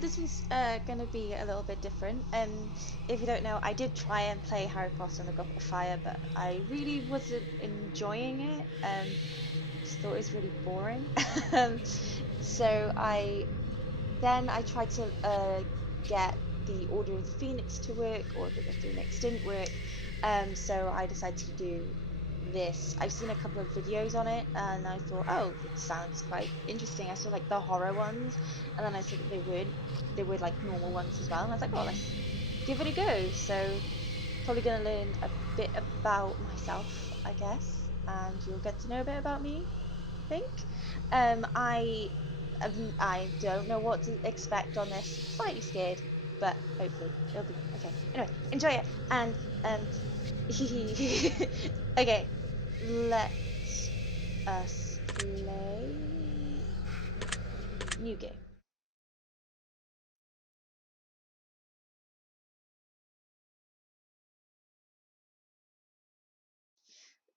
this one's gonna be a little bit different. If you don't know, I did try and play Harry Potter and the Goblet of Fire, but I really wasn't enjoying it. Just thought it was really boring. Um, so I tried to get the Order of the Phoenix to work. Order of the Phoenix didn't work. So I decided to do this. I've seen a couple of videos on it, and I thought, oh, it sounds quite interesting. I saw like the horror ones, and then I saw that they were like normal ones as well, and I was like, oh, let's give it a go. So probably gonna learn a bit about myself, I guess, and you'll get to know a bit about me, I think. I I don't know what to expect on this. Slightly scared, but hopefully it'll be okay. Anyway, enjoy it, and um, okay, let us play new game.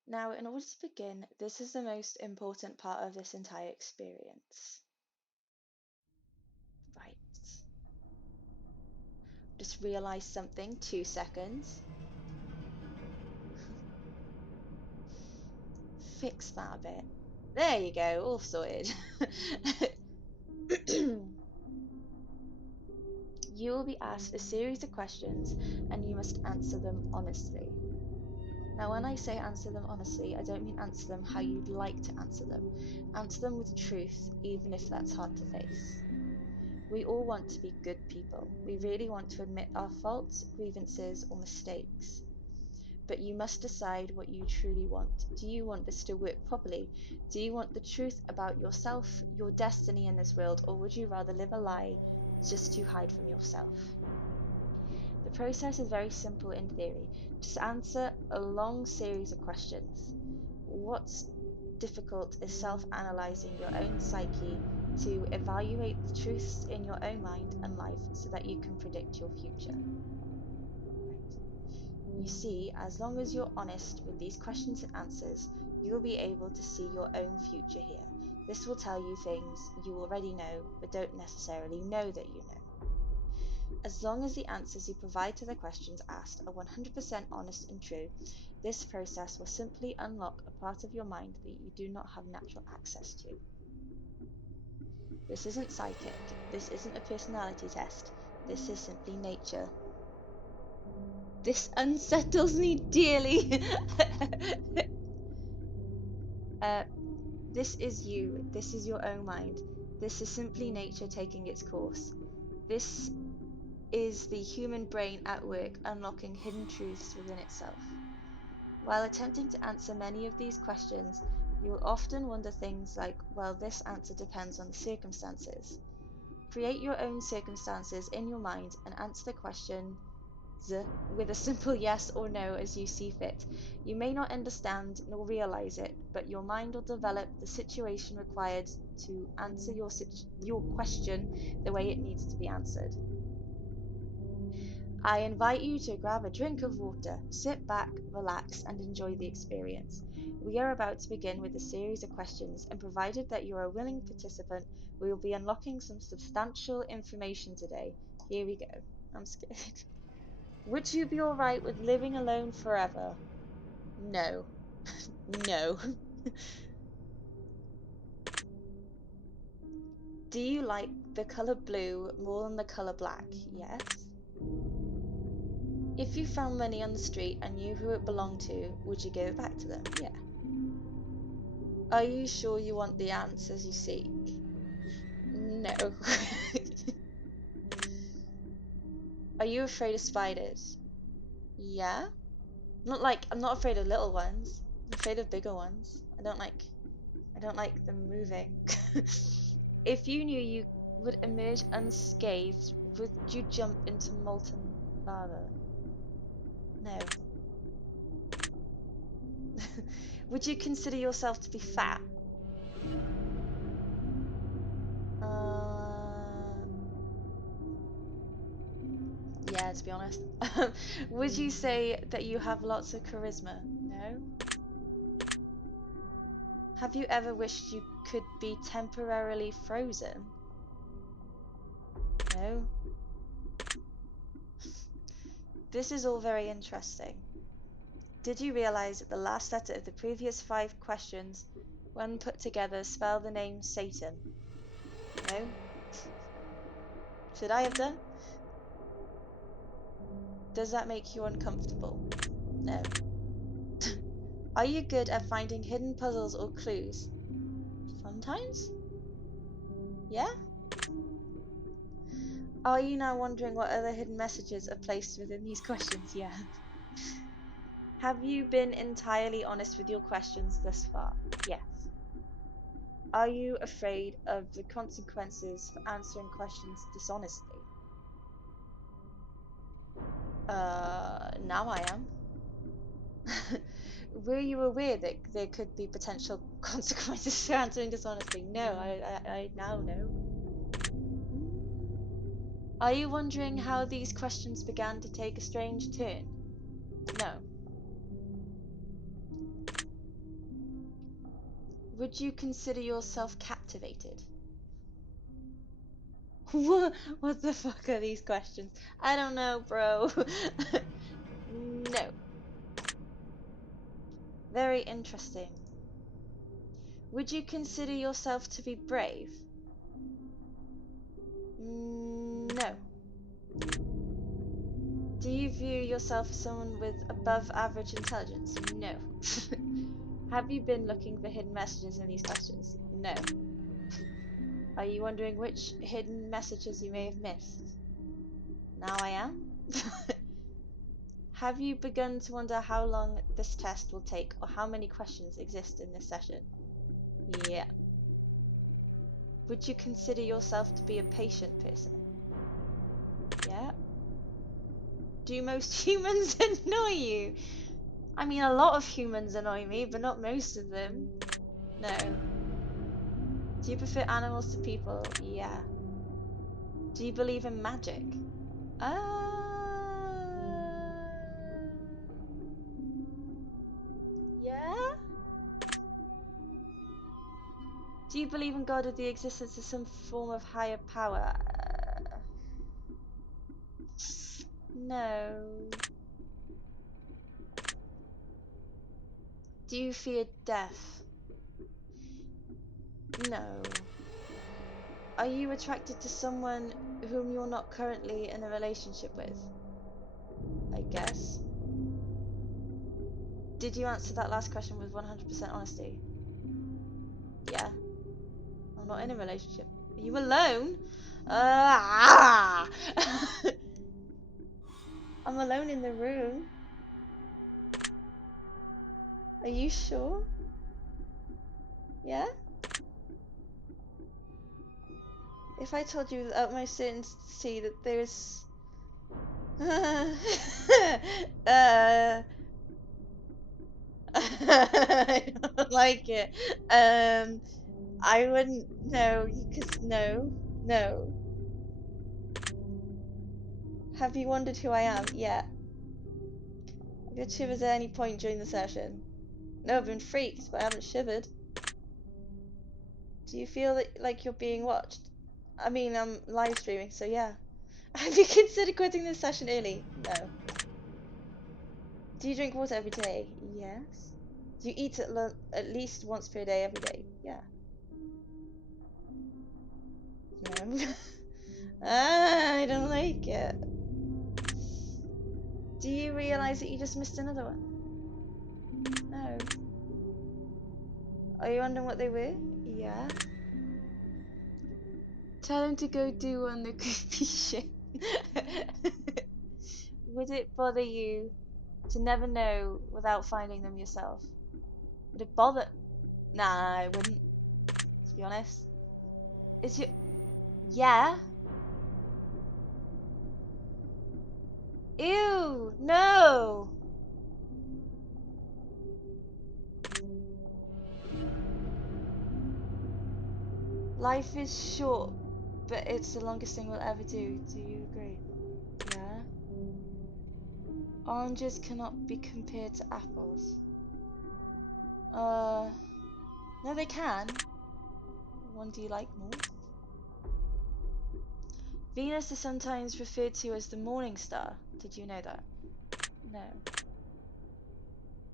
Now, in order to begin, this is the most important part of this entire experience. Right. Just realize something. 2 seconds. Fix that a bit. There you go, all sorted. You will be asked a series of questions and you must answer them honestly. Now, when I say answer them honestly, I don't mean answer them how you'd like to answer them. Answer them with truth, even if that's hard to face. We all want to be good people. We really want to admit our faults, grievances, or mistakes. But you must decide what you truly want. Do you want this to work properly? Do you want the truth about yourself, your destiny in this world, or would you rather live a lie just to hide from yourself? The process is very simple in theory. Just answer a long series of questions. What's difficult is self analyzing your own psyche to evaluate the truths in your own mind and life so that you can predict your future. You see, as long as you're honest with these questions and answers, you'll be able to see your own future here. This will tell you things you already know but don't necessarily know that you know. As long as the answers you provide to the questions asked are 100% honest and true, this process will simply unlock a part of your mind that you do not have natural access to. This isn't psychic, this isn't a personality test, this is simply nature. This unsettles me dearly. uh, this is you, this is your own mind. This is simply nature taking its course. This is the human brain at work unlocking hidden truths within itself. While attempting to answer many of these questions, you will often wonder things like, well, this answer depends on the circumstances. Create your own circumstances in your mind and answer the question with a simple yes or no as you see fit. You may not understand nor realize it, but your mind will develop the situation required to answer your question the way it needs to be answered. I invite you to grab a drink of water, sit back, relax, and enjoy the experience. We are about to begin with a series of questions, and provided that you are a willing participant, we will be unlocking some substantial information today. Here we go. I'm scared. Would you be alright with living alone forever? No. No. Do you like the colour blue more than the colour black? Yes. If you found money on the street and knew who it belonged to, would you give it back to them? Yeah. Are you sure you want the answers you seek? No. Are you afraid of spiders? Yeah. Not like I'm not afraid of little ones. I'm afraid of bigger ones. I don't like them moving. If you knew you would emerge unscathed, would you jump into molten lava? No. Would you consider yourself to be fat? Uh, yeah, to be honest. Would you say that you have lots of charisma? No. Have you ever wished you could be temporarily frozen? No. This is all very interesting. Did you realize that the last letter of the previous 5 questions, when put together, spell the name Satan? No. Should I have done? Does that make you uncomfortable? No. Are you good at finding hidden puzzles or clues? Sometimes? Yeah? Are you now wondering what other hidden messages are placed within these questions? Yeah. Have you been entirely honest with your questions thus far? Yes. Are you afraid of the consequences for answering questions dishonestly? Now I am. Were you aware that there could be potential consequences for answering dishonestly? No, I now know. Mm. Are you wondering how these questions began to take a strange turn? No. Would you consider yourself captivated? What the fuck are these questions? I don't know, bro. No. Very interesting. Would you consider yourself to be brave? No. Do you view yourself as someone with above average intelligence? No. Have you been looking for hidden messages in these questions? No. Are you wondering which hidden messages you may have missed? Now I am. Have you begun to wonder how long this test will take or how many questions exist in this session? Yeah. Would you consider yourself to be a patient person? Yeah. Do most humans annoy you? I mean, a lot of humans annoy me, but not most of them. No. Do you prefer animals to people? Yeah. Do you believe in magic? Uh, yeah? Do you believe in God or the existence of some form of higher power? No. Do you fear death? No. Are you attracted to someone whom you're not currently in a relationship with? I guess. Did you answer that last question with 100% honesty? Yeah. I'm not in a relationship. Are you alone? Ah! I'm alone in the room. Are you sure? Yeah? If I told you with utmost certainty that there's I don't like it. I wouldn't know because no. Have you wondered who I am? Yeah. Have you shivered at any point during the session? No, I've been freaked, but I haven't shivered. Do you feel that, like you're being watched? I mean, I'm live streaming, so yeah. Have you considered quitting this session early? No. Do you drink water every day? Yes. Do you eat at least once per day every day? Yeah. No. I don't like it. Do you realize that you just missed another one? No. Are you wondering what they were? Yeah. Tell him to go do on the creepy shit. Would it bother you to never know without finding them yourself? Would it bother? Nah, I wouldn't, to be honest. Is your yeah? Ew, no. Life is short, but it's the longest thing we'll ever do. Do you agree? Yeah. Oranges cannot be compared to apples. Uh, no, they can. One do you like more? Venus is sometimes referred to as the morning star. Did you know that? No.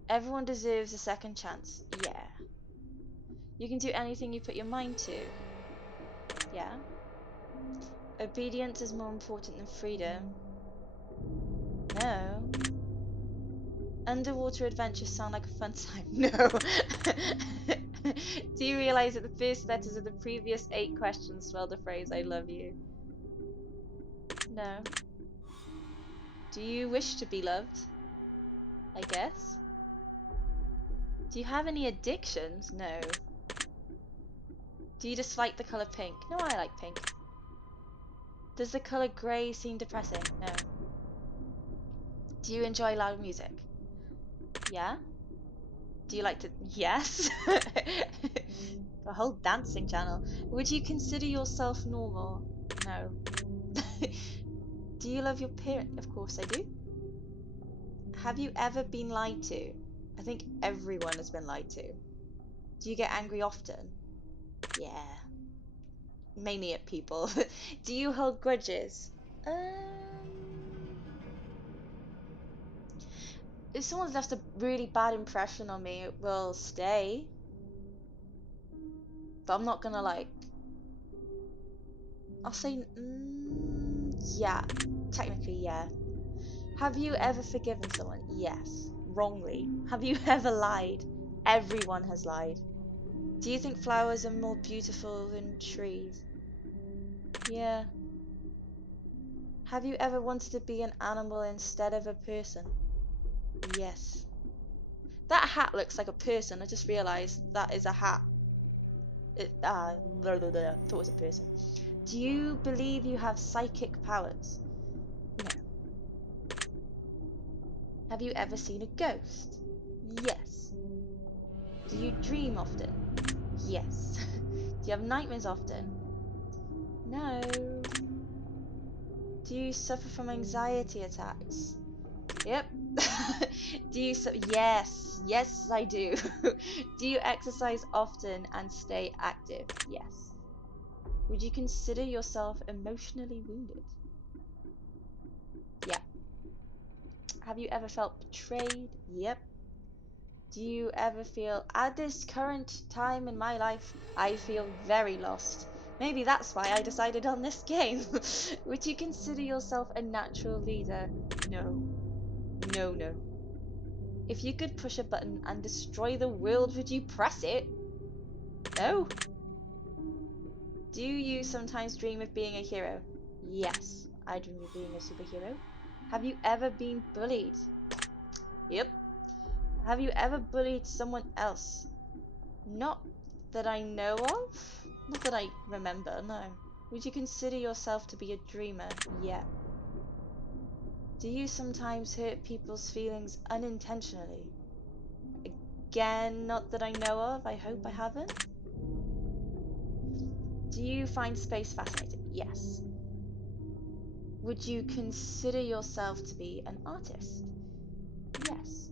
Everyone deserves a second chance. Yeah. You can do anything you put your mind to. Yeah. Obedience is more important than freedom. No. Underwater adventures sound like a fun time. No. Do you realize that the first letters of the previous 8 questions spell the phrase I love you? No. Do you wish to be loved? I guess. Do you have any addictions? No. Do you dislike the color pink? No, I like pink. Does the color grey seem depressing? No. Do you enjoy loud music? Yeah. Do you like to? Yes. A whole dancing channel. Would you consider yourself normal? No. Do you love your parent? Of course I do. Have you ever been lied to? I think everyone has been lied to. Do you get angry often? Yeah. Mainly at people. Do you hold grudges? If someone's left a really bad impression on me, it will stay. But I'm not gonna like. I'll say, yeah. Technically, yeah. Have you ever forgiven someone? Yes. Wrongly. Have you ever lied? Everyone has lied. Do you think flowers are more beautiful than trees? Yeah. Have you ever wanted to be an animal instead of a person? Yes. That hat looks like a person. I just realized that is a hat. Blah, blah, blah. Thought it was a person. Do you believe you have psychic powers? No. Have you ever seen a ghost? Yes. Do you dream often? Yes. Do you have nightmares often? No. Do you suffer from anxiety attacks? Yep. Do you yes, yes I do. Do you exercise often and stay active? Yes. Would you consider yourself emotionally wounded? Yep. Have you ever felt betrayed? Yep. Do you ever feel, at this current time in my life, I feel very lost? Maybe that's why I decided on this game. Would you consider yourself a natural leader? No. No, no. If you could push a button and destroy the world, would you press it? No. Do you sometimes dream of being a hero? Yes, I dream of being a superhero. Have you ever been bullied? Yep. Have you ever bullied someone else? Not that I know of. Not that I remember, no. Would you consider yourself to be a dreamer? Yeah. Do you sometimes hurt people's feelings unintentionally? Again, not that I know of. I hope I haven't. Do you find space fascinating? Yes. Would you consider yourself to be an artist? Yes.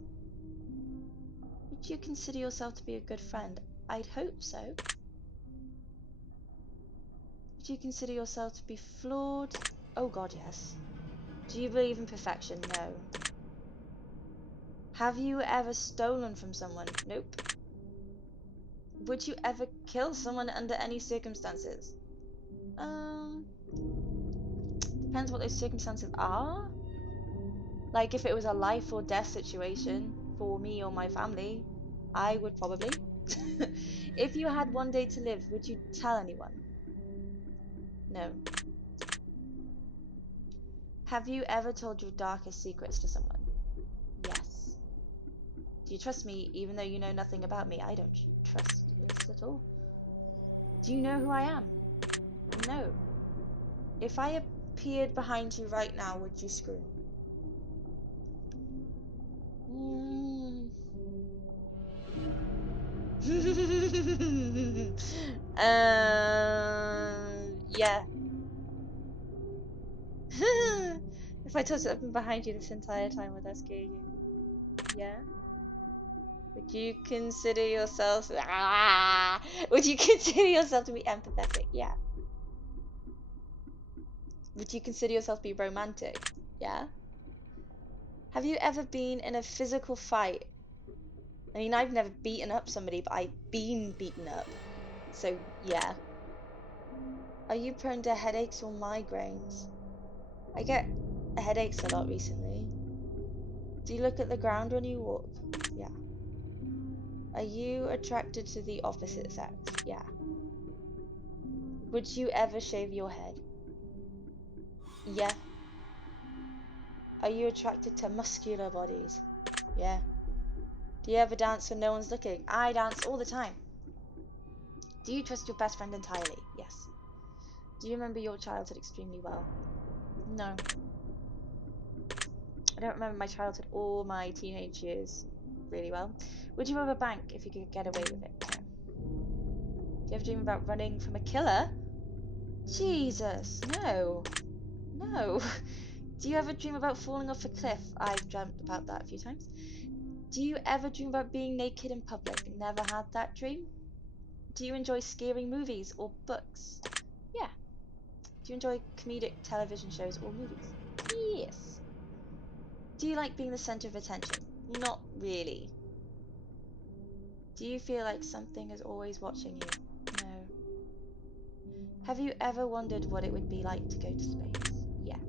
Would you consider yourself to be a good friend? I'd hope so. Would you consider yourself to be flawed? Oh god, yes. Do you believe in perfection? No. Have you ever stolen from someone? Nope. Would you ever kill someone under any circumstances? Depends what those circumstances are. Like if it was a life or death situation for me or my family, I would probably. If you had one day to live, would you tell anyone? No. Have you ever told your darkest secrets to someone? Yes. Do you trust me even though you know nothing about me? I don't trust this at all. Do you know who I am? No. If I appeared behind you right now, would you scream? Mm. Yeah. If I told something behind you this entire time, would that scare you? Yeah. Would you consider yourself Would you consider yourself to be empathetic? Yeah. Would you consider yourself to be romantic? Yeah. Have you ever been in a physical fight? I mean, I've never beaten up somebody, but I've been beaten up. So, yeah. Are you prone to headaches or migraines? I get headaches a lot recently. Do you look at the ground when you walk? Yeah. Are you attracted to the opposite sex? Yeah. Would you ever shave your head? Yeah. Are you attracted to muscular bodies? Yeah. Do you ever dance when no one's looking? I dance all the time. Do you trust your best friend entirely? Yes. Do you remember your childhood extremely well? No. I don't remember my childhood or my teenage years really well. Would you rob a bank if you could get away with it? No. Do you ever dream about running from a killer? Jesus, no. No. Do you ever dream about falling off a cliff? I've dreamt about that a few times. Do you ever dream about being naked in public? Never had that dream. Do you enjoy scary movies or books? Yeah. Do you enjoy comedic television shows or movies? Yes. Do you like being the center of attention? Not really. Do you feel like something is always watching you? No. Have you ever wondered what it would be like to go to space? Yeah.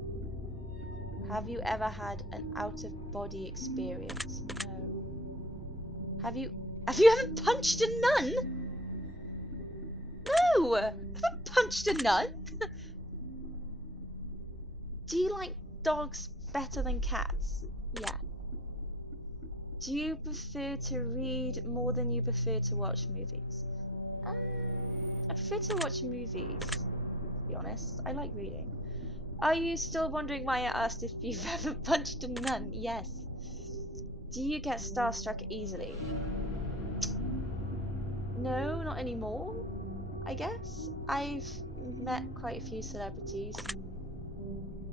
Have you ever had an out of body experience? No. Have you ever punched a nun? No. Have I punched a nun? Do you like dogs better than cats? Yeah. Do you prefer to read more than you prefer to watch movies? I prefer to watch movies, to be honest. I like reading. Are you still wondering why I asked if you've ever punched a nun? Yes. Do you get starstruck easily? No, not anymore, I guess. I've met quite a few celebrities and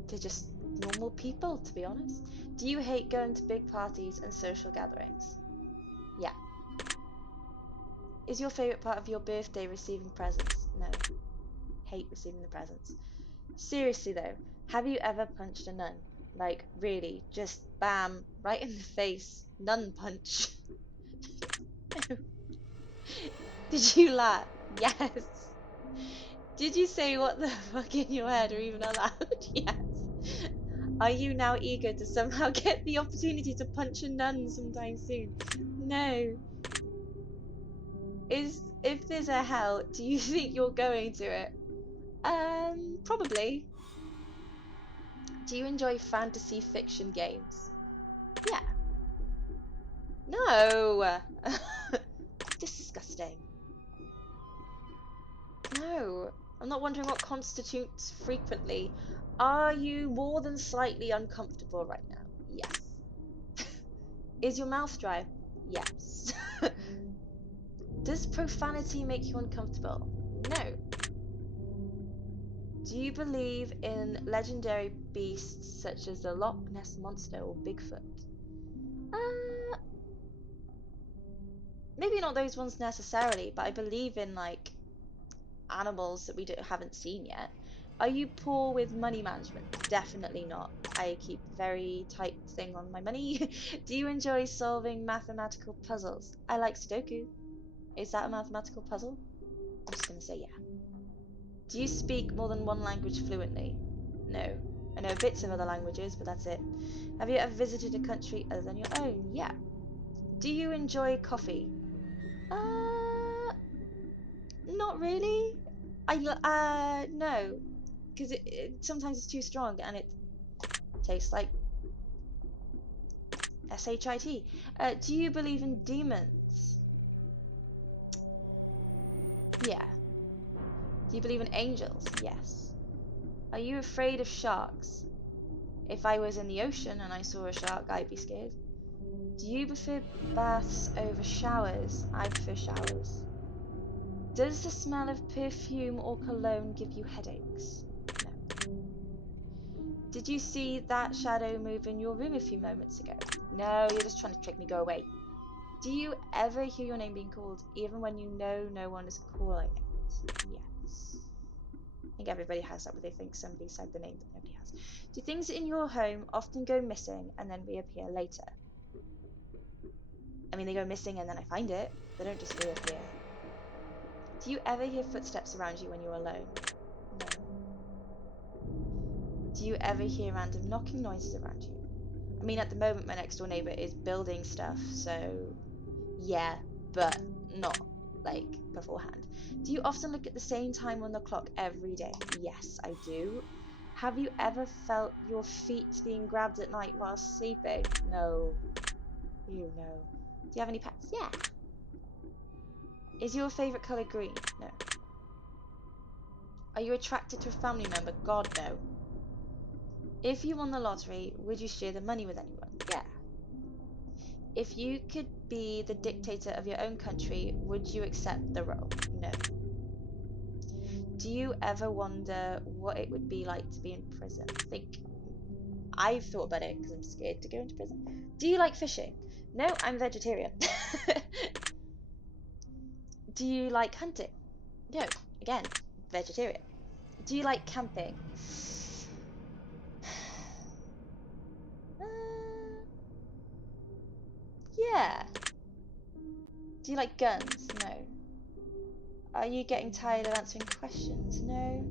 they're just normal people, to be honest. Do you hate going to big parties and social gatherings? Yeah. Is your favorite part of your birthday receiving presents? No. Hate receiving the presents. Seriously though, have you ever punched a nun? Like, really, just bam, right in the face, nun punch. Did you laugh? Yes. Did you say what the fuck in your head or even aloud? Yes. Are you now eager to somehow get the opportunity to punch a nun sometime soon? No. If there's a hell, do you think you're going to it? Probably. Do you enjoy fantasy fiction games? Yeah. No. Disgusting. No. I'm not wondering what constitutes frequently. Are you more than slightly uncomfortable right now? Yes. Is your mouth dry? Yes. Does profanity make you uncomfortable? No. Do you believe in legendary beasts such as the Loch Ness Monster or Bigfoot? Uh, Maybe not those ones necessarily, but I believe in like animals that we haven't seen yet. Are you poor with money management? Definitely not. I keep very tight thing on my money. Do you enjoy solving mathematical puzzles? I like Sudoku. Is that a mathematical puzzle? I'm just gonna say yeah. Do you speak more than one language fluently? No. I know bits of other languages, but that's it. Have you ever visited a country other than your own? Yeah. Do you enjoy coffee? Uh, Not really. No, because sometimes it's too strong and it tastes like shit. Do you believe in demons? Yeah. Do you believe in angels? Yes. Are you afraid of sharks? If I was in the ocean and I saw a shark, I'd be scared. Do you prefer baths over showers? I prefer showers. Does the smell of perfume or cologne give you headaches? No. Did you see that shadow move in your room a few moments ago? No, you're just trying to trick me. Go away. Do you ever hear your name being called even when you know no one is calling it? Yes. think everybody has that, where they think somebody said the name that nobody has. Do things in your home often go missing and then reappear later? I mean, they go missing and then I find it. They don't just reappear. Do you ever hear footsteps around you when you're alone? No. Do you ever hear random knocking noises around you? I mean, at the moment, my next door neighbor is building stuff, so yeah, but not like beforehand. Do you often look at the same time on the clock every day? Yes, I do. Have you ever felt your feet being grabbed at night while sleeping? No. You know. Do you have any pets? Yeah. Is your favorite color green? No. Are you attracted to a family member? God, no. If you won the lottery, would you share the money with anyone? Yeah. If you could be the dictator of your own country, would you accept the role? No. Do you ever wonder what it would be like to be in prison? I've thought about it because I'm scared to go into prison. Do you like fishing? No, I'm vegetarian. Do you like hunting? No, again, vegetarian. Do you like camping? Yeah. Do you like guns? No. Are you getting tired of answering questions? No.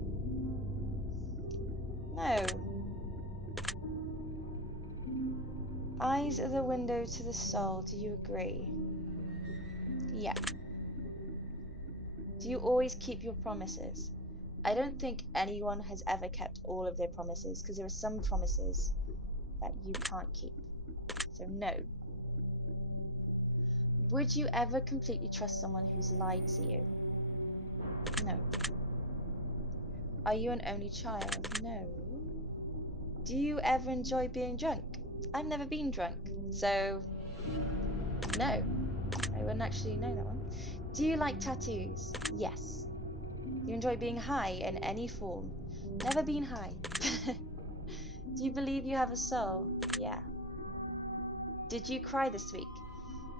No. Eyes are the window to the soul. Do you agree? Yeah. Do you always keep your promises? I don't think anyone has ever kept all of their promises because there are some promises that you can't keep. So, no. Would you ever completely trust someone who's lied to you? No. Are you an only child? No. Do you ever enjoy being drunk? I've never been drunk, so no. I wouldn't actually know that one. Do you like tattoos? Yes. Do you enjoy being high in any form? Never been high. Do you believe you have a soul? Yeah. Did you cry this week?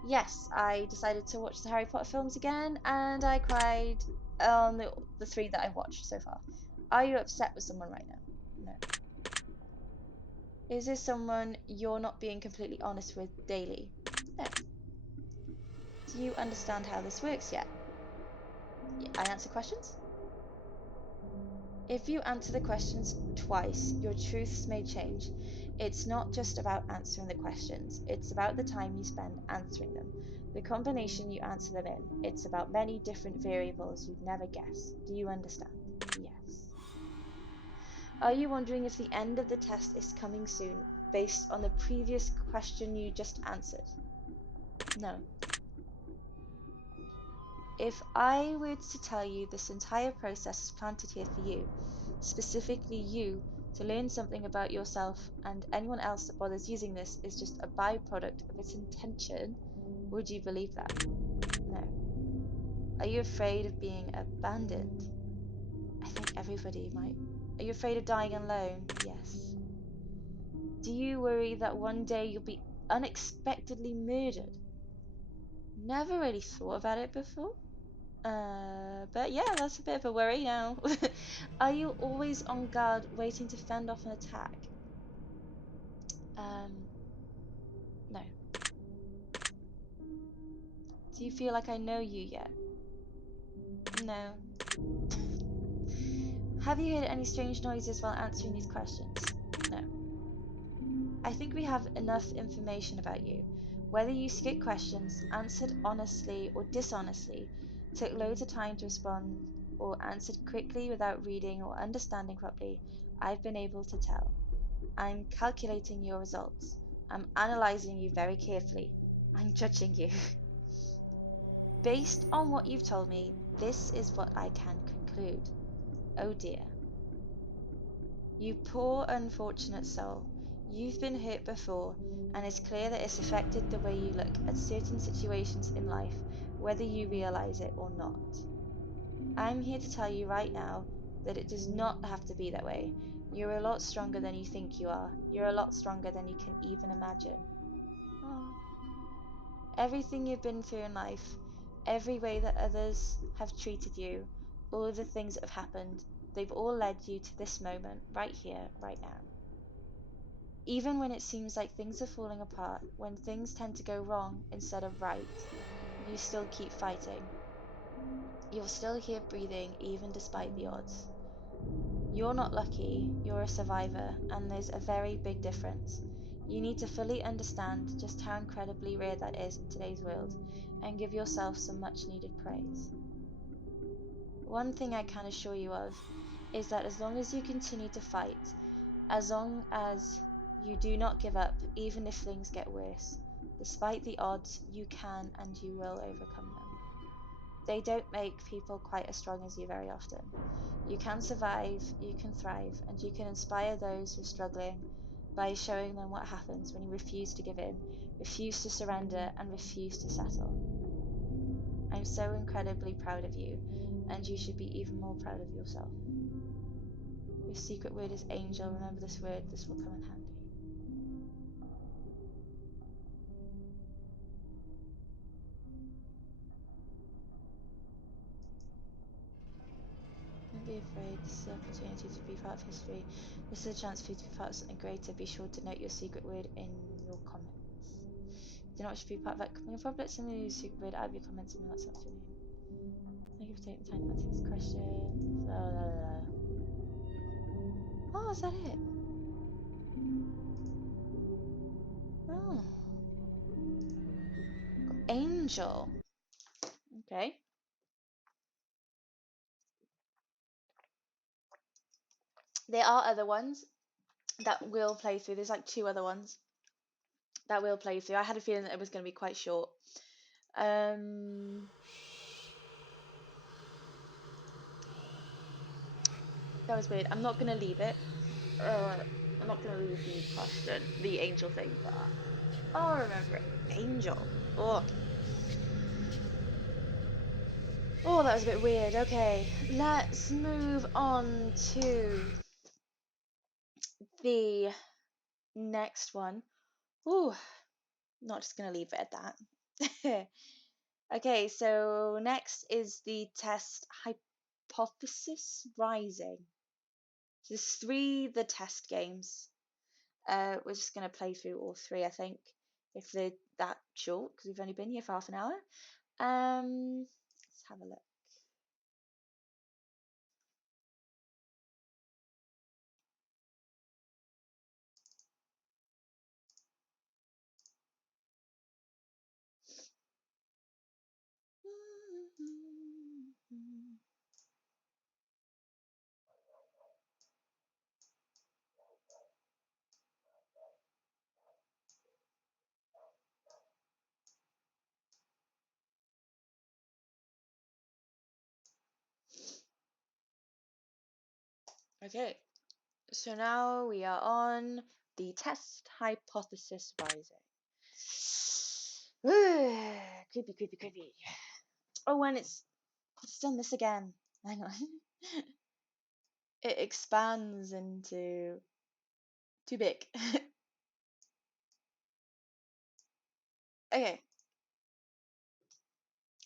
Yes, I decided to watch the Harry Potter films again, and I cried on the three that I've watched so far. Are you upset with someone right now? No. Is there someone you're not being completely honest with daily? No. Do you understand how this works yet? I answer questions? If you answer the questions twice, your truths may change. It's not just about answering the questions, it's about the time you spend answering them. The combination you answer them in. It's about many different variables you'd never guess. Do you understand? Yes. Are you wondering if the end of the test is coming soon based on the previous question you just answered? No. If I were to tell you this entire process is planted here for you, specifically you, to learn something about yourself, and anyone else that bothers using this is just a byproduct of its intention, would you believe that? No. Are you afraid of being abandoned? I think everybody might. Are you afraid of dying alone? Yes. Do you worry that one day you'll be unexpectedly murdered? Never really thought about it before. But yeah, that's a bit of a worry now. Are you always on guard waiting to fend off an attack? Um, no. Do you feel like I know you yet? No. Have you heard any strange noises while answering these questions? No. I think we have enough information about you. Whether you skip questions, answered honestly or dishonestly, took loads of time to respond, or answered quickly without reading or understanding properly, I've been able to tell. I'm calculating your results. I'm analyzing you very carefully. I'm judging you. Based on what you've told me, this is what I can conclude. Oh dear. You poor unfortunate soul. You've been hurt before, and it's clear that it's affected the way you look at certain situations in life, whether you realize it or not. I'm here to tell you right now that it does not have to be that way. You're a lot stronger than you think you are. You're a lot stronger than you can even imagine. Aw. Everything you've been through in life, every way that others have treated you, all of the things that have happened, They've all led you to this moment, right here, right now. Even when it seems like things are falling apart, when things tend to go wrong instead of right, you still keep fighting. You're still here breathing, even despite the odds. You're not lucky, you're a survivor, and there's a very big difference. You need to fully understand just how incredibly rare that is in today's world, and give yourself some much needed praise. One thing I can assure you of is that as long as you continue to fight, as long as you do not give up, even if things get worse, despite the odds, you can and you will overcome them. They don't make people quite as strong as you very often. You can survive, you can thrive, and you can inspire those who are struggling by showing them what happens when you refuse to give in, refuse to surrender, and refuse to settle. I'm so incredibly proud of you, and you should be even more proud of yourself. Your secret word is angel. Remember this word, this will come in handy. Don't be afraid. This is the opportunity to be part of history. This is a chance for you to be part of something greater. Be sure to note your secret word in your comments. Do not wish to be part of that coming public. Send me your secret word out of your comments and that's up to me. Thank you for taking the time to answer these questions. La, la, la. Oh, is that it? Oh. Angel. Okay. There are other ones that will play through. There's like 2 other ones that will play through. I had a feeling that it was going to be quite short. That was weird. I'm not going to leave it. I'm not going to leave the question, the angel thing, but I'll remember it. Angel. Oh. Oh, that was a bit weird. Okay, let's move on to the next one. Ooh, not just going to leave it at that. Okay, so next is the test hypothesis rising. So there's 3 the test games. We're just going to play through all 3, I think, if they're that short, because we've only been here for half an hour. Let's have a look. Okay, so now we are on the test hypothesis rising. Creepy, creepy, creepy. Oh, and it's done this again. Hang on. It expands into too big. Okay.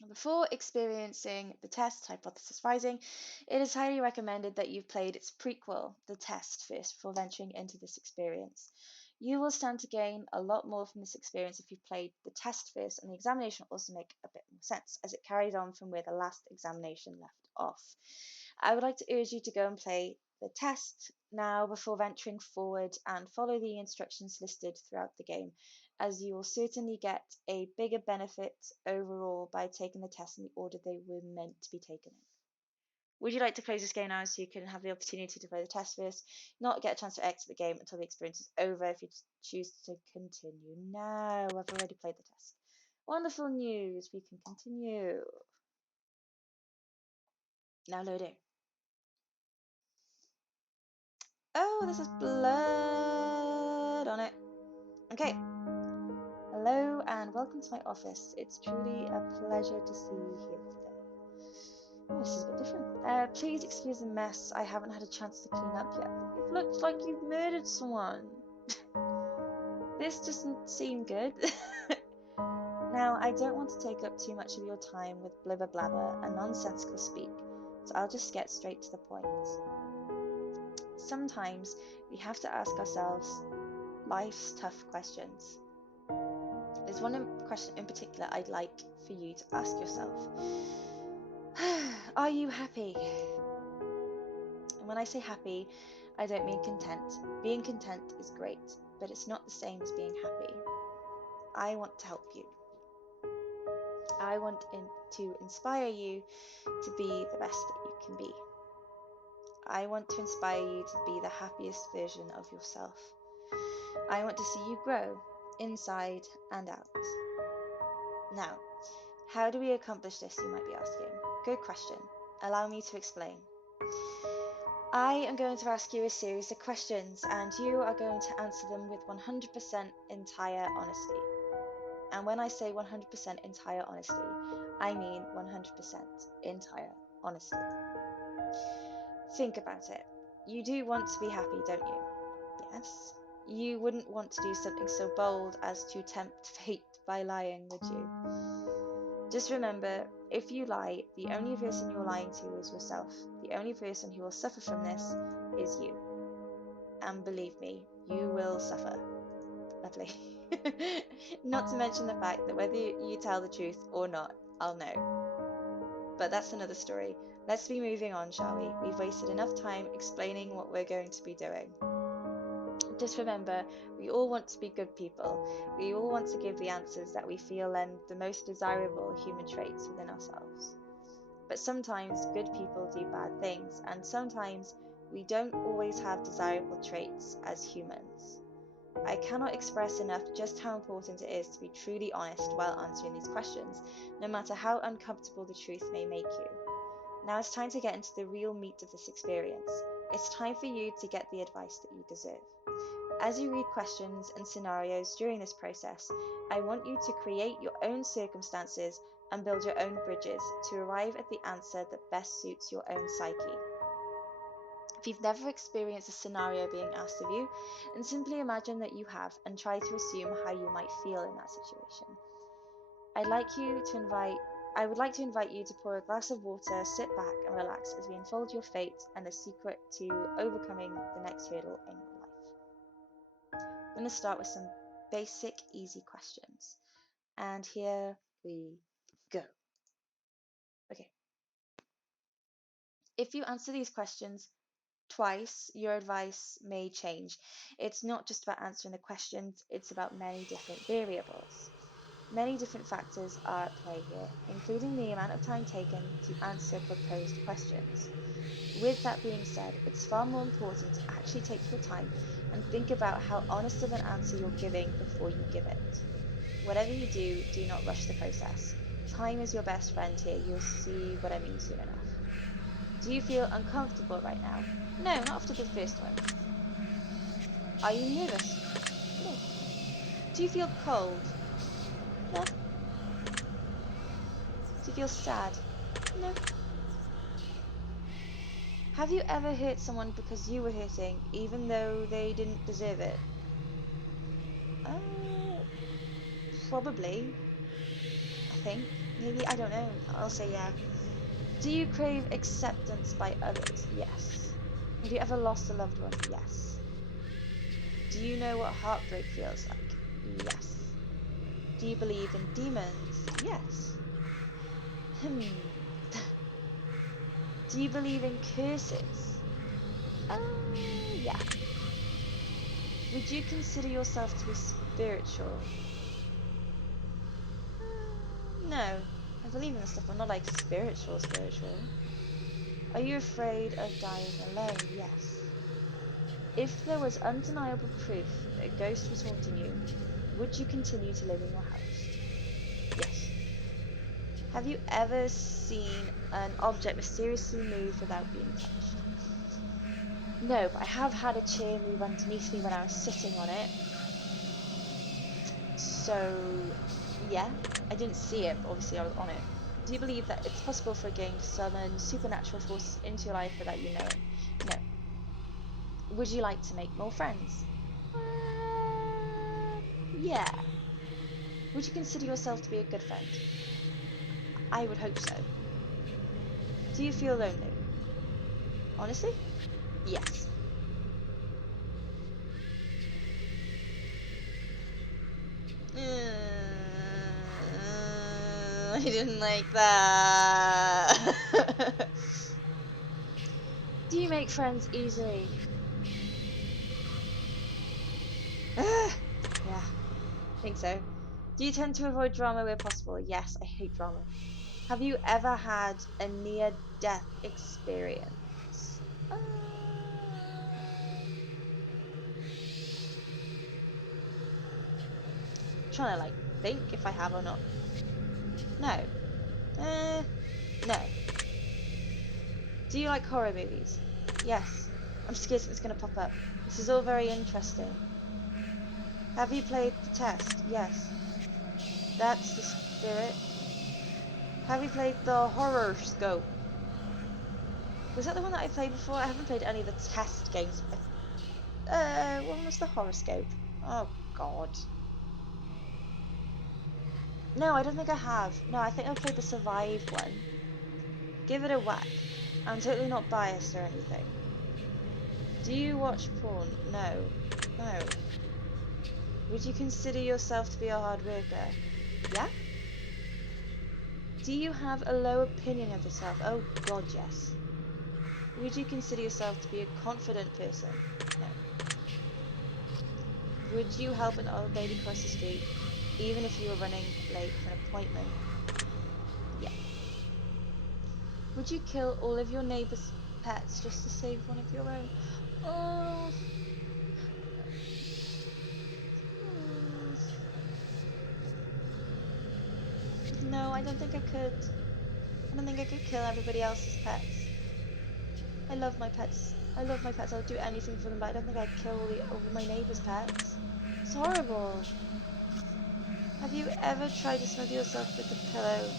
Before experiencing the test, Hypothesis Rising, it is highly recommended that you've played its prequel, The Test, first before venturing into this experience. You will stand to gain a lot more from this experience if you've played the test first, and the examination will also make a bit more sense as it carries on from where the last examination left off. I would like to urge you to go and play the test now before venturing forward and follow the instructions listed throughout the game, as you will certainly get a bigger benefit overall by taking the tests in the order they were meant to be taken in. Would you like to close this game now so you can have the opportunity to play the test first, not get a chance to exit the game until the experience is over if you choose to continue? No, I've already played the test. Wonderful news, we can continue. Now loading. Oh, this is blood on it. Okay. Hello and welcome to my office. It's truly a pleasure to see you here today. Oh, this is a bit different. Please excuse the mess. I haven't had a chance to clean up yet. It looks like you've murdered someone. This doesn't seem good. Now, I don't want to take up too much of your time with blibber blabber and nonsensical speak, So I'll just get straight to the point. Sometimes we have to ask ourselves life's tough questions. There's one question in particular I'd like for you to ask yourself. Are you happy? And when I say happy, I don't mean content. Being content is great, but it's not the same as being happy. I want to help you. I want to inspire you to be the best that you can be. I want to inspire you to be the happiest version of yourself. I want to see you grow inside and out. Now, how do we accomplish this, you might be asking? Good question. Allow me to explain. I am going to ask you a series of questions, and you are going to answer them with 100% entire honesty. And when I say 100% entire honesty, I mean 100% entire honesty. Think about it. You do want to be happy, don't you? Yes. You wouldn't want to do something so bold as to tempt fate by lying, would you? Just remember, if you lie, the only person you're lying to is yourself. The only person who will suffer from this is you. And believe me, you will suffer. Lovely. Not to mention the fact that whether you tell the truth or not, I'll know. But that's another story. Let's be moving on, shall we? We've wasted enough time explaining what we're going to be doing. Just remember, we all want to be good people. We all want to give the answers that we feel lend the most desirable human traits within ourselves. But sometimes good people do bad things, and sometimes we don't always have desirable traits as humans. I cannot express enough just how important it is to be truly honest while answering these questions, no matter how uncomfortable the truth may make you. Now it's time to get into the real meat of this experience. It's time for you to get the advice that you deserve. As you read questions and scenarios during this process, I want you to create your own circumstances and build your own bridges to arrive at the answer that best suits your own psyche. If you've never experienced a scenario being asked of you, then simply imagine that you have and try to assume how you might feel in that situation. I would like to invite you to pour a glass of water, sit back and relax as we unfold your fate and the secret to overcoming the next hurdle in your life. I'm going to start with some basic, easy questions. And here we go. Okay. If you answer these questions twice, your advice may change. It's not just about answering the questions, it's about many different variables. Many different factors are at play here, including the amount of time taken to answer proposed questions. With that being said, it's far more important to actually take your time and think about how honest of an answer you're giving before you give it. Whatever you do, do not rush the process. Time is your best friend here. You'll see what I mean soon enough. Do you feel uncomfortable right now? No, not after the first one. Are you nervous? No. Do you feel cold? No. Do you feel sad? No. Have you ever hurt someone because you were hurting, even though they didn't deserve it? Probably. I think. Maybe. I don't know. I'll say yeah. Do you crave acceptance by others? Yes. Have you ever lost a loved one? Yes. Do you know what heartbreak feels like? Yes. Do you believe in demons? Yes. Do you believe in curses? Yeah. Would you consider yourself to be spiritual? No. I believe in the stuff, I'm not like spiritual. Are you afraid of dying alone? Yes. If there was undeniable proof that a ghost was haunting you, would you continue to live in your house? Yes. Have you ever seen an object mysteriously move without being touched? No, but I have had a chair move underneath me when I was sitting on it. So, yeah, I didn't see it, but obviously I was on it. Do you believe that it's possible for a game to summon supernatural forces into your life without you knowing? No. Would you like to make more friends? Yeah. Would you consider yourself to be a good friend? I would hope so. Do you feel lonely? Honestly? Yes. I didn't like that. Do you make friends easily? Yeah, I think so. Do you tend to avoid drama where possible? Yes, I hate drama. Have you ever had a near-death experience? Trying to like think if I have or not. No. No. Do you like horror movies? Yes. I'm scared something's gonna pop up. This is all very interesting. Have you played the test? Yes. That's the spirit. Have you played the horror scope? Was that the one that I played before? I haven't played any of the test games. What was the horoscope? Oh God. No, I don't think I have. No, I think I played the Survive one. Give it a whack. I'm totally not biased or anything. Do you watch porn? No. No. Would you consider yourself to be a hard worker? Yeah? Do you have a low opinion of yourself? Oh God, yes. Would you consider yourself to be a confident person? No. Would you help an old lady cross the street, even if you were running late for an appointment? Yeah. Would you kill all of your neighbor's pets just to save one of your own? Oh, hmm. No, I don't think I could. I don't think I could kill everybody else's pets. I love my pets. I love my pets. I would do anything for them, but I don't think I'd kill all my neighbor's pets. It's horrible. Have you ever tried to smother yourself with a pillow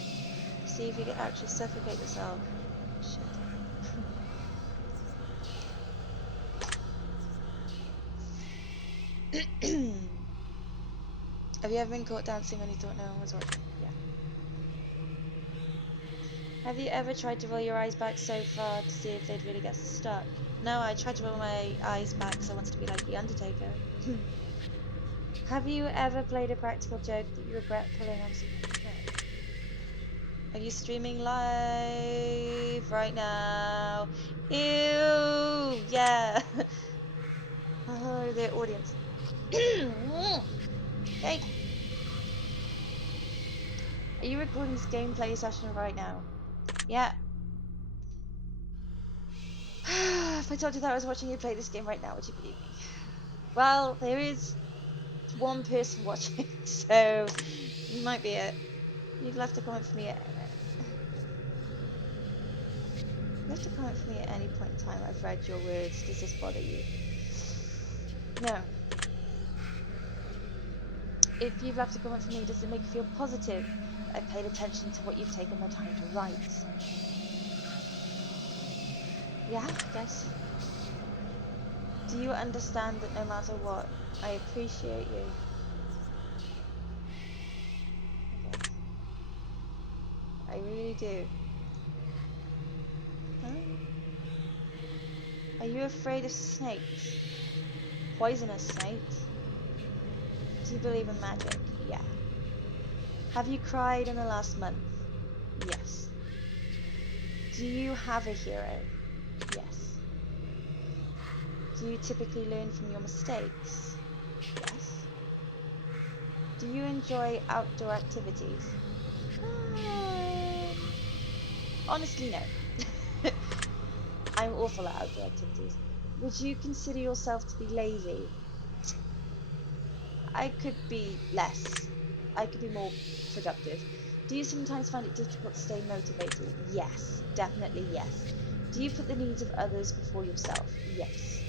to see if you could actually suffocate yourself? Shit. Have you ever been caught dancing when you thought no one was watching? Yeah. Have you ever tried to roll your eyes back so far to see if they'd really get stuck? No, I tried to roll my eyes back because I wanted to be like The Undertaker. Have you ever played a practical joke that you regret pulling on someone? No. Are you streaming live right now? Ew, yeah. Hello there, audience. Hey, are you recording this gameplay session right now? Yeah. If I told you that I was watching you play this game right now, would you believe me? Well, there is one person watching, so you might be it. You've left a comment for me. Left a comment for me at any point in time. I've read your words. Does this bother you? No. If you've left a comment for me, does it make you feel positive that I paid attention to what you've taken the time to write? Yeah, I guess. Do you understand that no matter what, I appreciate you? I guess. I really do. Huh? Are you afraid of snakes? Poisonous snakes? Do you believe in magic? Yeah. Have you cried in the last month? Yes. Do you have a hero? Yes. Do you typically learn from your mistakes? Yes. Do you enjoy outdoor activities? Um, Honestly, no. I'm awful at outdoor activities. Would you consider yourself to be lazy? I could be less. I could be more productive. Do you sometimes find it difficult to stay motivated? Yes, definitely yes. Do you put the needs of others before yourself? Yes.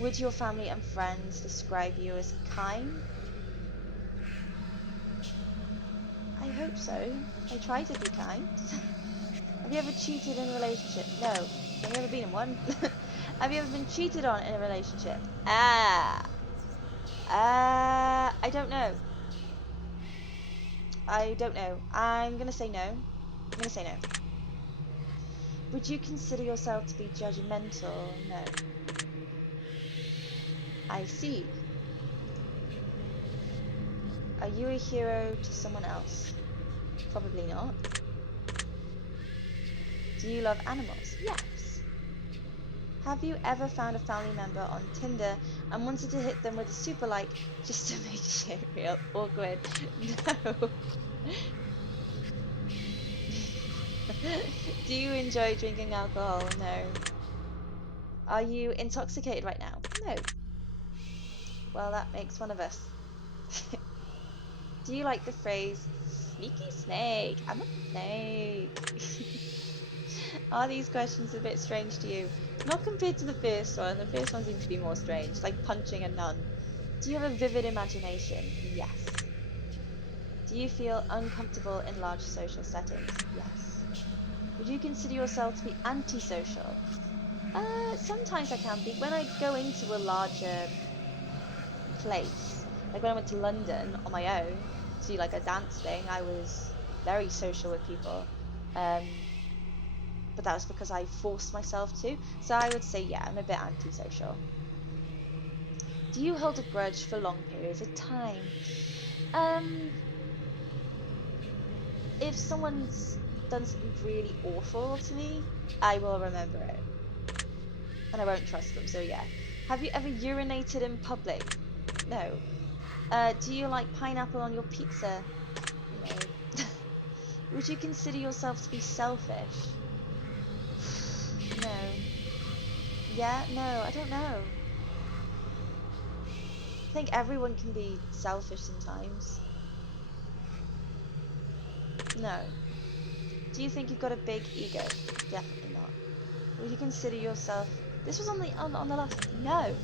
Would your family and friends describe you as kind? I hope so. I try to be kind. Have you ever cheated in a relationship? No. Have you ever been in one? Have you ever been cheated on in a relationship? I don't know. I don't know. I'm gonna say no. I'm gonna say no. Would you consider yourself to be judgmental? No. I see. Are you a hero to someone else? Probably not. Do you love animals? Yes. Have you ever found a family member on Tinder and wanted to hit them with a super like just to make shit real awkward? No. Do you enjoy drinking alcohol? No. Are you intoxicated right now? No. Well, that makes one of us. Do you like the phrase sneaky snake? I'm a snake. Are these questions a bit strange to you? Not compared to the first one. The first one seemed to be more strange, like punching a nun. Do you have a vivid imagination? Yes. Do you feel uncomfortable in large social settings? Yes. Would you consider yourself to be antisocial? Sometimes I can be. When I go into a larger place, like when I went to London on my own to do like a dance thing, I was very social with people. Um, but that was because I forced myself to. So I would say, yeah, I'm a bit antisocial. Do you hold a grudge for long periods of time? Um, if someone's done something really awful to me, I will remember it and I won't trust them. So yeah. Have you ever urinated in public? No. Do you like pineapple on your pizza? No. Would you consider yourself to be selfish? No. Yeah, no, I don't know. I think everyone can be selfish sometimes. No. Do you think you've got a big ego? Definitely not. Would you consider yourself this was on the last one. No.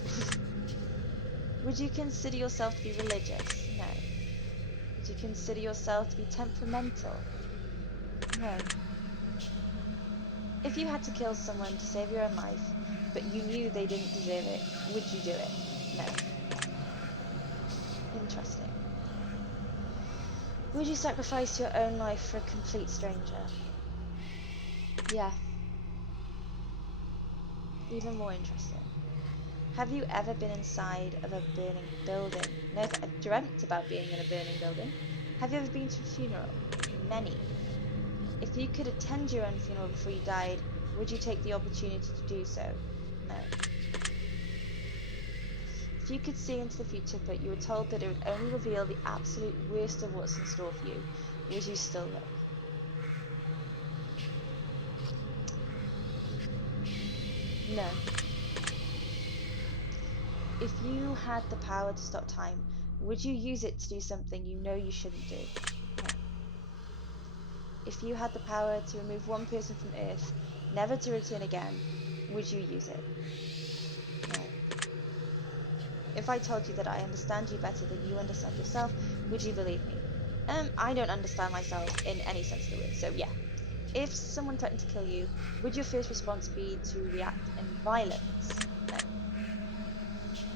Would you consider yourself to be religious? No. Would you consider yourself to be temperamental? No. If you had to kill someone to save your own life, but you knew they didn't deserve it, would you do it? No. Interesting. Would you sacrifice your own life for a complete stranger? Yeah, even more interesting. Have you ever been inside of a burning building? No, I've dreamt about being in a burning building. Have you ever been to a funeral? Many. If you could attend your own funeral before you died, would you take the opportunity to do so? No. If you could see into the future, but you were told that it would only reveal the absolute worst of what's in store for you, would you still look? No. If you had the power to stop time, would you use it to do something you know you shouldn't do? No. If you had the power to remove one person from Earth, never to return again, would you use it? No. If I told you that I understand you better than you understand yourself, would you believe me? I don't understand myself in any sense of the word, so yeah. If someone threatened to kill you, would your first response be to react in violence? No.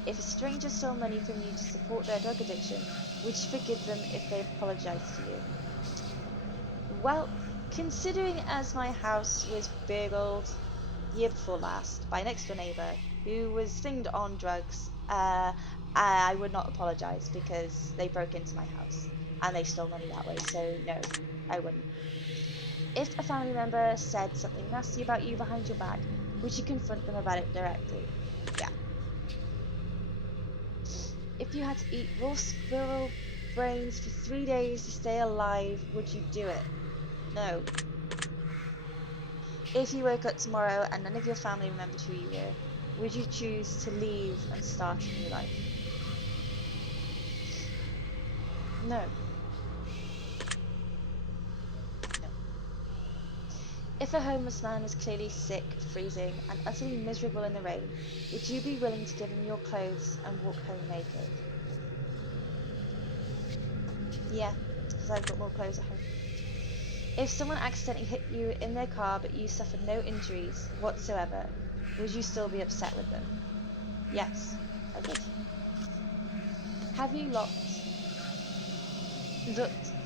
If a stranger stole money from you to support their drug addiction, would you forgive them if they apologized to you? Well, considering as my house was burgled year before last by a next door neighbor who was thinged on drugs, I would not apologize because they broke into my house and they stole money that way. So no, I wouldn't. If a family member said something nasty about you behind your back, would you confront them about it directly? Yeah. If you had to eat raw squirrel brains for 3 days to stay alive, would you do it? No. If you woke up tomorrow and none of your family remembered who you were, would you choose to leave and start a new life? No. No. If a homeless man was clearly sick, freezing, and utterly miserable in the rain, would you be willing to give him your clothes and walk home naked? Yeah, because I've got more clothes at home. If someone accidentally hit you in their car but you suffered no injuries whatsoever, would you still be upset with them? Yes, I would. Have you looked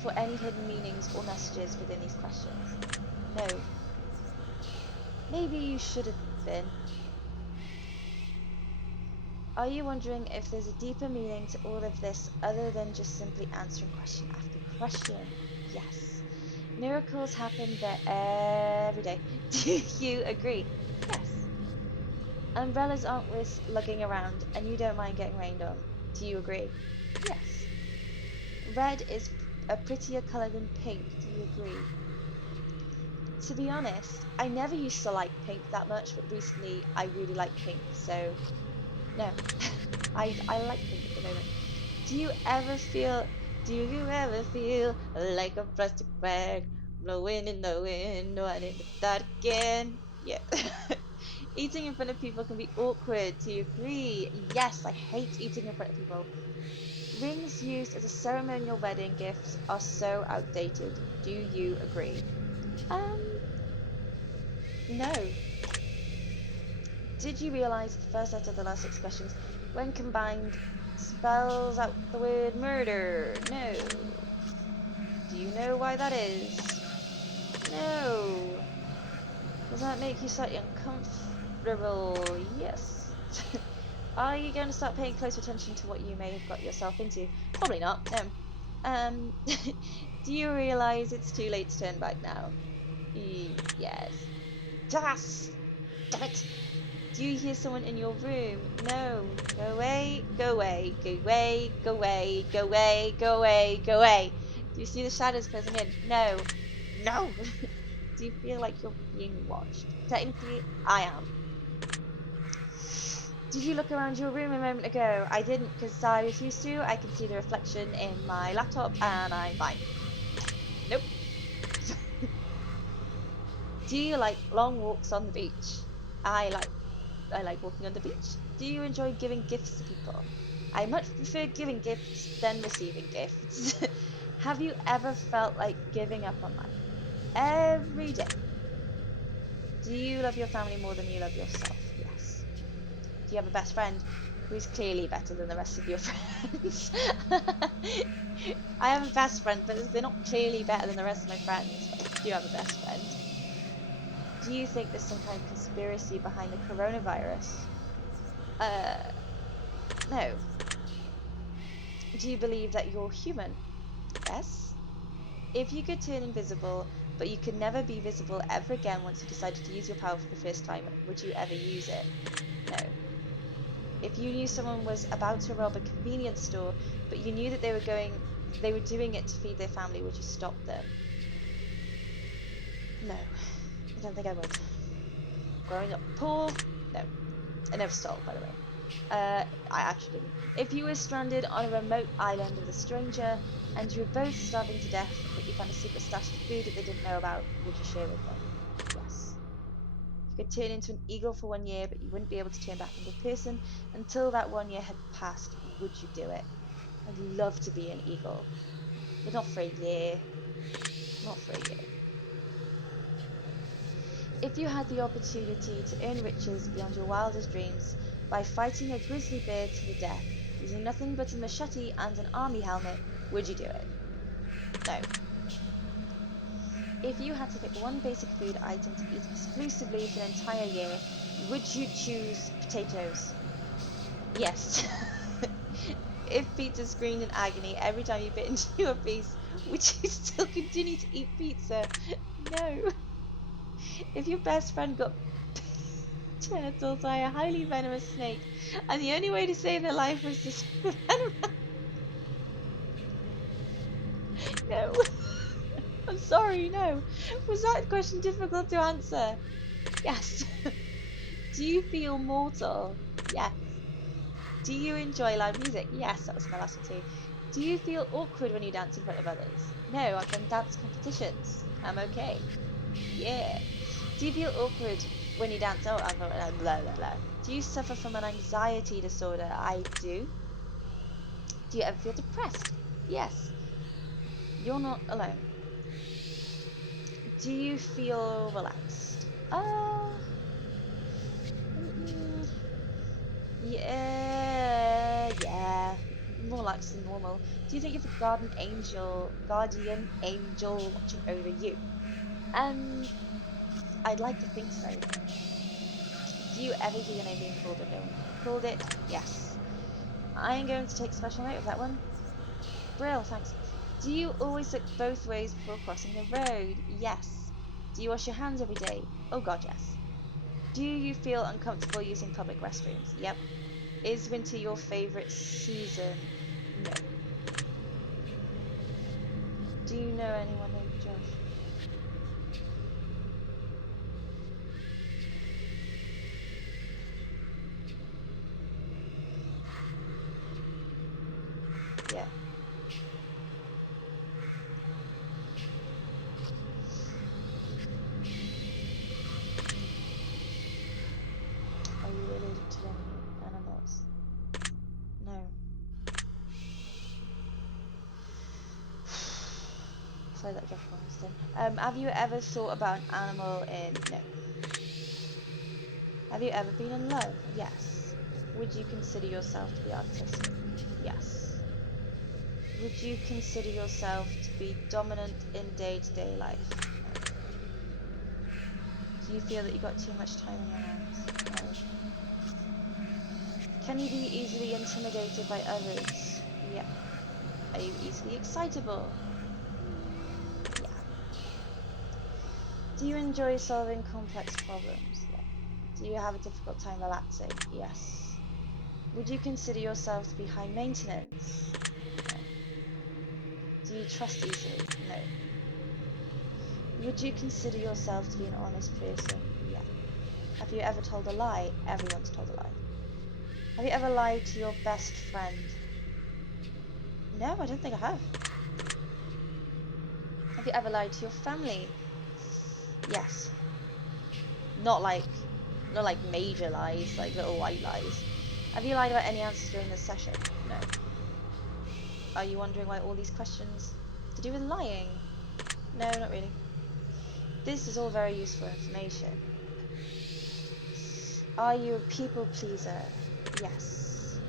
for any hidden meanings or messages within these questions? No. Maybe you should have been. Are you wondering if there's a deeper meaning to all of this other than just simply answering question after question? Yes. Miracles happen there every day. Do you agree? Yes. Umbrellas aren't worth lugging around, and you don't mind getting rained on. Do you agree? Yes. Red is a prettier color than pink. Do you agree? To be honest, I never used to like pink that much, but recently I really like pink, so no. I like pink at the moment. Do you ever feel do you ever feel like a plastic bag blowing in the wind, one in the dark again? Yeah. Eating in front of people can be awkward. Do you agree? Yes, I hate eating in front of people. Rings used as a ceremonial wedding gift are so outdated. Do you agree? Um, no. Did you realize that the first letter of the last six questions, when combined, spells out the word murder? No. Do you know why that is? No. Does that make you slightly uncomfortable? Yes. Are you going to start paying closer attention to what you may have got yourself into? Probably not. No. Do you realize it's too late to turn back now? Yes. Just damn it. Do you hear someone in your room? No. Go away, go away, go away, go away, go away, go away, go away. Do you see the shadows closing in? No. No. Do you feel like you're being watched? Technically, I am. Did you look around your room a moment ago? I didn't because I refused to. I can see the reflection in my laptop and I'm fine. Nope. Do you like long walks on the beach? I like I like walking on the beach. Do you enjoy giving gifts to people? I much prefer giving gifts than receiving gifts. Have you ever felt like giving up on life? Every day. Do you love your family more than you love yourself? Yes. Do you have a best friend who's clearly better than the rest of your friends? I have a best friend, but they're not clearly better than the rest of my friends. But I do have a best friend. Do you think there's some kind of conspiracy behind the coronavirus? Uh, no. Do you believe that you're human? Yes. If you could turn invisible, but you could never be visible ever again once you decided to use your power for the first time, would you ever use it? No. If you knew someone was about to rob a convenience store, but you knew that they were doing it to feed their family, would you stop them? No, I don't think I would. Growing up poor, no. I never stole, by the way. I actually didn't. If you were stranded on a remote island with a stranger and you were both starving to death, but you found a secret stash of food that they didn't know about, would you share with them? Yes. You could turn into an eagle for 1 year, but you wouldn't be able to turn back into a person until that 1 year had passed. Would you do it? I'd love to be an eagle, but not for a year. Not for a year. If you had the opportunity to earn riches beyond your wildest dreams by fighting a grizzly bear to the death using nothing but a machete and an army helmet, would you do it? No. If you had to pick one basic food item to eat exclusively for an entire year, would you choose potatoes? Yes. If pizza screamed in agony every time you bit into a piece, would you still continue to eat pizza? No. If your best friend got genitals by a highly venomous snake, and the only way to save their life was to swim around. No, I'm sorry, no. Was that question difficult to answer? Yes. Do you feel mortal? Yes. Do you enjoy loud music? Yes, that was my last one too. Do you feel awkward when you dance in front of others? No, I've done dance competitions. I'm okay. Yeah. Do you feel awkward when you dance? Oh, blah, blah, blah. Do you suffer from an anxiety disorder? I do. Do you ever feel depressed? Yes. You're not alone. Do you feel relaxed? Mm, yeah, more relaxed than normal. Do you think you have a guardian angel watching over you? Um, I'd like to think so. Do you ever hear your name being called but no one called it? Yes. I'm going to take special note of that one. Brill, thanks. Do you always look both ways before crossing the road? Yes. Do you wash your hands every day? Oh god, yes. Do you feel uncomfortable using public restrooms? Yep. Is winter your favorite season? No. Do you know anyone named Josh? Yeah. Are you allergic to any animals? No. Sorry that Josh one was done. Have you ever thought about an animal in... No. Have you ever been in love? Yes. Would you consider yourself to be artistic? Yes. Would you consider yourself to be dominant in day-to-day life? No. Do you feel that you got too much time on your hands? No. Can you be easily intimidated by others? Yeah. Are you easily excitable? Yeah. Do you enjoy solving complex problems? Yeah. Do you have a difficult time relaxing? Yes. Would you consider yourself to be high maintenance? No. Do you trust easily? No. Would you consider yourself to be an honest person? Yeah. Have you ever told a lie? Everyone's told a lie. Have you ever lied to your best friend? No, I don't think I have. Have you ever lied to your family? Yes. Not like not like major lies, like little white lies. Have you lied about any answers during this session? No. Are you wondering why all these questions to do with lying? No, not really. This is all very useful information. Are you a people pleaser? Yes.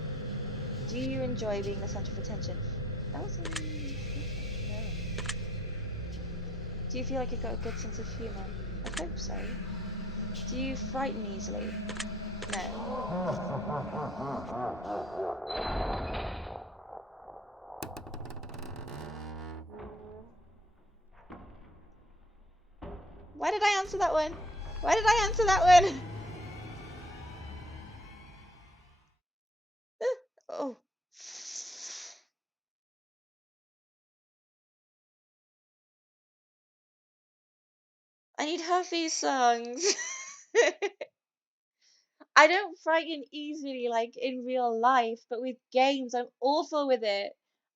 Do you enjoy being the center of attention? That was no. Do you feel like you've got a good sense of humor? I hope so. Do you frighten easily? No. Why did I answer that one? Why did I answer that one? Oh. I need Huffy songs. I don't frighten easily like in real life, but with games, I'm awful with it.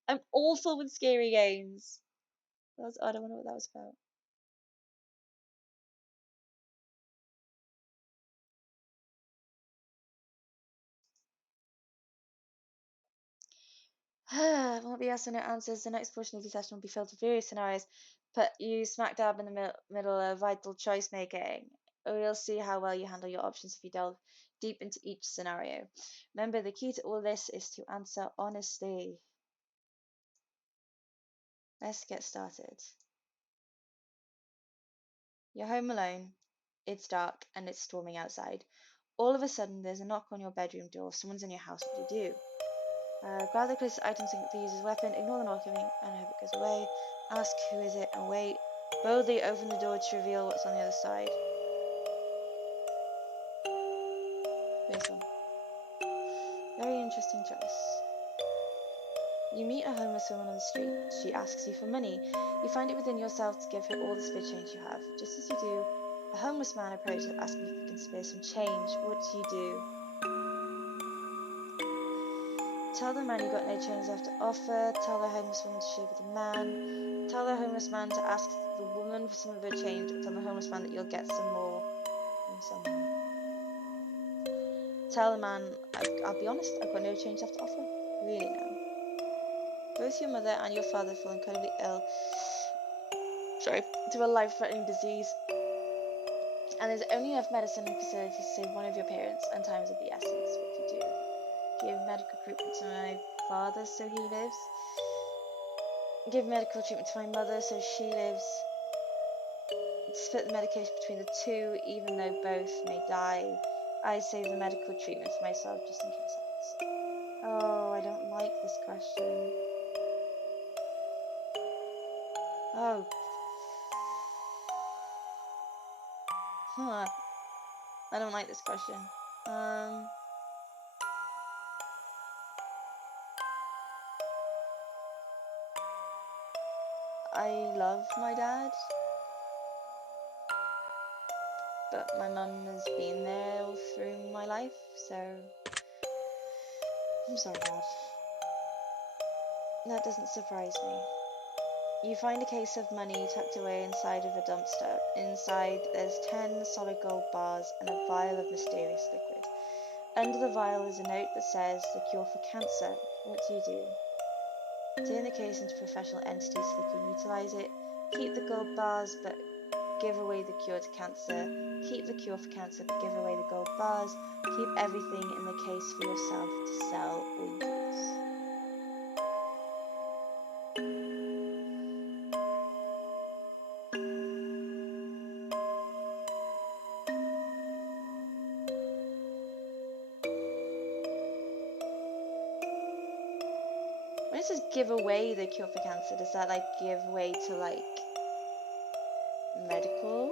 I'm awful with scary games. That was odd. I wonder what that was about. Won't be yes or no answers. The next portion of the session will be filled with various scenarios. Put you smack dab in the middle of vital choice making. We'll see how well you handle your options if you delve deep into each scenario. Remember, the key to all this is to answer honestly. Let's get started. You're home alone. It's dark and it's storming outside. All of a sudden, there's a knock on your bedroom door. Someone's in your house. What do you do? Grab the closest item to the user's weapon, ignore the knocking, and hope it goes away. Ask who is it, and wait. Boldly open the door to reveal what's on the other side. This one. Very interesting choice. You meet a homeless woman on the street. She asks you for money. You find it within yourself to give her all the spare change you have. Just as you do, a homeless man approaches asking if he can spare some change. What do you do? Tell the man you got no change left to offer. Tell the homeless woman to shave with the man. Tell the homeless man to ask the woman for some of her change. Or tell the homeless man that you'll get some more from someone. Tell the man, I'll be honest, I've got no change left to offer. Really now. Both your mother and your father feel incredibly ill. Sorry. To a life-threatening disease. And there's only enough medicine and facilities to save one of your parents, and time is of the essence. What do you do? Give medical treatment to my father so he lives. Give medical treatment to my mother so she lives. split the medication between the two, even though both may die. I save the medical treatment for myself just in case I get sick. Oh, I don't like this question. Oh. Huh. I don't like this question. I love my dad, but my mum has been there all through my life, so I'm sorry, Dad. That doesn't surprise me. You find a case of money tucked away inside of a dumpster. Inside, there's 10 solid gold bars and a vial of mysterious liquid. Under the vial is a note that says, "The cure for cancer." What do? Turn the case into professional entities so they can utilize it. Keep the gold bars, but give away the cure to cancer. Keep the cure for cancer, but give away the gold bars. Keep everything in the case for yourself to sell or use. When it says give away the cure for cancer, does that like give away to like medical?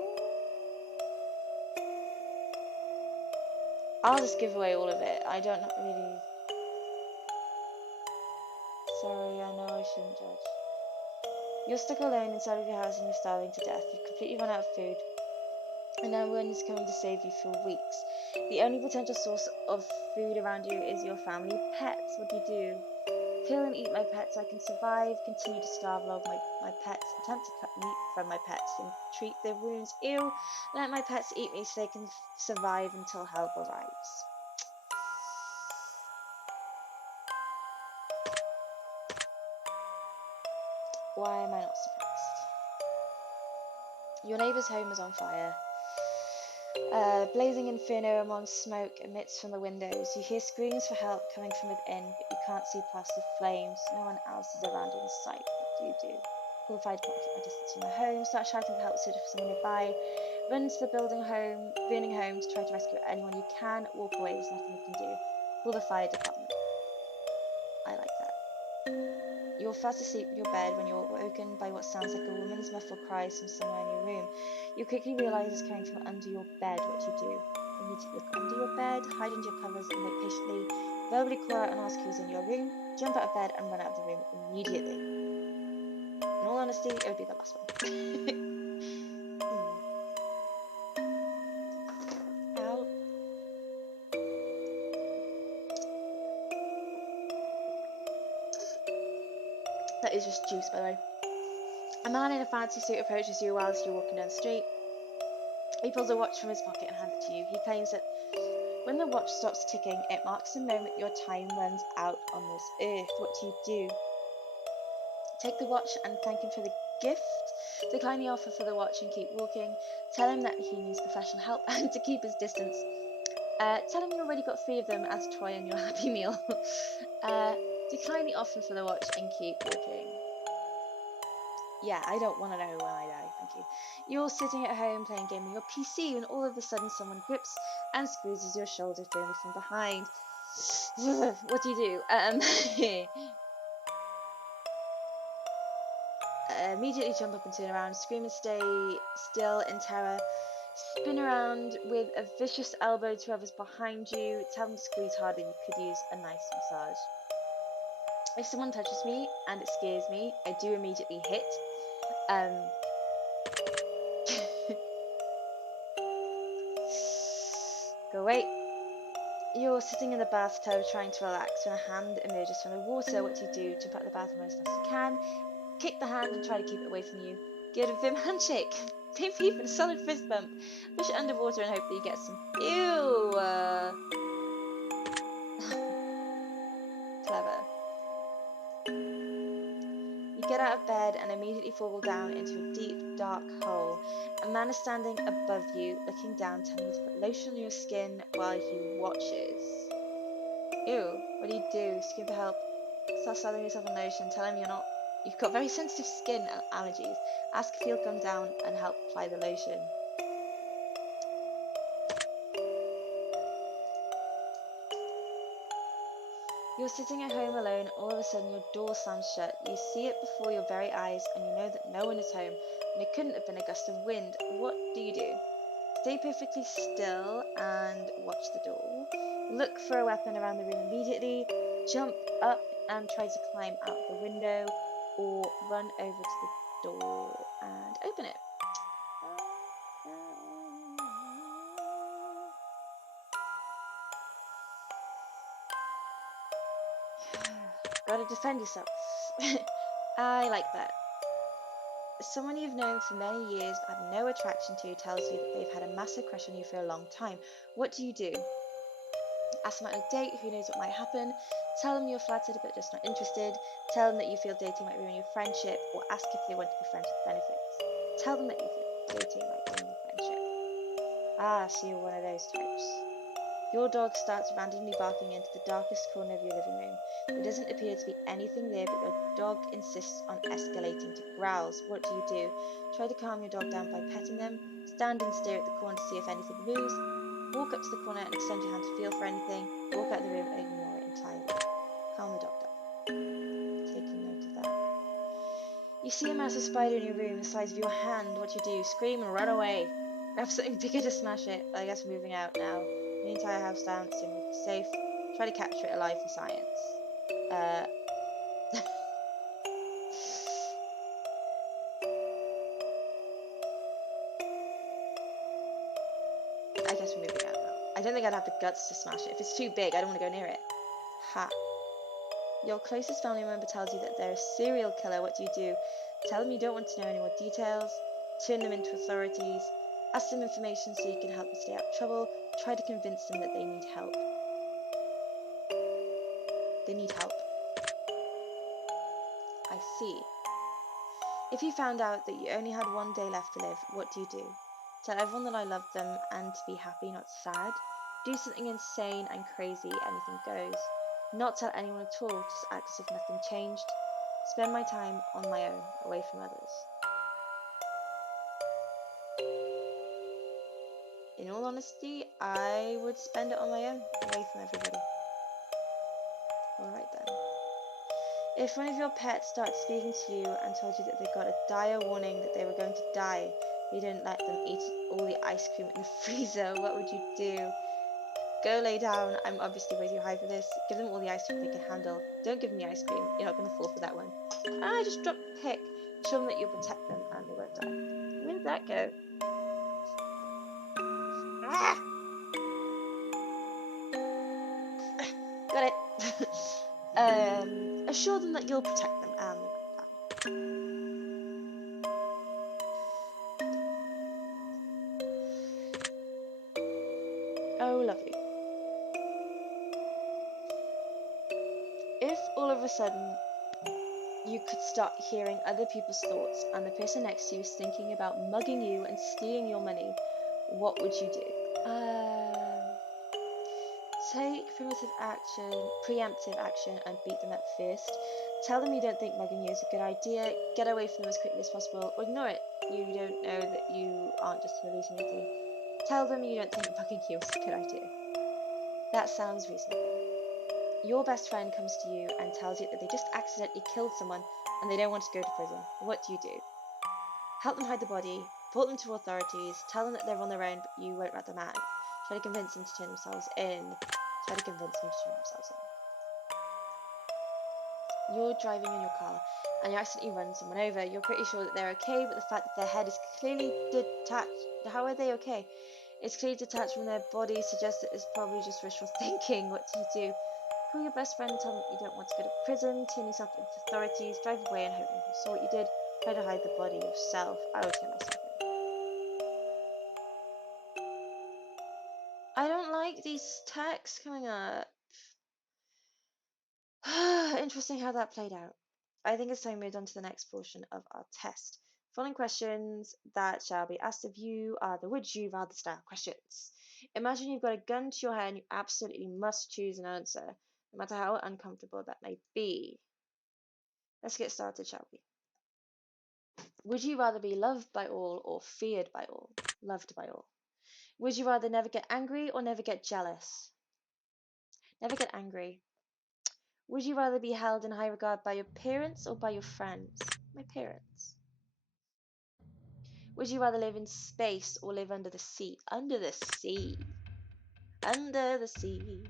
I'll just give away all of it. I don't really. Sorry, I know I shouldn't judge. You're stuck alone inside of your house and you're starving to death. You've completely run out of food, and no one is coming to save you for weeks. The only potential source of food around you is your family pets. What do? Kill and eat my pets so I can survive, continue to starve along my pets, attempt to cut meat from my pets and treat their wounds. Ew, let my pets eat me so they can survive until help arrives. Why am I not surprised? Your neighbour's home is on fire. Blazing inferno amongst smoke emits from the windows. You hear screams for help coming from within, but you can't see past the flames. No one else is around in sight. What do? Call the fire department, keep my distance from my home. Start shouting for help, search for someone nearby. Run into the burning home to try to rescue anyone you can. Walk away, there's nothing you can do. Call the fire department. I like that. You're fast asleep in your bed when you're woken by what sounds like a woman's muffled cries from somewhere in your room. You quickly realize it's coming from under your bed. What do? Immediately look under your bed, hide under your covers, and wait patiently. Verbally call out and ask who's in your room. Jump out of bed and run out of the room immediately. In all honesty, it would be the last one. Ow. That is just juice, by the way. A man in a fancy suit approaches you whilst you're walking down the street. He pulls a watch from his pocket and hands it to you. He claims that when the watch stops ticking, it marks the moment your time runs out on this earth. What do? Take the watch and thank him for the gift. Decline the offer for the watch and keep walking. Tell him that he needs professional help and to keep his distance. Tell him you already got 3 of them as Troy in your Happy Meal. Decline the offer for the watch and keep walking. Yeah, I don't want to know when I die, thank you. You're sitting at home playing a game on your PC when all of a sudden someone grips and squeezes your shoulder firmly from behind. What do? Immediately jump up and turn around, scream and stay still in terror. Spin around with a vicious elbow to whoever's behind you. Tell them to squeeze harder, you could use a nice massage. If someone touches me and it scares me, I do immediately hit. Go away. You're sitting in the bathtub trying to relax when a hand emerges from the water. What do? Jump out of the bathroom as fast as you can. Kick the hand and try to keep it away from you. Give a vim handshake. Maybe even a solid fist bump. Push it underwater and hope that you get some. Ew. Clever. You get out of bed and immediately fall down into a deep, dark hole. A man is standing above you, looking down, telling you to put lotion on your skin while he watches. Ew. What do? Scream for help. Start slathering yourself in lotion. Tell him you're not You've got very sensitive skin allergies. Ask if he'll come down and help apply the lotion. You're sitting at home alone, all of a sudden your door slams shut. You see it before your very eyes, and you know that no one is home, and it couldn't have been a gust of wind. What do you do? Stay perfectly still and watch the door. Look for a weapon around the room immediately. Jump up and try to climb out the window, or run over to the door and open it. Gotta defend yourself. I like that. Someone you've known for many years but have no attraction to tells you that they've had a massive crush on you for a long time. What do you do? Ask them out on a date, who knows what might happen. Tell them you're flattered but just not interested. Tell them that you feel dating might ruin your friendship, or ask if they want to be friends with benefits. Tell them that you feel dating might ruin your friendship. Ah, so you're one of those types. Your dog starts randomly barking into the darkest corner of your living room. There doesn't appear to be anything there, but your dog insists on escalating to growls. What do you do? Try to calm your dog down by petting them. Stand and stare at the corner to see if anything moves. Walk up to the corner and extend your hand to feel for anything. Walk out of the room and ignore it entirely. Calm the dog down. Taking note of that. You see a massive spider in your room the size of your hand. What you do? Scream and run away. Grab something bigger to smash it. I guess we're moving out now. The entire house down, assume we'll be safe. Try to capture it alive for science. Uh, I guess we're moving out now. I don't think I'd have the guts to smash it. If it's too big, I don't want to go near it. Ha. Your closest family member tells you that they're a serial killer. What do you do? Tell them you don't want to know any more details. Turn them into authorities. Ask them information so you can help them stay out of trouble. Try to convince them that they need help. They need help. I see. If you found out that you only had one day left to live, what do you do? Tell everyone that I love them and to be happy, not sad. Do something insane and crazy, anything goes. Not tell anyone at all, just act as if nothing changed. Spend my time on my own, away from others. In all honesty, I would spend it on my own, away from everybody. Alright then. If one of your pets starts speaking to you and told you that they got a dire warning that they were going to die, you didn't let them eat all the ice cream in the freezer, what would you do? Go lay down. I'm obviously way too high for this. Give them all the ice cream they can handle. Don't give them the ice cream. You're not going to fall for that one. I just dropped a pick. Show them that you'll protect them and they won't die. Where did that go? Ah! Got it. Assure them that you'll protect them and they won't die. Oh, lovely. If all of a sudden you could start hearing other people's thoughts and the person next to you is thinking about mugging you and stealing your money, what would you do? Take preemptive action and beat them up first. Tell them you don't think mugging you is a good idea. Get away from them as quickly as possible or ignore it. You don't know that you aren't just hallucinating. Tell them you don't think mugging you is a good idea. That sounds reasonable. Your best friend comes to you and tells you that they just accidentally killed someone and they don't want to go to prison. What do you do? Help them hide the body, report them to authorities, tell them that they're on their own but you won't let them out. Try to convince them to turn themselves in. Try to convince them to turn themselves in. You're driving in your car and you accidentally run someone over. You're pretty sure that they're okay, but the fact that their head is clearly detached. How are they okay? It's clearly detached from their body suggests that it's probably just wishful thinking. What do? Call your best friend and tell them that you don't want to go to prison. Turn yourself into authorities. Drive away and hope nobody saw what you did. Try to hide the body yourself. I would turn myself in. I don't like these texts coming up. Interesting how that played out. I think it's time we moved on to the next portion of our test. Following questions that shall be asked of you are the would you rather style questions. Imagine you've got a gun to your head and you absolutely must choose an answer, no matter how uncomfortable that may be. Let's get started, shall we? Would you rather be loved by all or feared by all? Loved by all. Would you rather never get angry or never get jealous? Never get angry. Would you rather be held in high regard by your parents or by your friends? My parents. Would you rather live in space or live under the sea? Under the sea. Under the sea.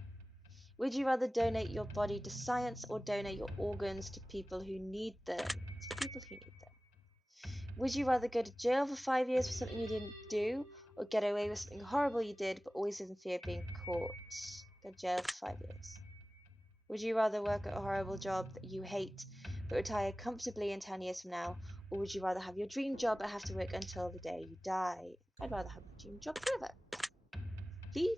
Would you rather donate your body to science or donate your organs to people who need them? To people who need them. Would you rather go to jail for 5 years for something you didn't do or get away with something horrible you did but always in fear of being caught? Go to jail for 5 years. Would you rather work at a horrible job that you hate but retire comfortably in 10 years from now? Or would you rather have your dream job but have to work until the day you die? I'd rather have my dream job forever. Please?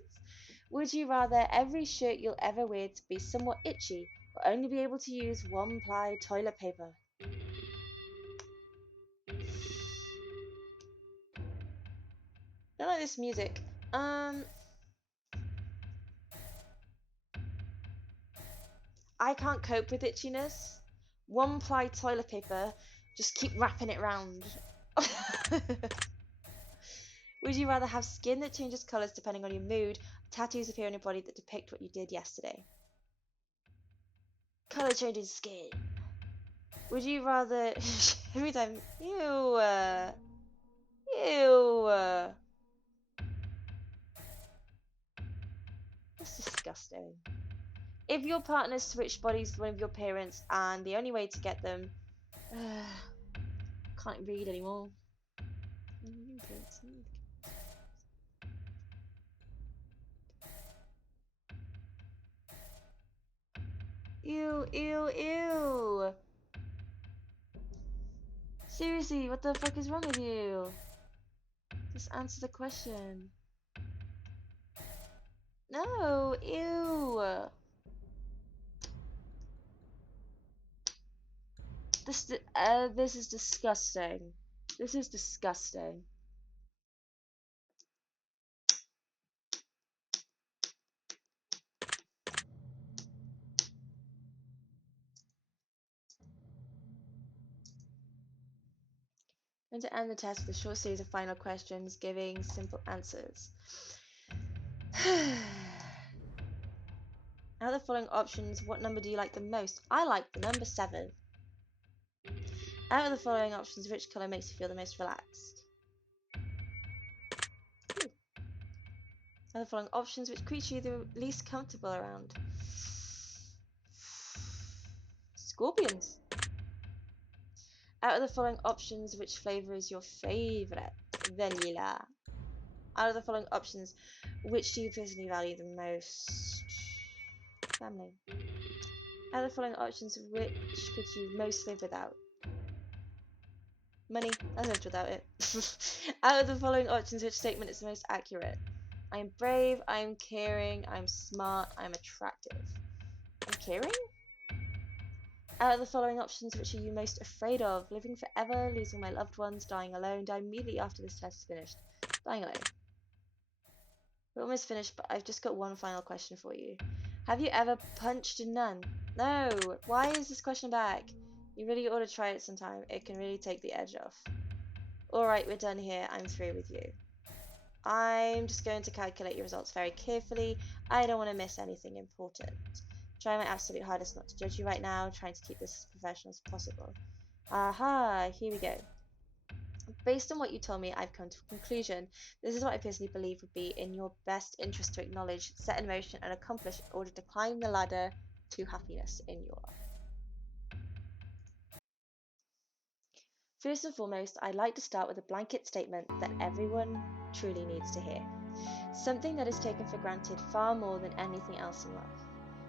Would you rather every shirt you'll ever wear to be somewhat itchy or only be able to use one-ply toilet paper? I don't like this music. I can't cope with itchiness. One-ply toilet paper, just keep wrapping it round. Would you rather have skin that changes colours depending on your mood, or tattoos appear on your body that depict what you did yesterday? Colour changing skin. Would you rather every time? Ew, ew. That's disgusting. If your partner switched bodies with one of your parents and the only way to get them, can't read anymore. Ew, ew, ew. Seriously, what the fuck is wrong with you? Just answer the question. No, ew. This is disgusting. This is disgusting. I'm going to end the test with a short series of final questions giving simple answers. Out of the following options, what number do you like the most? I like the number 7. Out of the following options, which colour makes you feel the most relaxed? Blue. Out of the following options, which creature are you the least comfortable around? Scorpions. Out of the following options, which flavour is your favourite? Vanilla. Out of the following options, which do you personally value the most? Family. Out of the following options, which could you most live without? Money. I lived without it. Out of the following options, which statement is the most accurate? I'm brave, I'm caring, I'm smart, I'm attractive. I'm caring? Out of the following options, which are you most afraid of? Living forever, losing my loved ones, dying alone, die immediately after this test is finished. Dying alone. We're almost finished, but I've just got one final question for you. Have you ever punched a nun? No! Why is this question back? You really ought to try it sometime. It can really take the edge off. Alright, we're done here. I'm through with you. I'm just going to calculate your results very carefully. I don't want to miss anything important. Try my absolute hardest not to judge you right now, trying to keep this as professional as possible. Aha, here we go. Based on what you told me, I've come to a conclusion. This is what I personally believe would be in your best interest to acknowledge, set in motion, and accomplish in order to climb the ladder to happiness in your life. First and foremost, I'd like to start with a blanket statement that everyone truly needs to hear. Something that is taken for granted far more than anything else in life.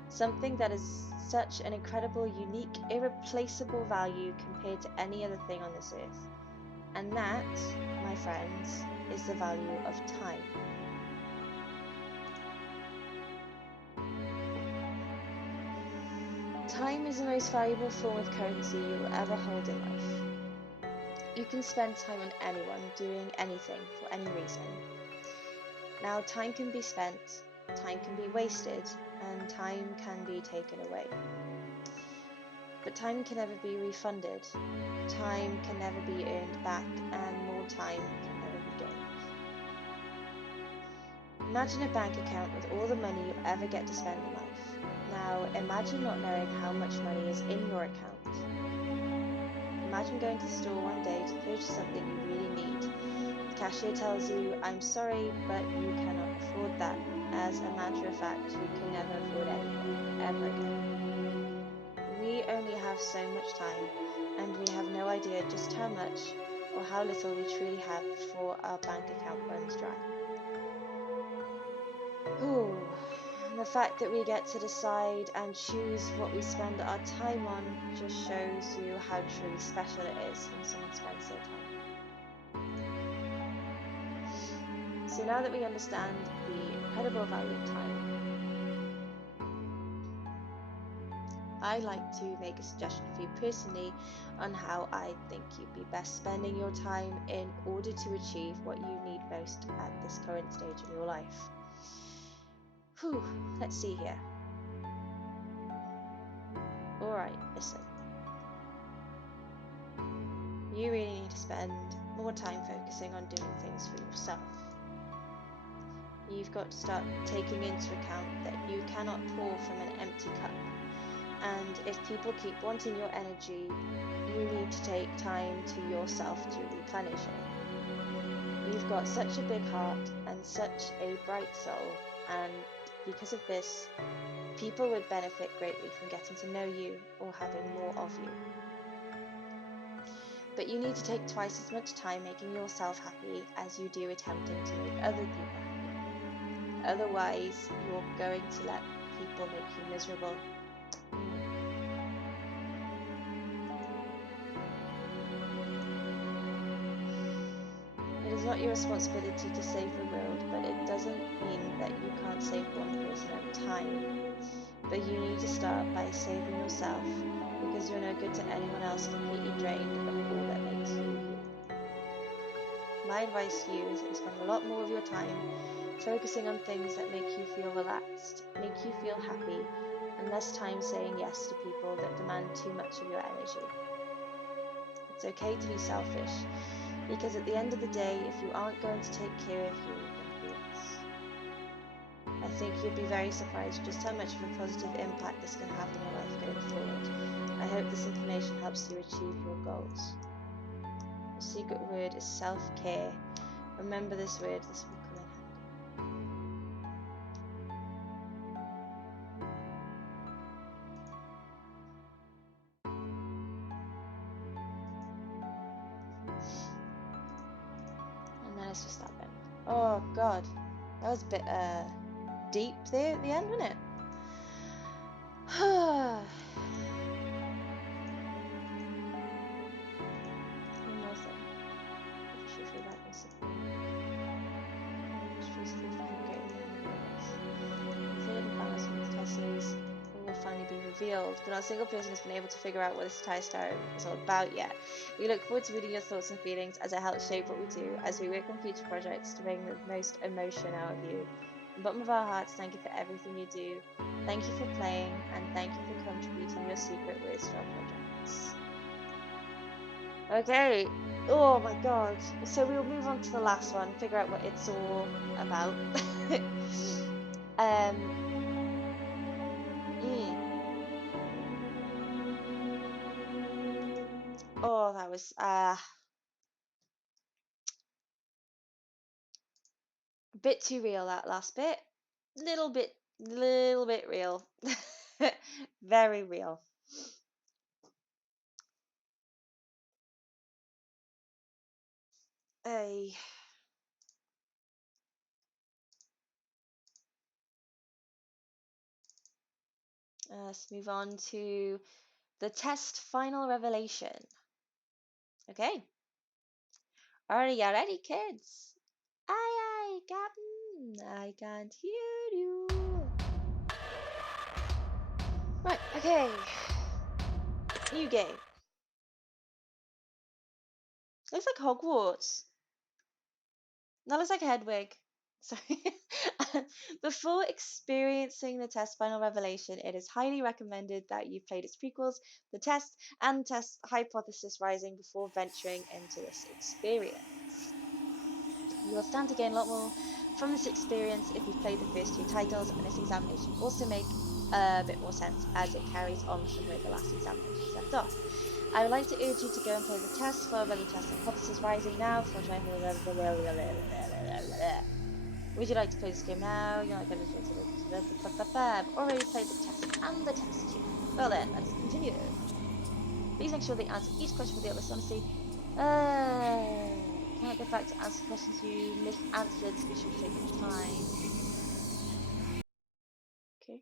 Something that is such an incredible, unique, irreplaceable value compared to any other thing on this earth. And that, my friends, is the value of time. Time is the most valuable form of currency you will ever hold in life. You can spend time on anyone, doing anything, for any reason. Now, time can be spent, time can be wasted, and time can be taken away. But time can never be refunded. Time can never be earned back, and more time can never be gained. Imagine a bank account with all the money you'll ever get to spend in life. Now, imagine not knowing how much money is in your account. Imagine going to the store one day to purchase something you really need. The cashier tells you, "I'm sorry, but you cannot afford that." As a matter of fact, you can never afford anything, ever again. We only have so much time, and we have no idea just how much or how little we truly have before our bank account runs dry. Ooh. And the fact that we get to decide and choose what we spend our time on just shows you how truly special it is when someone spends their time. So now that we understand the incredible value of time, I like to make a suggestion for you personally on how I think you'd be best spending your time in order to achieve what you need most at this current stage in your life. Let's see here. Alright, listen. You really need to spend more time focusing on doing things for yourself. You've got to start taking into account that you cannot pour from an empty cup. And if people keep wanting your energy, you need to take time to yourself to replenish it. You've got such a big heart and such a bright soul, and because of this, people would benefit greatly from getting to know you or having more of you. But you need to take twice as much time making yourself happy as you do attempting to make other people happy. Otherwise, you're going to let people make you miserable. It is not your responsibility to save the world, but it doesn't mean that you can't save one person at a time. But you need to start by saving yourself, because you're no good to anyone else completely drained of all that makes you you. My advice to you is that you spend a lot more of your time focusing on things that make you feel relaxed, make you feel happy, and less time saying yes to people that demand too much of your energy. It's okay to be selfish, because at the end of the day, if you aren't going to take care of you, then who else? I think you'll be very surprised just how much of a positive impact this can have on your life going forward. I hope this information helps you achieve your goals. The secret word is self-care. Remember this word, this will come in handy. And then it's just that bit. Oh god, that was a bit deep there at the end, wasn't it? One more thing. If you feel that and support. The third and final season of the Test series will finally be revealed, but not a single person has been able to figure out what this entire story is all about yet. We look forward to reading your thoughts and feelings as it helps shape what we do as we work on future projects to bring the most emotion out of you. From the bottom of our hearts, thank you for everything you do. Thank you for playing, and thank you for contributing your secret words to our projects. Okay. Oh my god. So we'll move on to the last one, figure out what it's all about. um. Oh, that was a bit too real, that last bit. Little bit real. Very real. Hey. Let's move on to the test final revelation. Okay. Are you ready, kids? Aye, aye, Captain. I can't hear you. Right, okay. New game. Looks like Hogwarts. That looks like Hedwig. Sorry. Before experiencing the test final revelation, it is highly recommended that you played its prequels, the test, and test Hypothesis Rising before venturing into this experience. You will stand to gain a lot more from this experience if you've played the first two titles, and this examination will also make a bit more sense as it carries on from where the last examinations left off. I would like to urge you to go and play the test, followed by the test Hypothesis Rising now before trying. Would you like to play this game now? You're not going to. I've already played the test and the test too. Well then, let's continue. Please make sure they answer each question with the utmost honesty. Cannot get back to answer questions you misanswered, so be sure to take your time. Okay.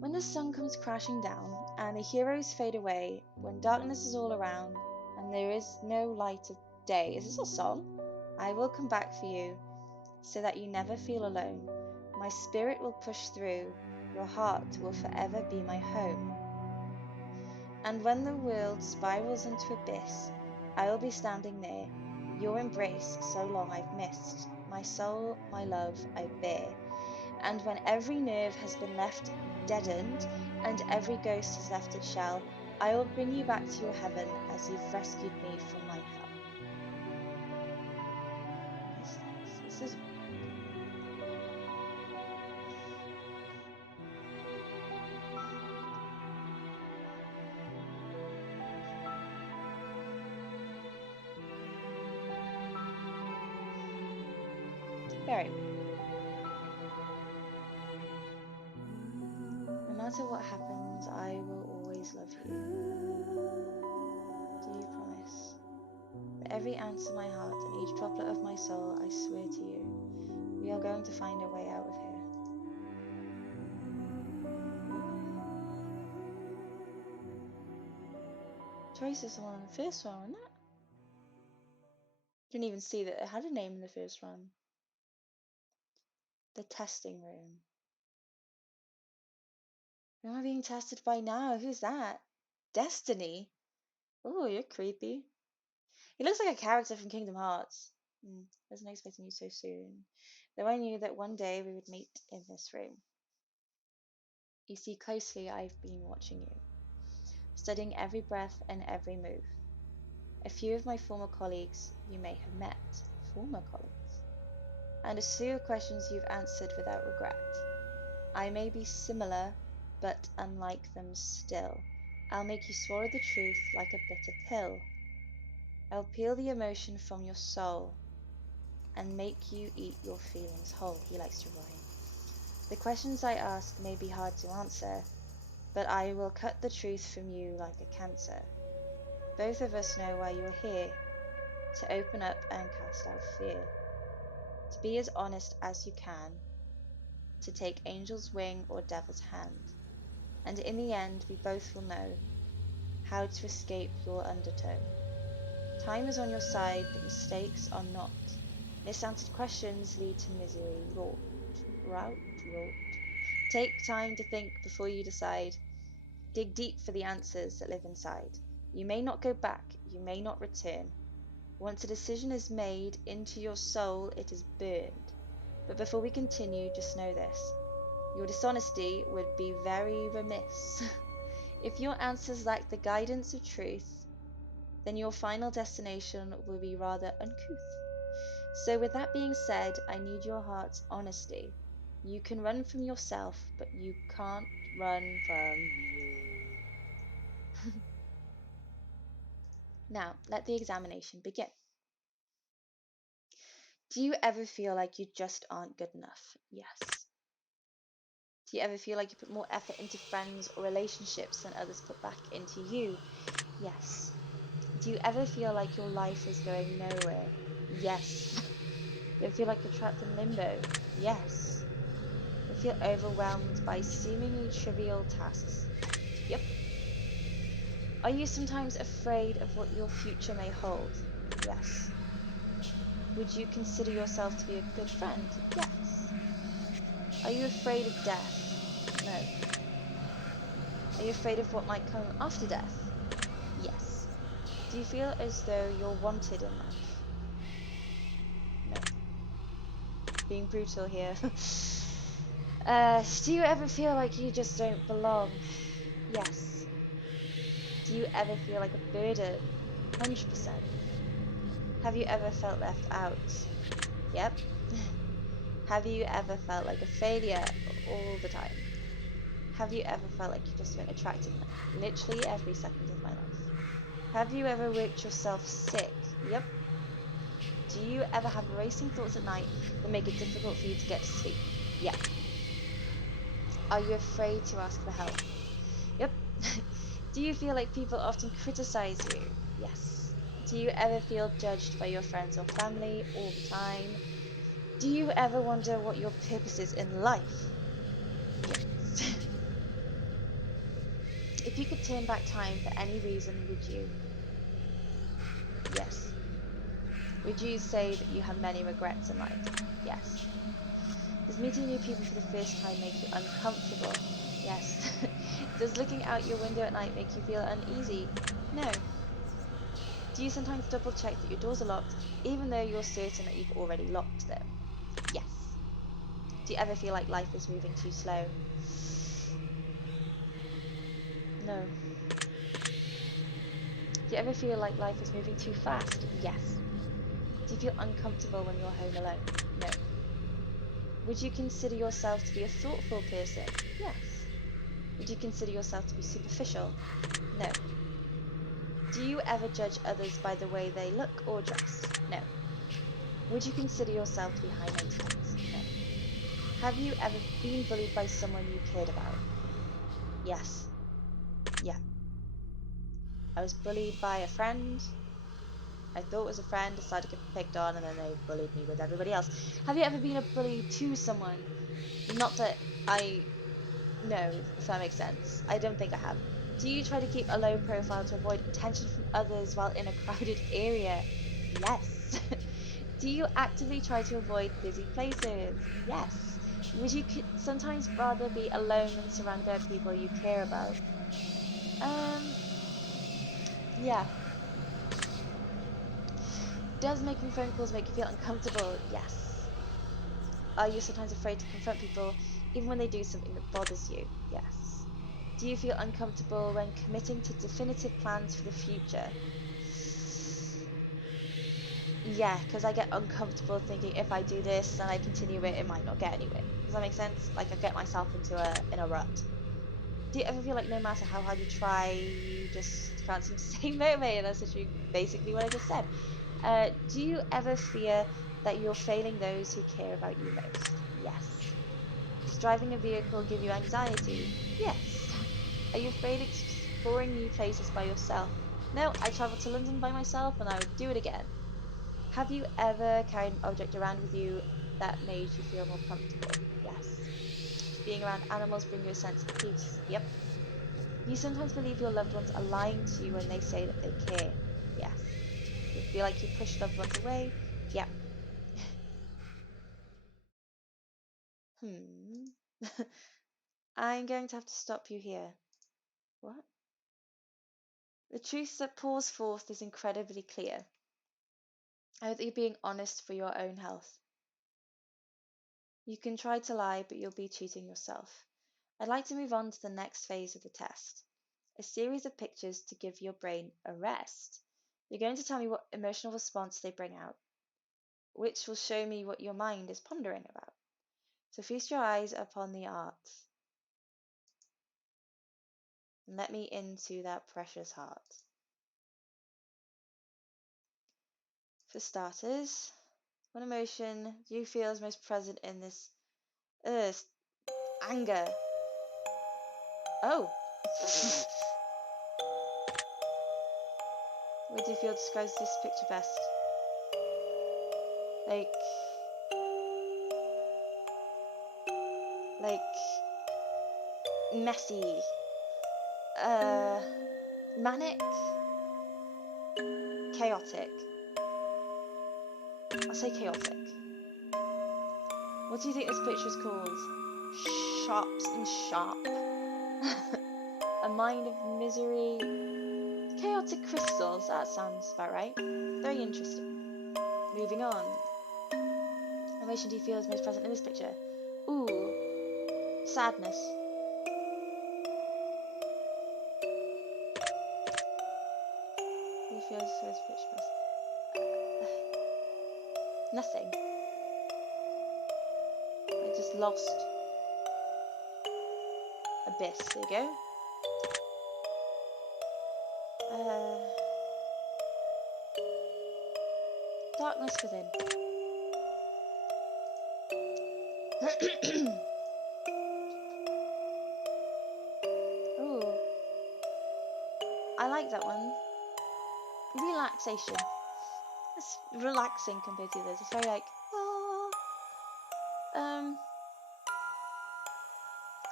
When the sun comes crashing down and the heroes fade away, when darkness is all around and there is no light of day, is this a song? I will come back for you so that you never feel alone. My spirit will push through, your heart will forever be my home. And when the world spirals into abyss, I will be standing there, your embrace so long I've missed. My soul, my love, I bear. And when every nerve has been left deadened, and every ghost has left its shell, I will bring you back to your heaven as you've rescued me from my hell. This is very. No matter what happens, I will always love you. Do you promise? With every ounce of my heart and each droplet of my soul, I swear to you, we are going to find a way out of here. Choice is the one in the first one, wasn't it? Didn't even see that it had a name in the first one. The testing room. Who am I being tested by now? Who's that? Destiny? Oh, you're creepy. He looks like a character from Kingdom Hearts. Wasn't expecting you so soon. Though I knew that one day we would meet in this room. You see, closely I've been watching you, studying every breath and every move. A few of my former colleagues you may have met. Former colleagues. And a slew of questions you've answered without regret. I may be similar, but unlike them still. I'll make you swallow the truth like a bitter pill. I'll peel the emotion from your soul and make you eat your feelings whole. He likes to rhyme. The questions I ask may be hard to answer, but I will cut the truth from you like a cancer. Both of us know why you're here, to open up and cast out fear, to be as honest as you can, to take angel's wing or devil's hand. And in the end, we both will know how to escape your undertow. Time is on your side, but mistakes are not. Misanswered questions lead to misery. Route. Take time to think before you decide. Dig deep for the answers that live inside. You may not go back, you may not return. Once a decision is made into your soul, it is burned. But before we continue, just know this. Your dishonesty would be very remiss. If your answers lack the guidance of truth, then your final destination will be rather uncouth. So, with that being said, I need your heart's honesty. You can run from yourself, but you can't run from me. Now, let the examination begin. Do you ever feel like you just aren't good enough? Yes. Do you ever feel like you put more effort into friends or relationships than others put back into you? Yes. Do you ever feel like your life is going nowhere? Yes. Do you ever feel like you're trapped in limbo? Yes. Do you feel overwhelmed by seemingly trivial tasks? Yep. Are you sometimes afraid of what your future may hold? Yes. Would you consider yourself to be a good friend? Yes. Are you afraid of death? No. Are you afraid of what might come after death? Yes. Do you feel as though you're wanted in life? No. Being brutal here. Do you ever feel like you just don't belong? Yes. Do you ever feel like a burden? 100%. Have you ever felt left out? Yep. Have you ever felt like a failure all the time? Have you ever felt like you just weren't attractive enough? Literally every second of my life. Have you ever worked yourself sick? Yep. Do you ever have racing thoughts at night that make it difficult for you to get to sleep? Yep. Are you afraid to ask for help? Yep. Do you feel like people often criticize you? Yes. Do you ever feel judged by your friends or family all the time? Do you ever wonder what your purpose is in life? Yes. If you could turn back time for any reason, would you? Yes. Would you say that you have many regrets in life? Yes. Does meeting new people for the first time make you uncomfortable? Yes. Does looking out your window at night make you feel uneasy? No. Do you sometimes double check that your doors are locked, even though you're certain that you've already locked them? Yes. Do you ever feel like life is moving too slow? No. Do you ever feel like life is moving too fast? Yes. Do you feel uncomfortable when you're home alone? No. Would you consider yourself to be a thoughtful person? Yes. Would you consider yourself to be superficial? No. Do you ever judge others by the way they look or dress? No. Would you consider yourself to be high maintenance? No. Have you ever been bullied by someone you cared about? Yes. Yeah. I was bullied by a friend. I thought it was a friend, decided to get picked on, and then they bullied me with everybody else. Have you ever been a bully to someone? Not that I know, if that makes sense. I don't think I have. Do you try to keep a low profile to avoid attention from others while in a crowded area? Yes. Do you actively try to avoid busy places? Yes. Would you sometimes rather be alone than surrounded by people you care about? Um, yeah. Does making phone calls make you feel uncomfortable? Yes. Are you sometimes afraid to confront people even when they do something that bothers you? Yes. Do you feel uncomfortable when committing to definitive plans for the future? Yeah, because I get uncomfortable thinking if I do this and I continue it, it might not get anywhere. Does that make sense? Like I get myself into a rut. Do you ever feel like no matter how hard you try, you just can't seem to stay motivated? That's literally basically what I just said. Do you ever fear that you're failing those who care about you most? Yes. Does driving a vehicle give you anxiety? Yes. Are you afraid exploring new places by yourself? No, I traveled to London by myself and I would do it again. Have you ever carried an object around with you that made you feel more comfortable? Yes. Does being around animals bring you a sense of peace? Yep. Do you sometimes believe your loved ones are lying to you when they say that they care? Yes. Do you feel like you push loved ones away? Yep. Hmm. I'm going to have to stop you here. What? The truth that pours forth is incredibly clear. I hope that you're being honest for your own health. You can try to lie, but you'll be cheating yourself. I'd like to move on to the next phase of the test, a series of pictures to give your brain a rest. You're going to tell me what emotional response they bring out, which will show me what your mind is pondering about. So feast your eyes upon the art and let me into that precious heart. For starters, what emotion do you feel is most present in this? Anger. Oh. What do you feel describes this picture best? Like, like messy, uh, manic, chaotic. I'll say chaotic. What do you think this picture is called? Shops and shop. A mind of misery, Chaotic crystals, that sounds about right. Very interesting. Moving on. What emotion do you feel is most present in this picture? Ooh, sadness. Who feels most picture? Nothing. I just lost. Abyss, there you go. Darkness within. Ooh. I like that one. Relaxation. It's relaxing compared to this. It's very like,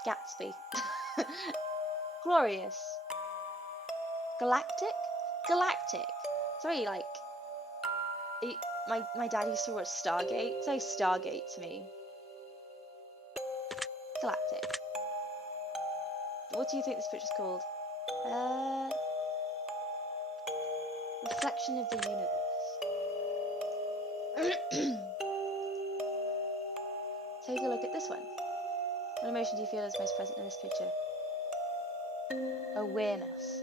Gatsby. Glorious. Galactic? Galactic. It's very like, my dad used to watch Stargate. It's like Stargate to me. Galactic. What do you think this picture's called? Reflection of the universe. Take a look at this one. What emotion do you feel is most present in this picture? Awareness.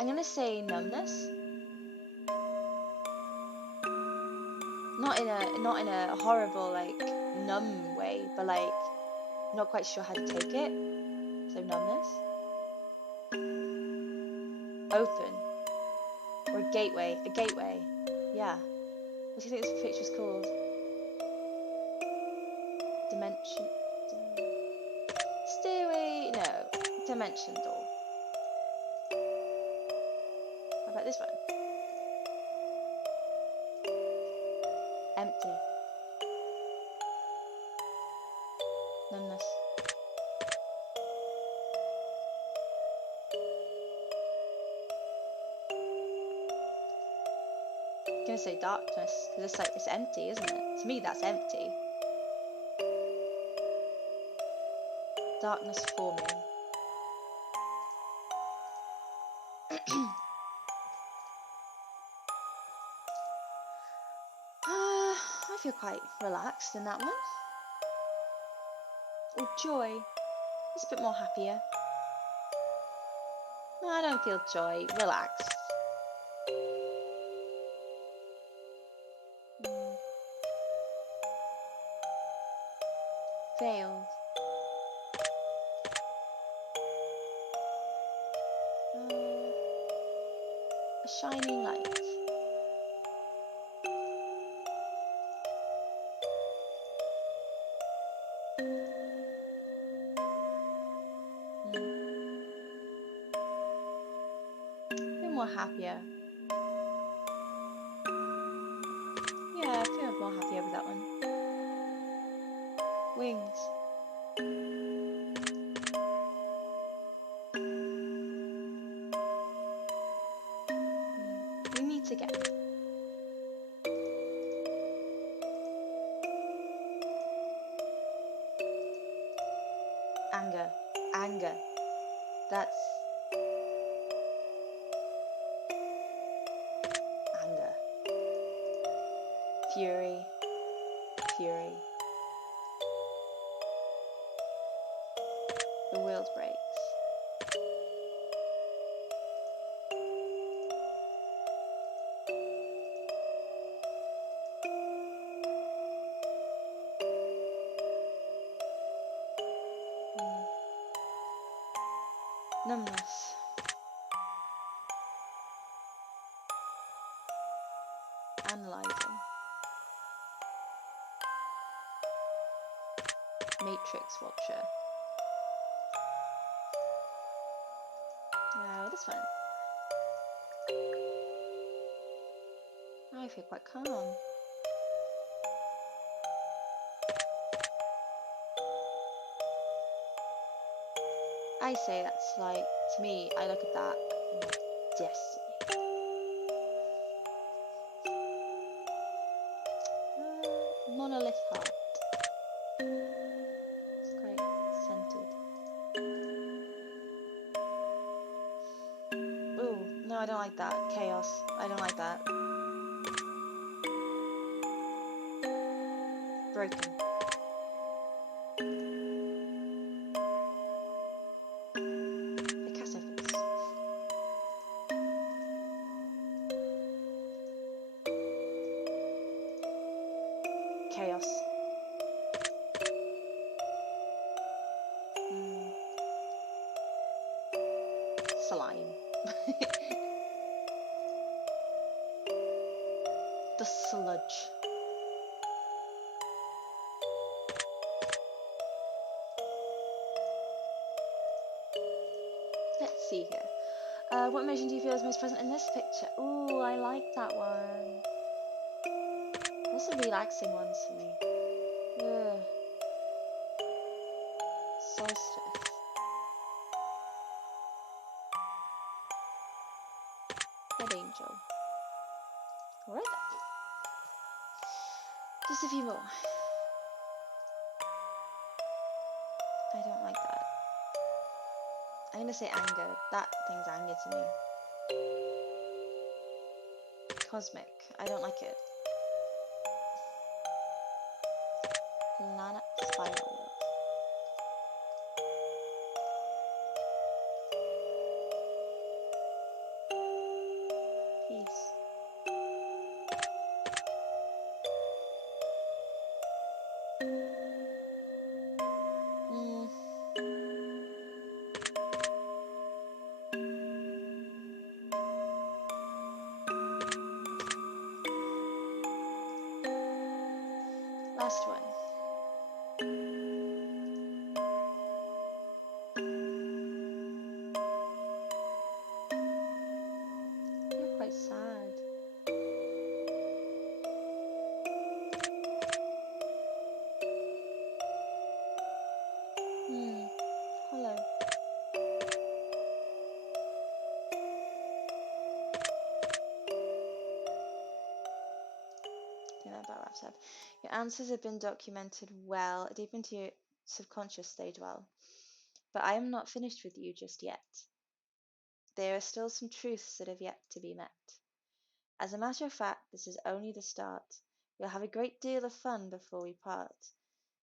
I'm gonna say numbness. Not in a horrible like numb way, but like not quite sure how to take it. So numbness. Open. Or a gateway. A gateway. Yeah. What do you think this picture's called? Dimension. Stairway. No. Dimension door. How about this one? Empty. Numbness. I'm gonna say darkness because it's like it's empty, isn't it? To me, that's empty. Darkness forming. I feel quite relaxed in that one. Or joy. It's a bit more happier. No, I don't feel joy. Relaxed. Veiled. A shining light. A bit more happier. Yeah, I feel more happier with that one. Wings. We meet again. Anger. Anger. That's anger. Fury. Fury. The world breaks. Numbness. Analyzing. Matrix Watcher. No, this one. I feel quite calm. I say that's like, to me, I look at that, destiny. Monolith heart. It's quite scented. Chaos. I don't like that. Broken. The cast opens. Chaos. Mm. Slime. The sludge. Let's see here. What emotion do you feel is most present in this picture? Ooh, I like that one. What's the relaxing ones for me? Ugh. Solstice. Red Angel. Alright then. Just a few more. I don't like that. I'm gonna say anger. That thing's anger to me. Cosmic. I don't like it. Planet Spiral. Peace. Mm. Last one. You're quite sad. Hollow. I think that about wraps up. Your answers have been documented well, deep into your subconscious stage well. But I am not finished with you just yet. There are still some truths that have yet to be met. As a matter of fact, this is only the start. We'll have a great deal of fun before we part.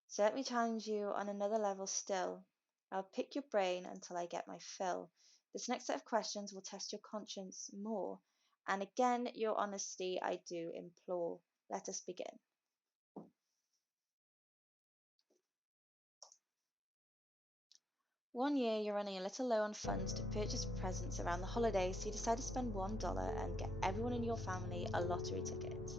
So let me challenge you on another level still. I'll pick your brain until I get my fill. This next set of questions will test your conscience more. And again, your honesty I do implore. Let us begin. One year you're running a little low on funds to purchase presents around the holidays, so you decide to spend $1 and get everyone in your family a lottery ticket.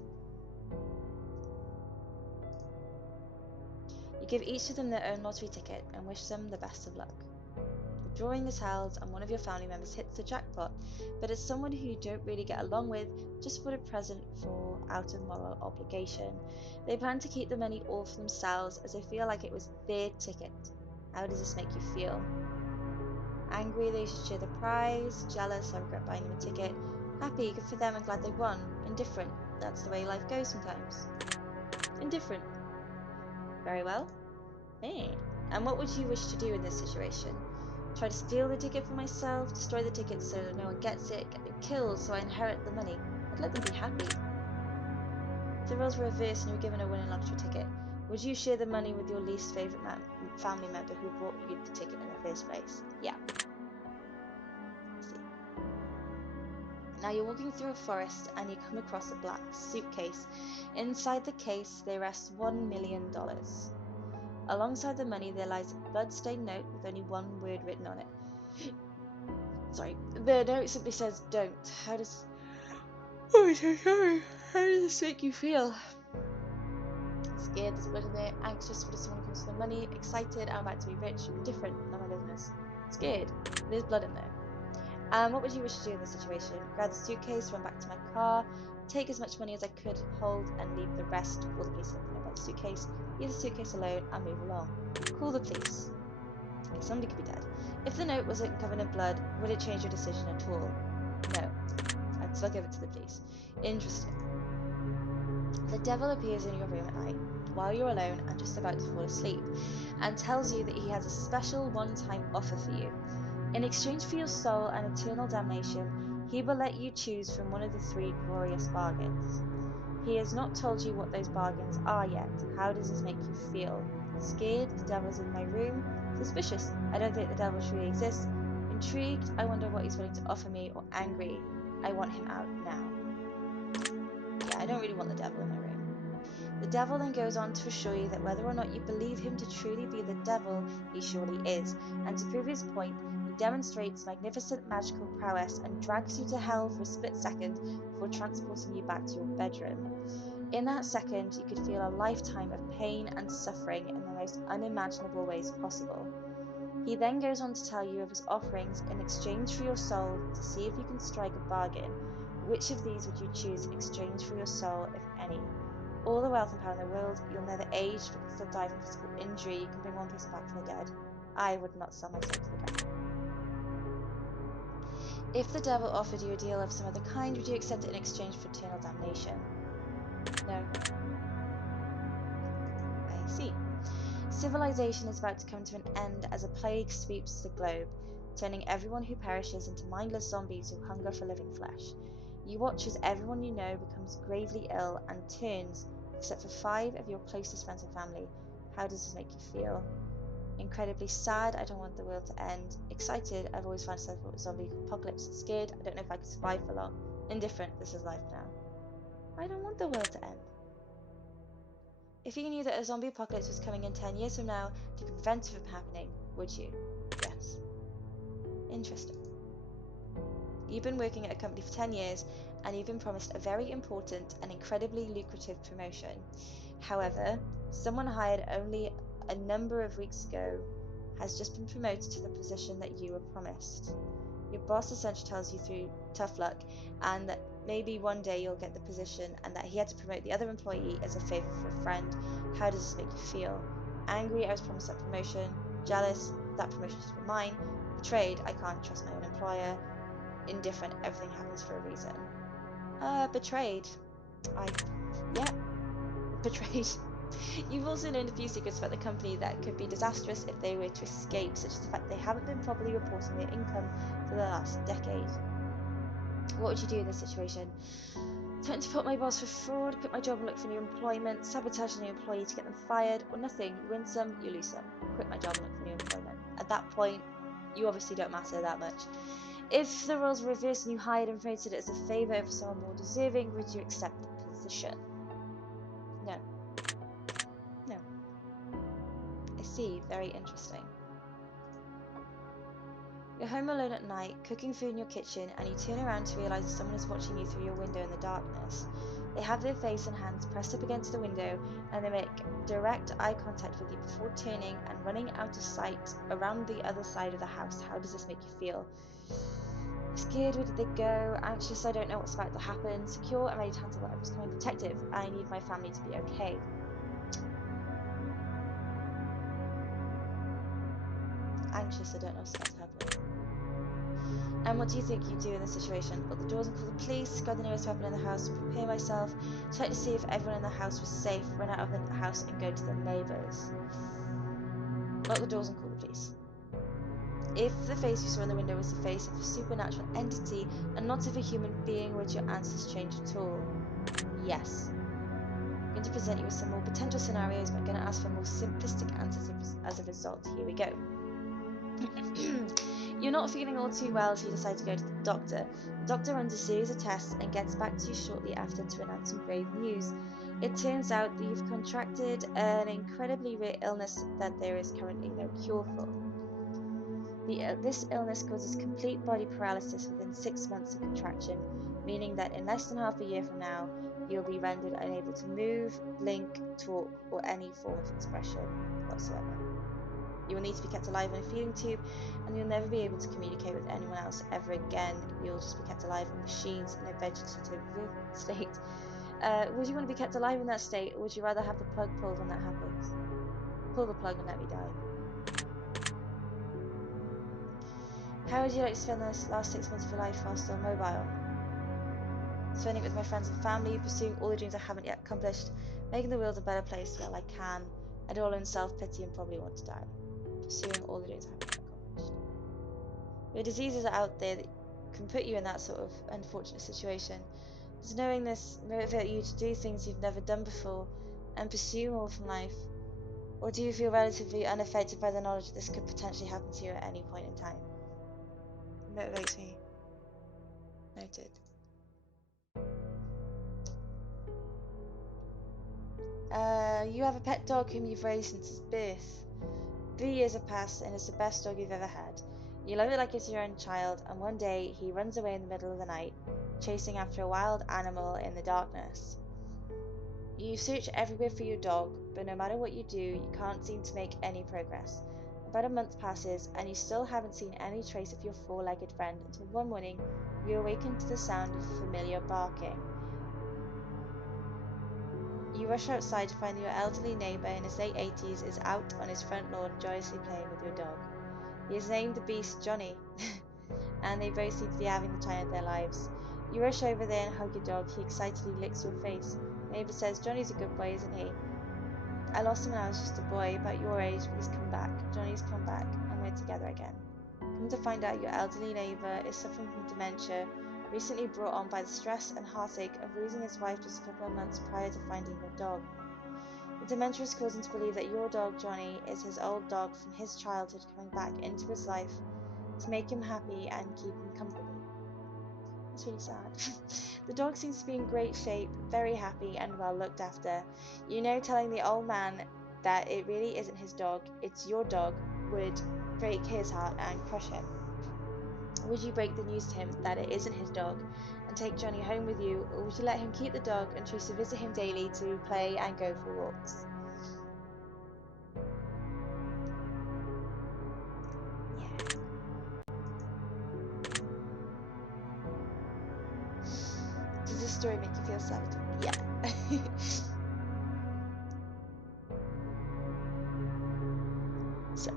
You give each of them their own lottery ticket and wish them the best of luck. The drawing is held and one of your family members hits the jackpot, but it's someone who you don't really get along with, just bought a present for out of moral obligation. They plan to keep the money all for themselves as they feel like it was their ticket. How does this make you feel? Angry they should share the prize, jealous I regret buying them a ticket, happy good for them and glad they won, indifferent that's the way life goes sometimes. Indifferent. Very well. Hey. And what would you wish to do in this situation? Try to steal the ticket for myself, destroy the ticket so that no one gets it, get them killed so I inherit the money. I'd let them be happy. If the roles were reversed and you were given a winning lottery ticket, would you share the money with your least favourite family member who bought you the ticket in the first place? Yeah. Now you're walking through a forest and you come across a black suitcase. Inside the case there rests $1 million. Alongside the money there lies a blood-stained note with only one word written on it. Sorry, the note simply says don't. How does... Oh, so sorry. How does this make you feel? Scared, there's blood in there. Anxious, what if someone comes for the money? Excited, I'm about to be rich. Indifferent, none of my business. Scared, there's blood in there. What would you wish to do in this situation? Grab the suitcase, run back to my car, take as much money as I could hold and leave the rest. Call the police if I know about the suitcase. Leave the suitcase alone and move along. Call the police. Okay, somebody could be dead. If the note wasn't covered in blood, would it change your decision at all? No. I'd still give it to the police. Interesting. The devil appears in your room at night while you're alone and just about to fall asleep and tells you that he has a special one-time offer for you. In exchange for your soul and eternal damnation, He will let you choose from one of the three glorious bargains. He has not told you what those bargains are yet. How does this make you feel? Scared? The devil's in my room? Suspicious? I don't think the devil truly exists. Intrigued? I wonder what he's willing to offer me. Or angry? I want him out now. Yeah, I don't really want the devil in my room. The devil then goes on to assure you that whether or not you believe him to truly be the devil, he surely is, and to prove his point, he demonstrates magnificent magical prowess and drags you to hell for a split second before transporting you back to your bedroom. In that second, you could feel a lifetime of pain and suffering in the most unimaginable ways possible. He then goes on to tell you of his offerings in exchange for your soul to see if you can strike a bargain. Which of these would you choose in exchange for your soul, if any? All the wealth and power in the world, you'll never age but can still die from physical injury, you can bring one person back from the dead. I would not sell my soul to the devil. If the devil offered you a deal of some other kind, would you accept it in exchange for eternal damnation? No. I see. Civilization is about to come to an end as a plague sweeps the globe, turning everyone who perishes into mindless zombies who hunger for living flesh. You watch as everyone you know becomes gravely ill and turns, except for 5 of your closest friends and family. How does this make you feel? Incredibly sad, I don't want the world to end. Excited, I've always fantasized about zombie apocalypse. Scared, I don't know if I could survive for long. Indifferent, this is life now. I don't want the world to end. If you knew that a zombie apocalypse was coming in 10 years from now to prevent it from happening, would you? Yes. Interesting. You've been working at a company for 10 years and you've been promised a very important and incredibly lucrative promotion. However, someone hired only a number of weeks ago has just been promoted to the position that you were promised. Your boss essentially tells you through tough luck and that maybe one day you'll get the position and that he had to promote the other employee as a favor for a friend. How does this make you feel? Angry, I was promised that promotion. Jealous, that promotion should have been mine. Betrayed, I can't trust my own employer. Indifferent, everything happens for a reason. Betrayed. Yeah, betrayed. You've also learned a few secrets about the company that could be disastrous if they were to escape, such as the fact they haven't been properly reporting their income for the last decade. What would you do in this situation? Threaten to put my boss for fraud, quit my job and look for new employment, sabotage a new employee to get them fired, or nothing. You win some, you lose some. Quit my job and look for new employment. At that point, you obviously don't matter that much. If the roles were reversed and you hired and promoted it as a favour over someone more deserving, would you accept the position? No. No. I see. Very interesting. You're home alone at night, cooking food in your kitchen, and you turn around to realise that someone is watching you through your window in the darkness. They have their face and hands pressed up against the window, and they make direct eye contact with you before turning and running out of sight around the other side of the house. How does this make you feel? Scared, where did they go? Anxious, I don't know what's about to happen. Secure, I'm ready to handle whatever's coming. Protective, I need my family to be okay. Anxious, I don't know what's about to happen. And what do you think you do in this situation? Lock the doors and call the police, guard the nearest weapon in the house, prepare myself, check to see if everyone in the house was safe, run out of the house and go to the neighbours. Lock the doors and call the police. If the face you saw in the window was the face of a supernatural entity and not of a human being, would your answers change at all? Yes. I'm going to present you with some more potential scenarios, but I'm going to ask for more simplistic answers as a result. Here we go. You're not feeling all too well, so you decide to go to the doctor. The doctor runs a series of tests and gets back to you shortly after to announce some grave news. It turns out that you've contracted an incredibly rare illness that there is currently no cure for. This illness causes complete body paralysis within 6 months of contraction, meaning that in less than half a year from now, you'll be rendered unable to move, blink, talk, or any form of expression whatsoever. You will need to be kept alive in a feeding tube, and you'll never be able to communicate with anyone else ever again. You'll just be kept alive in machines in a vegetative state. Would you want to be kept alive in that state, or would you rather have the plug pulled when that happens? Pull the plug and let me die. How would you like to spend the last 6 months of your life while still mobile? Spending it with my friends and family, pursuing all the dreams I haven't yet accomplished, making the world a better place while I can, and all in self-pity and probably want to die. Pursuing all the dreams I haven't yet accomplished. There are diseases out there that can put you in that sort of unfortunate situation. Does knowing this motivate you to do things you've never done before and pursue more from life? Or do you feel relatively unaffected by the knowledge that this could potentially happen to you at any point in time? Motivates me. Noted. You have a pet dog whom you've raised since its birth. 3 years have passed and it's the best dog you've ever had. You love it like it's your own child, and one day he runs away in the middle of the night, chasing after a wild animal in the darkness. You search everywhere for your dog, but no matter what you do, you can't seem to make any progress. About a month passes, and you still haven't seen any trace of your four-legged friend until one morning you awaken to the sound of familiar barking. You rush outside to find that your elderly neighbor in his late 80s is out on his front lawn joyously playing with your dog. He has named the beast Johnny, and they both seem to be having the time of their lives. You rush over there and hug your dog. He excitedly licks your face. Neighbor says, Johnny's a good boy, isn't he? I lost him when I was just a boy, about your age, but he's come back. Johnny's come back, and we're together again. Come to find out, your elderly neighbor is suffering from dementia, recently brought on by the stress and heartache of losing his wife just a couple of months prior to finding your dog. The dementia is causing to believe that your dog, Johnny, is his old dog from his childhood coming back into his life to make him happy and keep him company. It's really sad. The dog seems to be in great shape, very happy and well looked after. You know, telling the old man that it really isn't his dog, it's your dog, would break his heart and crush him. Would you break the news to him that it isn't his dog and take Johnny home with you, or would you let him keep the dog and choose to visit him daily to play and go for walks? Yeah. Does this story make you feel sad at all? Yeah. Sorry.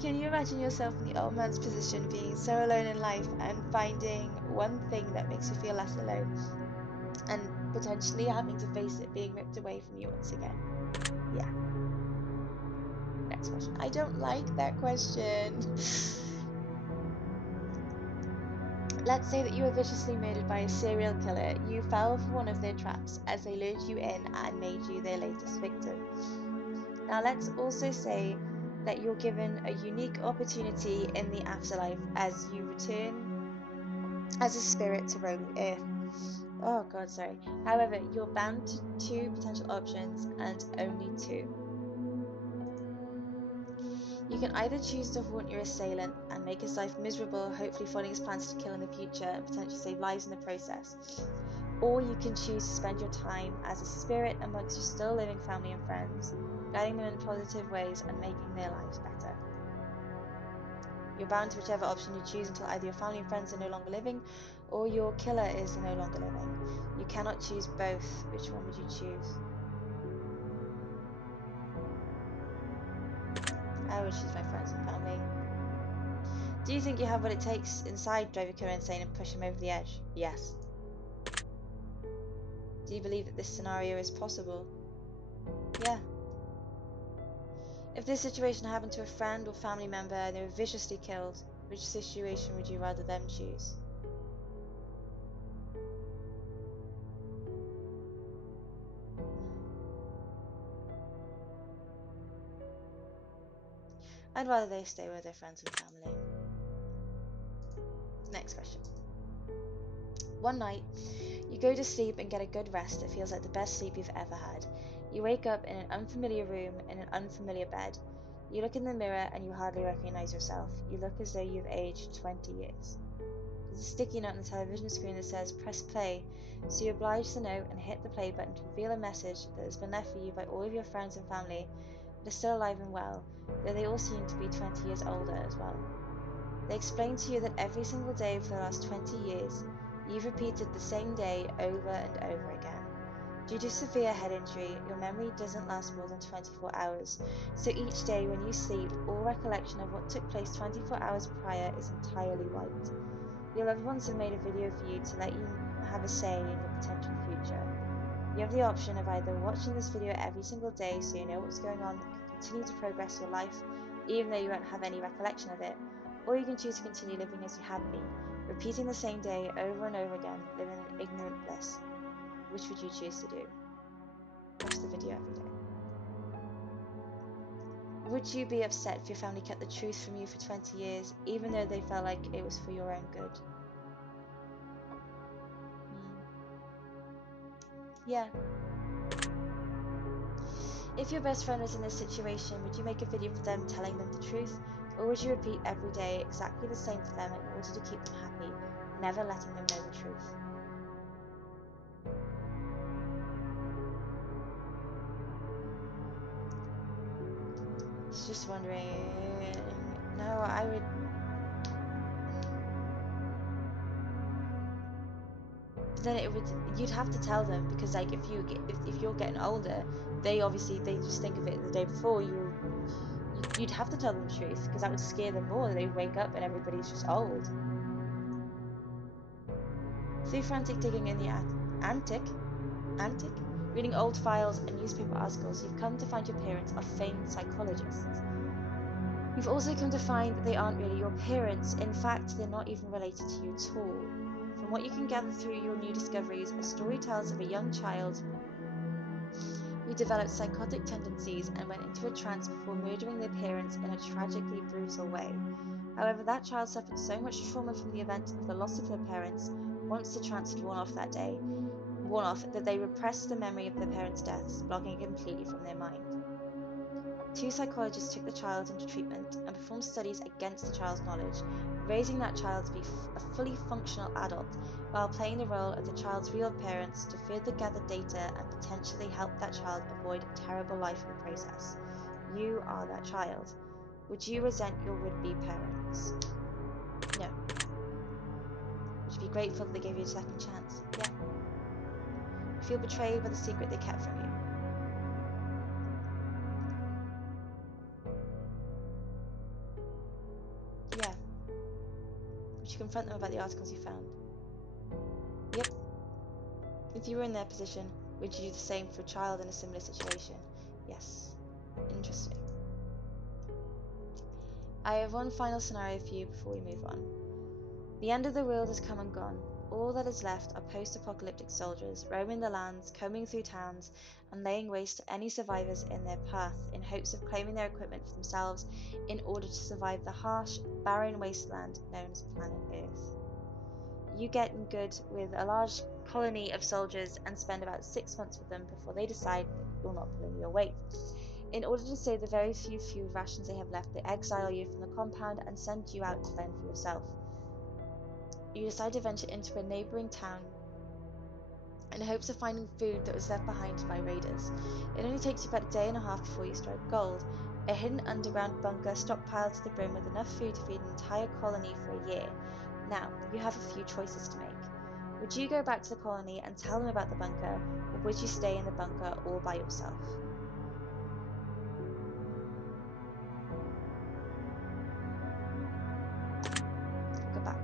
Can you imagine yourself in the old man's position, being so alone in life and finding one thing that makes you feel less alone and potentially having to face it being ripped away from you once again? Yeah. Next question. I don't like that question. Let's say that you were viciously murdered by a serial killer. You fell for one of their traps as they lured you in and made you their latest victim. Now, let's also say that you're given a unique opportunity in the afterlife as you return as a spirit to roam the earth. Oh god, sorry. However, you're bound to two potential options and only two. You can either choose to haunt your assailant and make his life miserable, hopefully foiling his plans to kill in the future and potentially save lives in the process. Or you can choose to spend your time as a spirit amongst your still living family and friends, guiding them in positive ways and making their lives better. You're bound to whichever option you choose until either your family and friends are no longer living or your killer is no longer living. You cannot choose both. Which one would you choose? I would choose my friends and family. Do you think you have what it takes inside to drive your killer insane and push him over the edge? Yes. Do you believe that this scenario is possible? Yeah. If this situation happened to a friend or family member and they were viciously killed, which situation would you rather them choose? Hmm. I'd rather they stay with their friends and family. Next question. One night, you go to sleep and get a good rest that feels like the best sleep you've ever had. You wake up in an unfamiliar room in an unfamiliar bed. You look in the mirror and you hardly recognize yourself. You look as though you've aged 20 years. There's a sticky note on the television screen that says press play, so you oblige the note and hit the play button to reveal a message that has been left for you by all of your friends and family that are still alive and well, though they all seem to be 20 years older as well. They explain to you that every single day for the last 20 years, you've repeated the same day over and over again. Due to severe head injury, your memory doesn't last more than 24 hours, so each day when you sleep, all recollection of what took place 24 hours prior is entirely wiped. Your loved ones have made a video for you to let you have a say in your potential future. You have the option of either watching this video every single day so you know what's going on and can continue to progress your life even though you won't have any recollection of it, or you can choose to continue living as you have been, repeating the same day over and over again, living in ignorant bliss. Which would you choose to do? Watch the video every day. Would you be upset if your family kept the truth from you for 20 years, even though they felt like it was for your own good? Hmm. Yeah. If your best friend was in this situation, would you make a video for them telling them the truth? Or would you repeat every day exactly the same for them in order to keep them happy, never letting them know the truth? It's just wondering. No, I would. But then it would. You'd have to tell them because, like, if you're getting older, they obviously they just think of it the day before. You'd have to tell them the truth because that would scare them more. They wake up and everybody's just old. Through frantic digging in the antic, reading old files and newspaper articles, you've come to find your parents are famed psychologists. You've also come to find that they aren't really your parents. In fact, they're not even related to you at all. From what you can gather through your new discoveries, a story tells of a young child who developed psychotic tendencies and went into a trance before murdering their parents in a tragically brutal way. However, that child suffered so much trauma from the event of the loss of their parents once the trance had worn off that they repressed the memory of their parents' deaths, blocking it completely from their mind. Two psychologists took the child into treatment and performed studies against the child's knowledge, raising that child to be a fully functional adult while playing the role of the child's real parents to further gather data and potentially help that child avoid a terrible life in the process. You are that child. Would you resent your would-be parents? No. Would you be grateful that they gave you a second chance? Yeah. Would you feel betrayed by the secret they kept from you? Yeah. Would you confront them about the articles you found? Yep. If you were in their position, would you do the same for a child in a similar situation? Yes. Interesting. I have one final scenario for you before we move on. The end of the world has come and gone. All that is left are post-apocalyptic soldiers roaming the lands, combing through towns, and laying waste to any survivors in their path in hopes of claiming their equipment for themselves in order to survive the harsh, barren wasteland known as planet Earth. You get in good with a large colony of soldiers and spend about 6 months with them before they decide that you're not pulling your weight. In order to save the very few food rations they have left, they exile you from the compound and send you out to fend for yourself. You decide to venture into a neighboring town in hopes of finding food that was left behind by raiders. It only takes you about a day and a half before you strike gold. A hidden underground bunker stockpiled to the brim with enough food to feed an entire colony for a year. Now, you have a few choices to make. Would you go back to the colony and tell them about the bunker, or would you stay in the bunker all by yourself? Go back.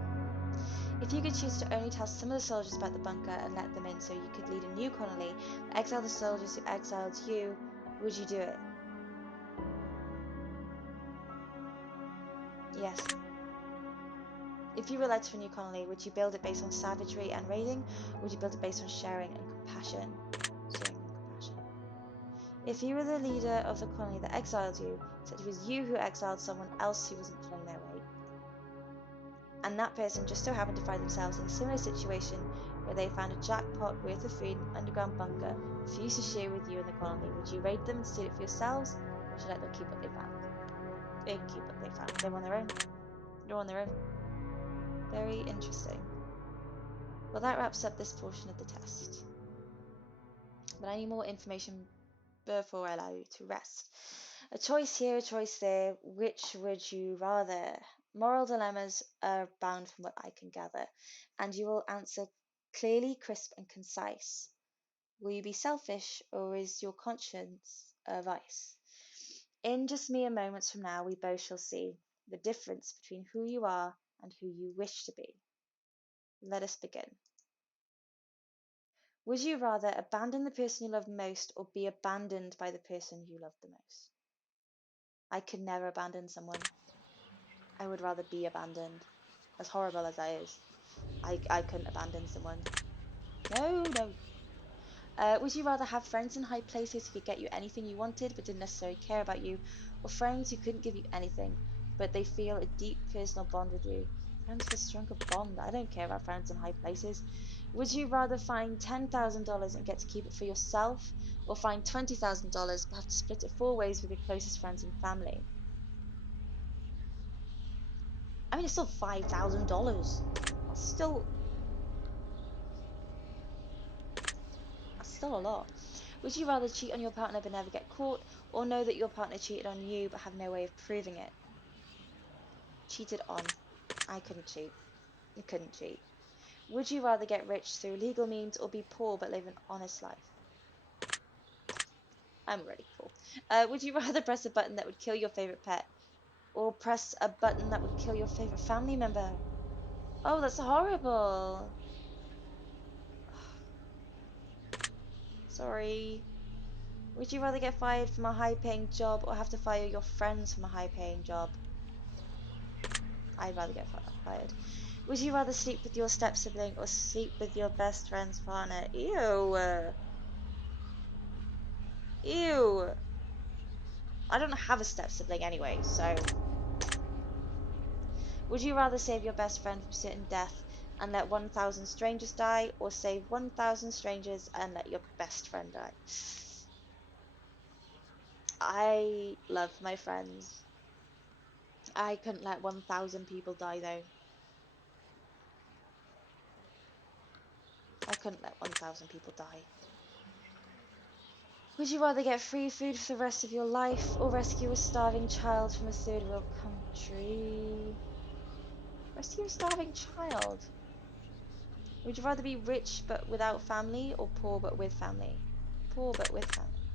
If you could choose to only tell some of the soldiers about the bunker and let them in so you could lead a new colony, exile the soldiers who exiled you, would you do it? Yes. If you were led to a new colony, would you build it based on savagery and raiding, or would you build it based on sharing and compassion? Sharing and compassion. If you were the leader of the colony that exiled you, except it was you who exiled someone else who wasn't pulling their weight, and that person just so happened to find themselves in a similar situation where they found a jackpot worth of food in an underground bunker, refused to share with you in the colony, would you raid them and steal it for yourselves, or would you let them keep what they found? They can keep what they found. They're on their own. They're on their own. Very interesting. Well, that wraps up this portion of the test. But I need more information before I allow you to rest. A choice here, a choice there. Which would you rather? Moral dilemmas are bound from what I can gather, and you will answer clearly, crisp, and concise. Will you be selfish, or is your conscience a vice? In just mere moments from now, we both shall see the difference between who you are and who you wish to be. Let us begin. Would you rather abandon the person you love most or be abandoned by the person you love the most? I could never abandon someone. I would rather be abandoned, as horrible as that is. I couldn't abandon someone. No, no. Would you rather have friends in high places who could get you anything you wanted but didn't necessarily care about you, or friends who couldn't give you anything but they feel a deep personal bond with you? Friends with a stronger bond. I don't care about friends in high places. Would you rather find $10,000 and get to keep it for yourself, or find $20,000 but have to split it four ways with your closest friends and family? I mean, it's still $5,000. That's still that's still a lot. Would you rather cheat on your partner but never get caught, or know that your partner cheated on you but have no way of proving it? Cheated on. I couldn't cheat. I couldn't cheat. Would you rather get rich through legal means or be poor but live an honest life? I'm already poor. Would you rather press a button that would kill your favorite pet or press a button that would kill your favorite family member? Oh, that's horrible. Sorry. Would you rather get fired from a high paying job or have to fire your friends from a high paying job? I'd rather get fired. Would you rather sleep with your step sibling or sleep with your best friend's partner? Ew. Ew. I don't have a step sibling anyway, so. Would you rather save your best friend from certain death and let 1,000 strangers die, or save 1,000 strangers and let your best friend die? I love my friends. I couldn't let 1,000 people die though. I couldn't let 1,000 people die. Would you rather get free food for the rest of your life or rescue a starving child from a third world country? Rescue a starving child. Would you rather be rich but without family or poor but with family? Poor but with family.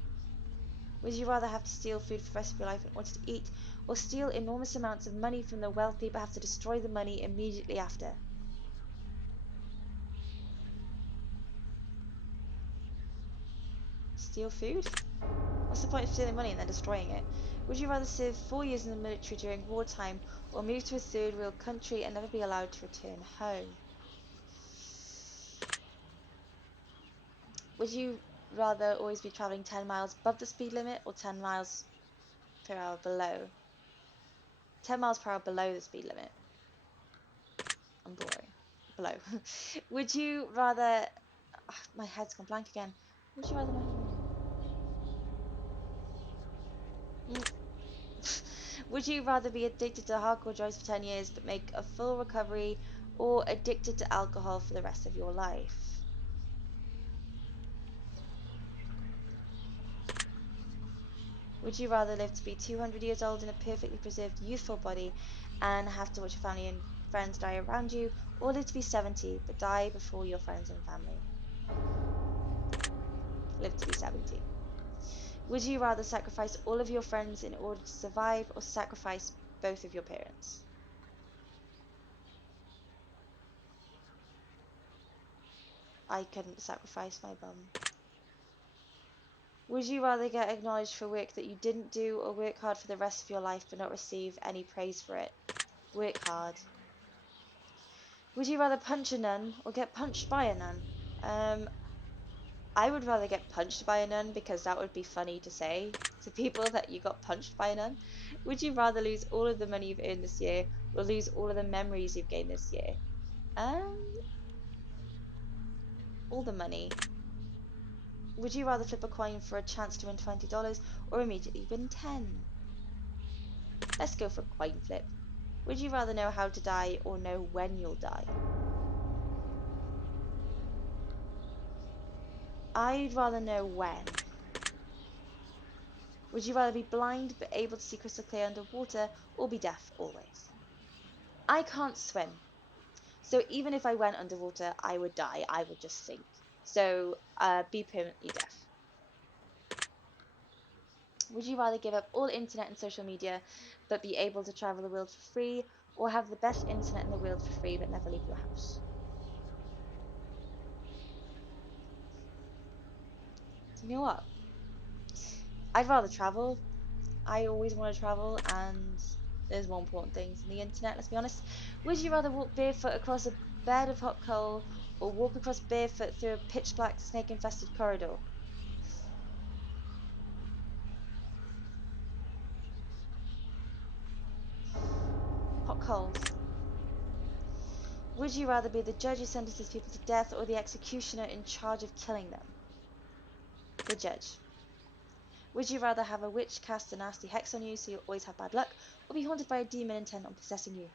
Would you rather have to steal food for the rest of your life in order to eat, or steal enormous amounts of money from the wealthy but have to destroy the money immediately after? Steal food? What's the point of stealing money and then destroying it? Would you rather serve 4 years in the military during wartime, or move to a third world country and never be allowed to return home? Would you rather always be traveling 10 miles above the speed limit or 10 miles per hour below? 10 miles per hour below the speed limit. I'm boring. Below. Would you rather. My head's gone blank again. Would you rather. Would you rather be addicted to hardcore drugs for 10 years but make a full recovery, or addicted to alcohol for the rest of your life? Would you rather live to be 200 years old in a perfectly preserved youthful body and have to watch your family and friends die around you, or live to be 70 but die before your friends and family? Live to be 70. Would you rather sacrifice all of your friends in order to survive, or sacrifice both of your parents? I couldn't sacrifice my bum. Would you rather get acknowledged for work that you didn't do, or work hard for the rest of your life but not receive any praise for it? Work hard. Would you rather punch a nun or get punched by a nun? Um, I would rather get punched by a nun because that would be funny to say to people that you got punched by a nun. Would you rather lose all of the money you've earned this year or lose all of the memories you've gained this year? Um, all the money. Would you rather flip a coin for a chance to win $20 or immediately win 10? Let's go for coin flip. Would you rather know how to die or know when you'll die? I'd rather know when. Would you rather be blind but able to see crystal clear underwater, or be deaf always? I can't swim. So even if I went underwater, I would die. I would just sink. So be permanently deaf. Would you rather give up all internet and social media but be able to travel the world for free, or have the best internet in the world for free but never leave your house? You know what? I'd rather travel. I always want to travel, and there's more important things than the internet, let's be honest. Would you rather walk barefoot across a bed of hot coal, or walk across barefoot through a pitch black snake infested corridor? Hot coals. Would you rather be the judge who sentences people to death or the executioner in charge of killing them? The judge. Would you rather have a witch cast a nasty hex on you so you always have bad luck, or be haunted by a demon intent on possessing you?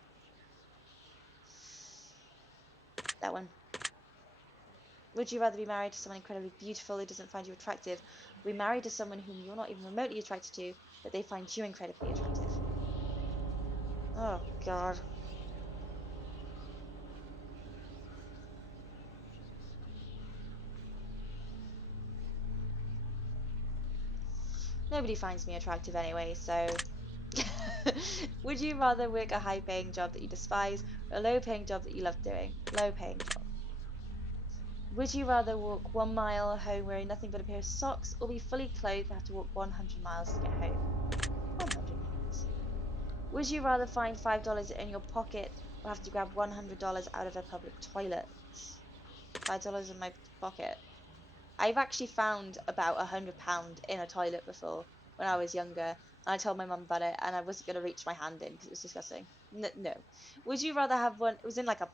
That one. Would you rather be married to someone incredibly beautiful who doesn't find you attractive, or be married to someone whom you're not even remotely attracted to, but they find you incredibly attractive? Oh, God. Nobody finds me attractive anyway, so. Would you rather work a high paying job that you despise or a low paying job that you love doing? Low paying job. Would you rather walk 1 mile home wearing nothing but a pair of socks or be fully clothed and have to walk 100 miles to get home? 100 miles. Would you rather find $5 in your pocket or have to grab $100 out of a public toilet? $5 in my pocket. I've actually found about £100 in a toilet before when I was younger, and I told my mum about it, and I wasn't going to reach my hand in because it was disgusting. No. Would you rather have one? It was in like a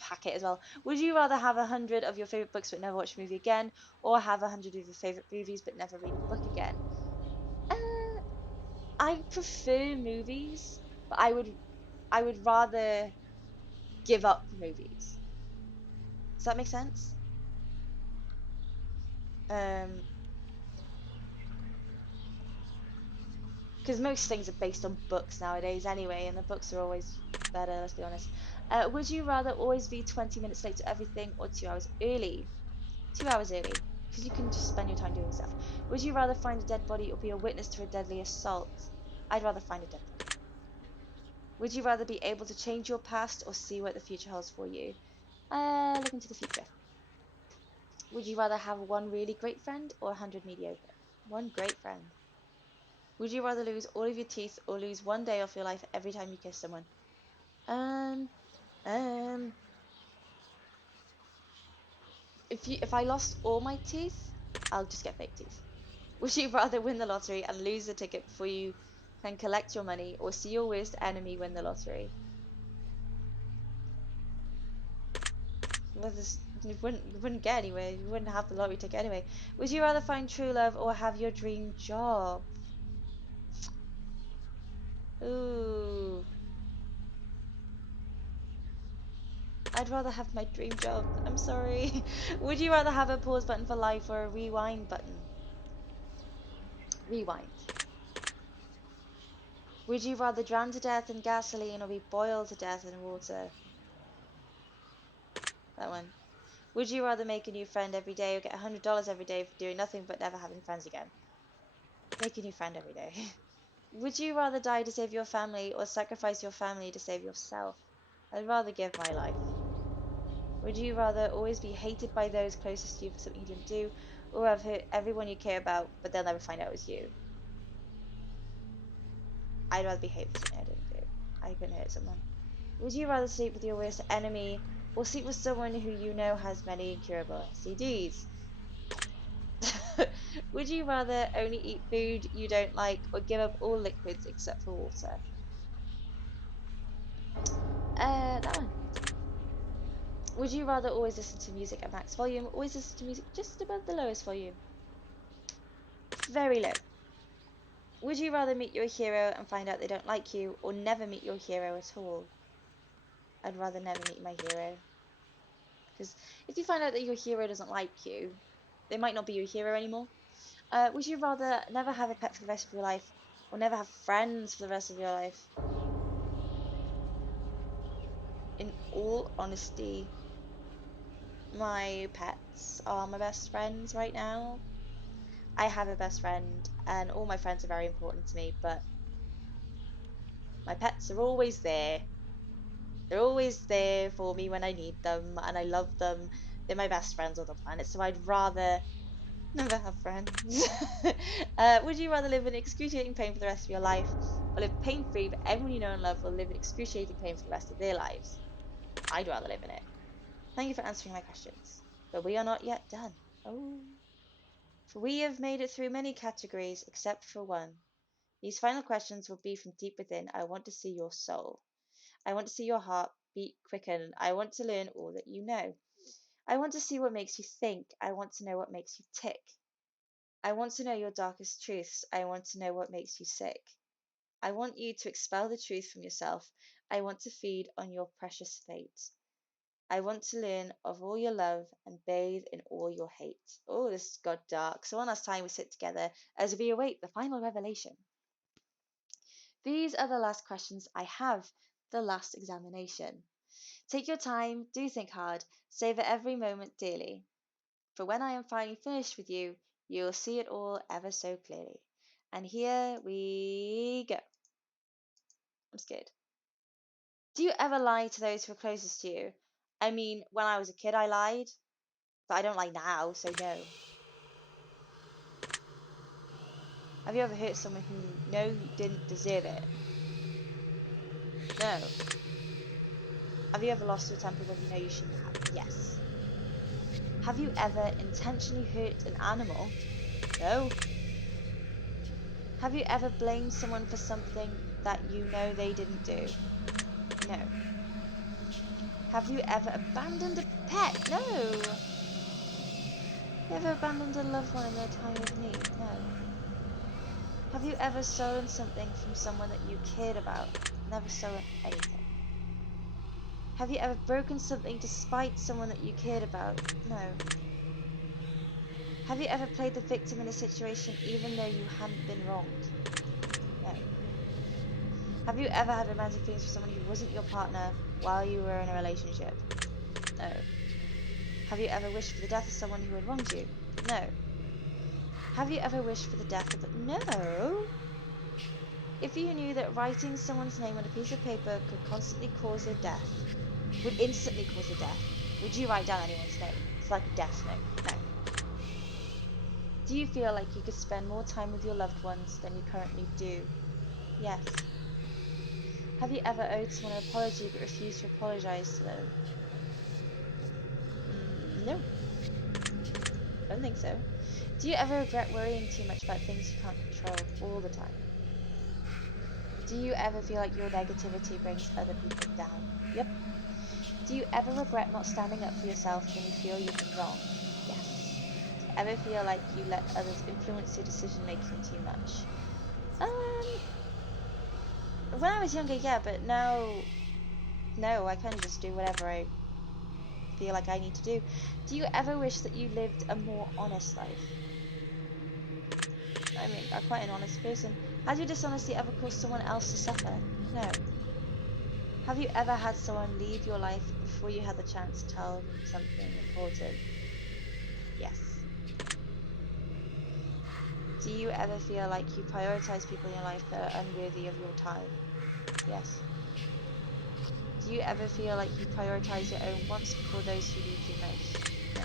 packet as well. Would you rather have 100 of your favorite books but never watch a movie again, or have 100 of your favorite movies but never read a book again? Uh, I prefer movies, but I would rather give up movies. Does that make sense? Um, because most things are based on books nowadays anyway, and the books are always better, let's be honest. Would you rather always be 20 minutes late to everything or 2 hours early? 2 hours early, because you can just spend your time doing stuff. Would you rather find a dead body or be a witness to a deadly assault? I'd rather find a dead body. Would you rather be able to change your past or see what the future holds for you? Look into the future. Would you rather have one really great friend or 100 mediocre? One great friend. Would you rather lose all of your teeth or lose 1 day of your life every time you kiss someone? Um, um, if I lost all my teeth, I'll just get fake teeth. Would you rather win the lottery and lose the ticket before you can collect your money, or see your worst enemy win the lottery? Well, you wouldn't get anywhere. You wouldn't have the lottery ticket anyway. Would you rather find true love or have your dream job? Ooh, I'd rather have my dream job. I'm sorry. Would you rather have a pause button for life or a rewind button? Rewind. Would you rather drown to death in gasoline or be boiled to death in water? That one. Would you rather make a new friend every day or get $100 every day for doing nothing but never having friends again? Make a new friend every day. Would you rather die to save your family or sacrifice your family to save yourself? I'd rather give my life. Would you rather always be hated by those closest to you for something you didn't do, or have hurt everyone you care about, but they'll never find out it was you? I'd rather be hated for something I didn't do. I couldn't hurt someone. Would you rather sleep with your worst enemy or sleep with someone who you know has many incurable STDs? Would you rather only eat food you don't like or give up all liquids except for water? That one. Would you rather always listen to music at max volume or always listen to music just above the lowest volume? Very low. Would you rather meet your hero and find out they don't like you or never meet your hero at all? I'd rather never meet my hero. Because if you find out that your hero doesn't like you, they might not be your hero anymore. Would you rather never have a pet for the rest of your life or never have friends for the rest of your life? In all honesty, my pets are my best friends right now. I have a best friend, and all my friends are very important to me, but my pets are always there. They're always there for me when I need them, and I love them. They're my best friends on the planet, so I'd rather never have friends. Would you rather live in excruciating pain for the rest of your life, or live pain free, but everyone you know and love will live in excruciating pain for the rest of their lives? I'd rather live in it. Thank you for answering my questions. But we are not yet done. Oh. For we have made it through many categories except for one. These final questions will be from deep within. I want to see your soul. I want to see your heart beat quicken. I want to learn all that you know. I want to see what makes you think. I want to know what makes you tick. I want to know your darkest truths. I want to know what makes you sick. I want you to expel the truth from yourself. I want to feed on your precious fate. I want to learn of all your love and bathe in all your hate. Oh, this got dark. So one last time we sit together as we await the final revelation. These are the last questions I have, the last examination. Take your time, do think hard, savor every moment dearly. For when I am finally finished with you, you will see it all ever so clearly. And here we go. I'm scared. Do you ever lie to those who are closest to you? I mean, when I was a kid, I lied, but I don't lie now, so no. Have you ever hurt someone who you know you didn't deserve it? No. Have you ever lost your temper when you know you shouldn't have? Yes. Have you ever intentionally hurt an animal? No. Have you ever blamed someone for something that you know they didn't do? No. Have you ever abandoned a pet? No. Have you ever abandoned a loved one in their time of need? No. Have you ever stolen something from someone that you cared about? Never stolen anything. Have you ever broken something to spite someone that you cared about? No. Have you ever played the victim in a situation even though you hadn't been wronged? No. Have you ever had romantic feelings for someone who wasn't your partner while you were in a relationship? No. Have you ever wished for the death of someone who had wronged you? No. Have you ever wished for the death of No. If you knew that writing someone's name on a piece of paper could constantly cause their death, would instantly cause their death, would you write down anyone's name? It's like a death note. No. Do you feel like you could spend more time with your loved ones than you currently do? Yes. Have you ever owed someone an apology but refused to apologize to them? No, I don't think so. Do you ever regret worrying too much about things you can't control all the time? Do you ever feel like your negativity brings other people down? Yep. Do you ever regret not standing up for yourself when you feel you've been wronged? Yes. Do you ever feel like you let others influence your decision making too much? When I was younger, yeah, but now, no, I kind of just do whatever I feel like I need to do. Do you ever wish that you lived a more honest life? I mean, I'm quite an honest person. Has your dishonesty ever caused someone else to suffer? No. Have you ever had someone leave your life before you had the chance to tell them something important? Yes. Do you ever feel like you prioritize people in your life that are unworthy of your time? Yes. Do you ever feel like you prioritize your own wants before those who need you most? No.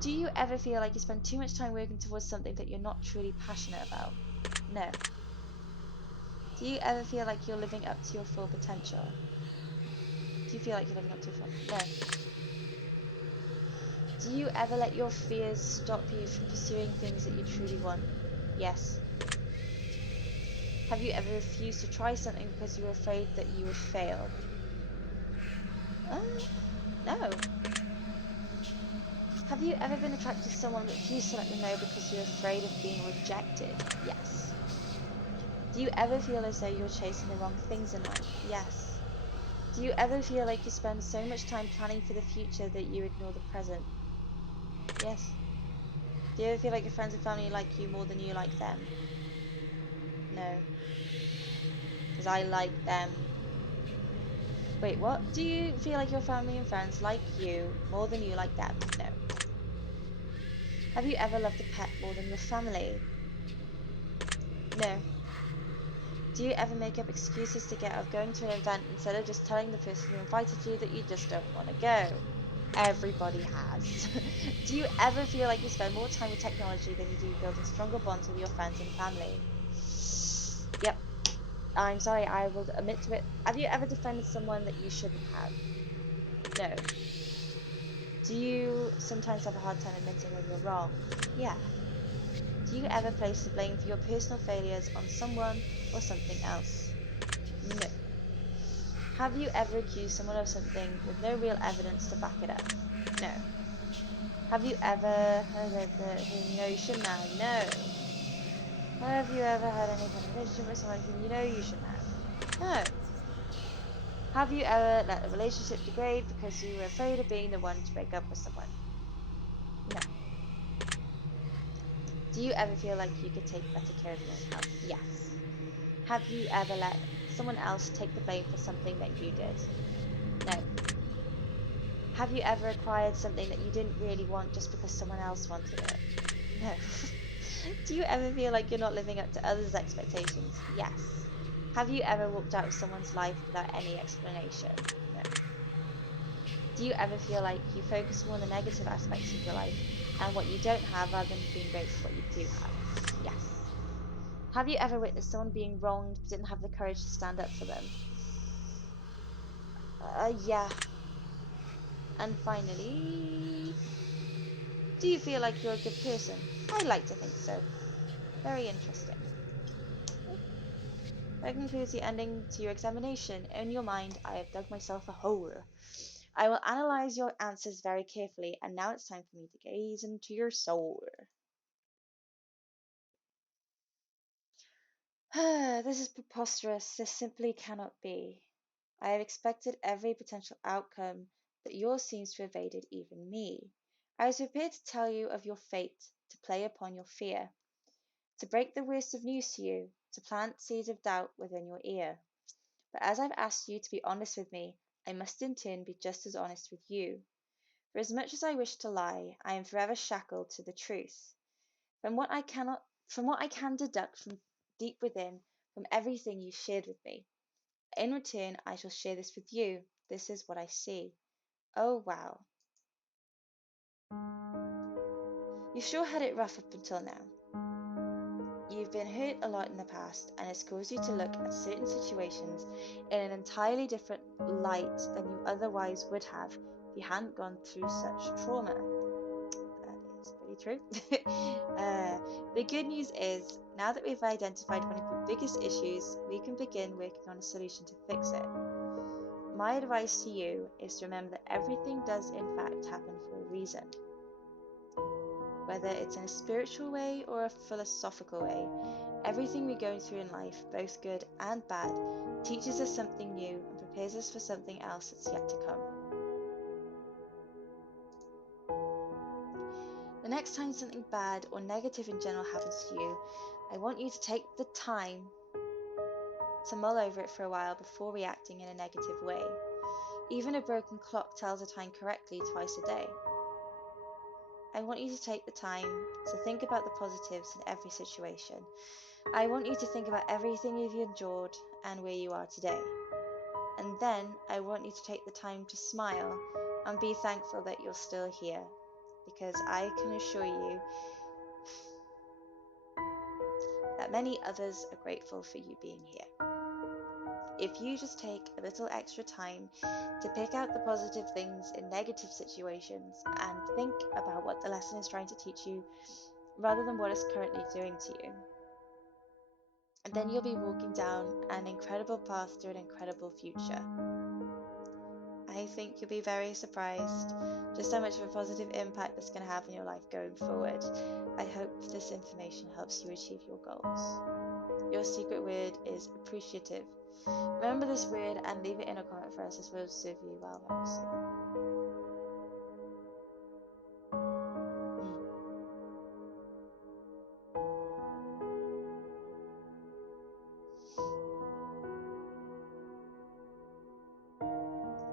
Do you ever feel like you spend too much time working towards something that you're not truly passionate about? No. Do you ever feel like you're living up to your full potential? Do you feel like you're living up to your full? No. Do you ever let your fears stop you from pursuing things that you truly want? Yes. Have you ever refused to try something because you were afraid that you would fail? Uh, no. Have you ever been attracted to someone but refused to let them know because you're afraid of being rejected? Yes. Do you ever feel as though you're chasing the wrong things in life? Yes. Do you ever feel like you spend so much time planning for the future that you ignore the present? Yes. Do you ever feel like your friends and family like you more than you like them? No. Because I like them. Wait, what? Do you feel like your family and friends like you more than you like them? No. Have you ever loved a pet more than your family? No. Do you ever make up excuses to get out of going to an event instead of just telling the person who invited you that you just don't want to go? Everybody has. Do you ever feel like you spend more time with technology than you do building stronger bonds with your friends and family? Yep. I'm sorry, I will admit to it. Have you ever defended someone that you shouldn't have? No. Do you sometimes have a hard time admitting when you're wrong? Yeah. Do you ever place the blame for your personal failures on someone or something else? No. Have you ever accused someone of something with no real evidence to back it up? No. Have you ever whom you know you shouldn't have? No. Have you ever had any kind of relationship with someone whom you know you shouldn't have? No. Have you ever let a relationship degrade because you were afraid of being the one to break up with someone? No. Do you ever feel like you could take better care of your own health? Yes. Have you ever let someone else take the blame for something that you did? No. Have you ever acquired something that you didn't really want just because someone else wanted it? No. Do you ever feel like you're not living up to others' expectations? Yes. Have you ever walked out of someone's life without any explanation? No. Do you ever feel like you focus more on the negative aspects of your life and what you don't have rather than being grateful for what you do have? Yes. Have you ever witnessed someone being wronged but didn't have the courage to stand up for them? Yeah. And finally, do you feel like you're a good person? I like to think so. Very interesting. That concludes the ending to your examination. In your mind, I have dug myself a hole. I will analyze your answers very carefully, and now it's time for me to gaze into your soul. This is preposterous. This simply cannot be. I have expected every potential outcome, but yours seems to have evaded even me. I was prepared to tell you of your fate, to play upon your fear, to break the worst of news to you, to plant seeds of doubt within your ear. But as I've asked you to be honest with me, I must in turn be just as honest with you. For as much as I wish to lie, I am forever shackled to the truth. From what I can deduct from deep within, from everything you shared with me. In return, I shall share this with you. This is what I see. Oh wow. You've sure had it rough up until now. You've been hurt a lot in the past, and it's caused you to look at certain situations in an entirely different light than you otherwise would have if you hadn't gone through such trauma. That is pretty true. The good news is, now that we've identified one of your biggest issues, we can begin working on a solution to fix it. My advice to you is to remember that everything does in fact happen for a reason. Whether it's in a spiritual way or a philosophical way, everything we go through in life, both good and bad, teaches us something new and prepares us for something else that's yet to come. The next time something bad or negative in general happens to you, I want you to take the time to mull over it for a while before reacting in a negative way. Even a broken clock tells the time correctly twice a day. I want you to take the time to think about the positives in every situation. I want you to think about everything you've endured and where you are today. And then I want you to take the time to smile and be thankful that you're still here. Because I can assure you that many others are grateful for you being here. If you just take a little extra time to pick out the positive things in negative situations and think about what the lesson is trying to teach you rather than what it's currently doing to you, and then you'll be walking down an incredible path to an incredible future. I think you'll be very surprised just how much of a positive impact this can have in your life going forward. I hope this information helps you achieve your goals. Your secret word is appreciative. Remember this word and leave it in a comment for us. This will serve you well very soon.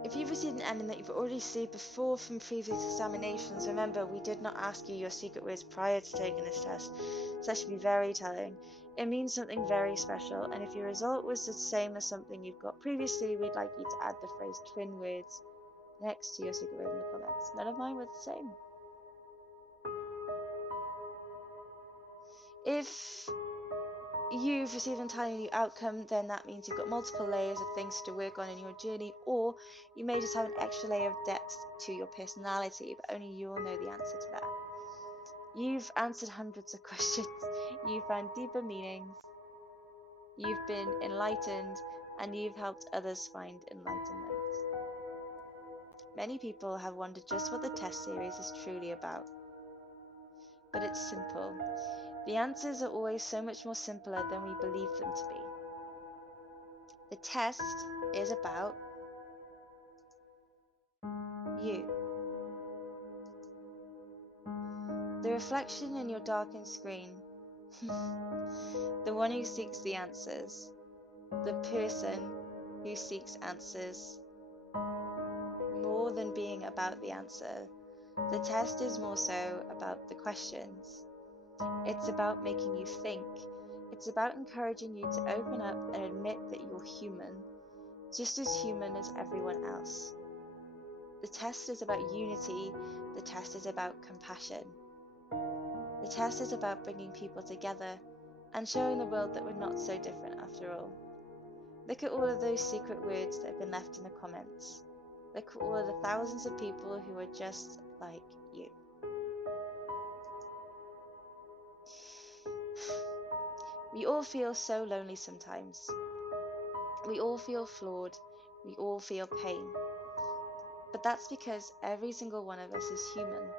If you've received an ending that you've already received before from previous examinations, remember we did not ask you your secret words prior to taking this test, so that should be very telling. It means something very special, and if your result was the same as something you've got previously, we'd like you to add the phrase twin words next to your secret word in the comments. None of mine were the same. If you've received an entirely new outcome, then that means you've got multiple layers of things to work on in your journey, or you may just have an extra layer of depth to your personality, but only you'll know the answer to that. You've answered hundreds of questions, you've found deeper meanings, you've been enlightened, and you've helped others find enlightenment. Many people have wondered just what the test series is truly about, but it's simple. The answers are always so much more simpler than we believe them to be. The test is about you. The reflection in your darkened screen. The one who seeks the answers. The person who seeks answers. More than being about the answer, the test is more so about the questions. It's about making you think. It's about encouraging you to open up and admit that you're human, just as human as everyone else. The test is about unity. The test is about compassion. The test is about bringing people together and showing the world that we're not so different after all. Look at all of those secret words that have been left in the comments. Look at all of the thousands of people who are just like you. We all feel so lonely sometimes. We all feel flawed. We all feel pain. But that's because every single one of us is human.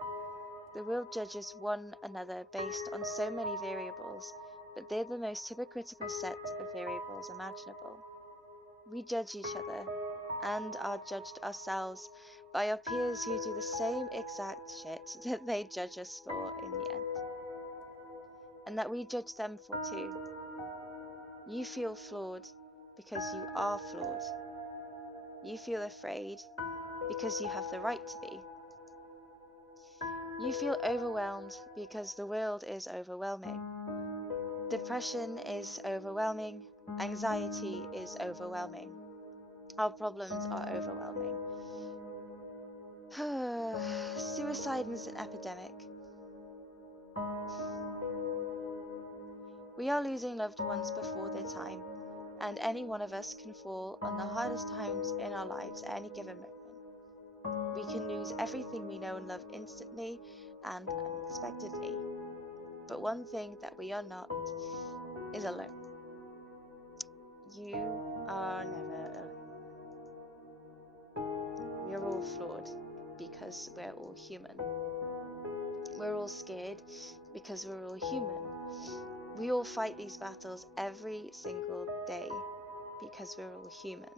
The world judges one another based on so many variables, but they're the most hypocritical set of variables imaginable. We judge each other and are judged ourselves by our peers who do the same exact shit that they judge us for in the end. And that we judge them for too. You feel flawed because you are flawed. You feel afraid because you have the right to be. You feel overwhelmed because the world is overwhelming. Depression is overwhelming. Anxiety is overwhelming. Our problems are overwhelming. Suicide is an epidemic. We are losing loved ones before their time, and any one of us can fall on the hardest times in our lives at any given moment. We can lose everything we know and love instantly and unexpectedly. But one thing that we are not is alone. You are never alone. We are all flawed because we're all human. We're all scared because we're all human. We all fight these battles every single day because we're all human.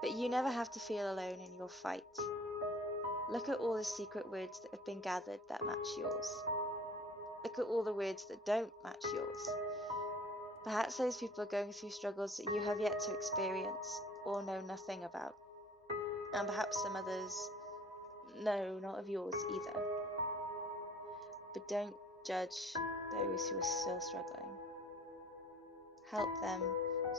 But you never have to feel alone in your fight. Look at all the secret words that have been gathered that match yours. Look at all the words that don't match yours. Perhaps those people are going through struggles that you have yet to experience or know nothing about. And perhaps some others know not of yours either. But don't judge those who are still struggling. Help them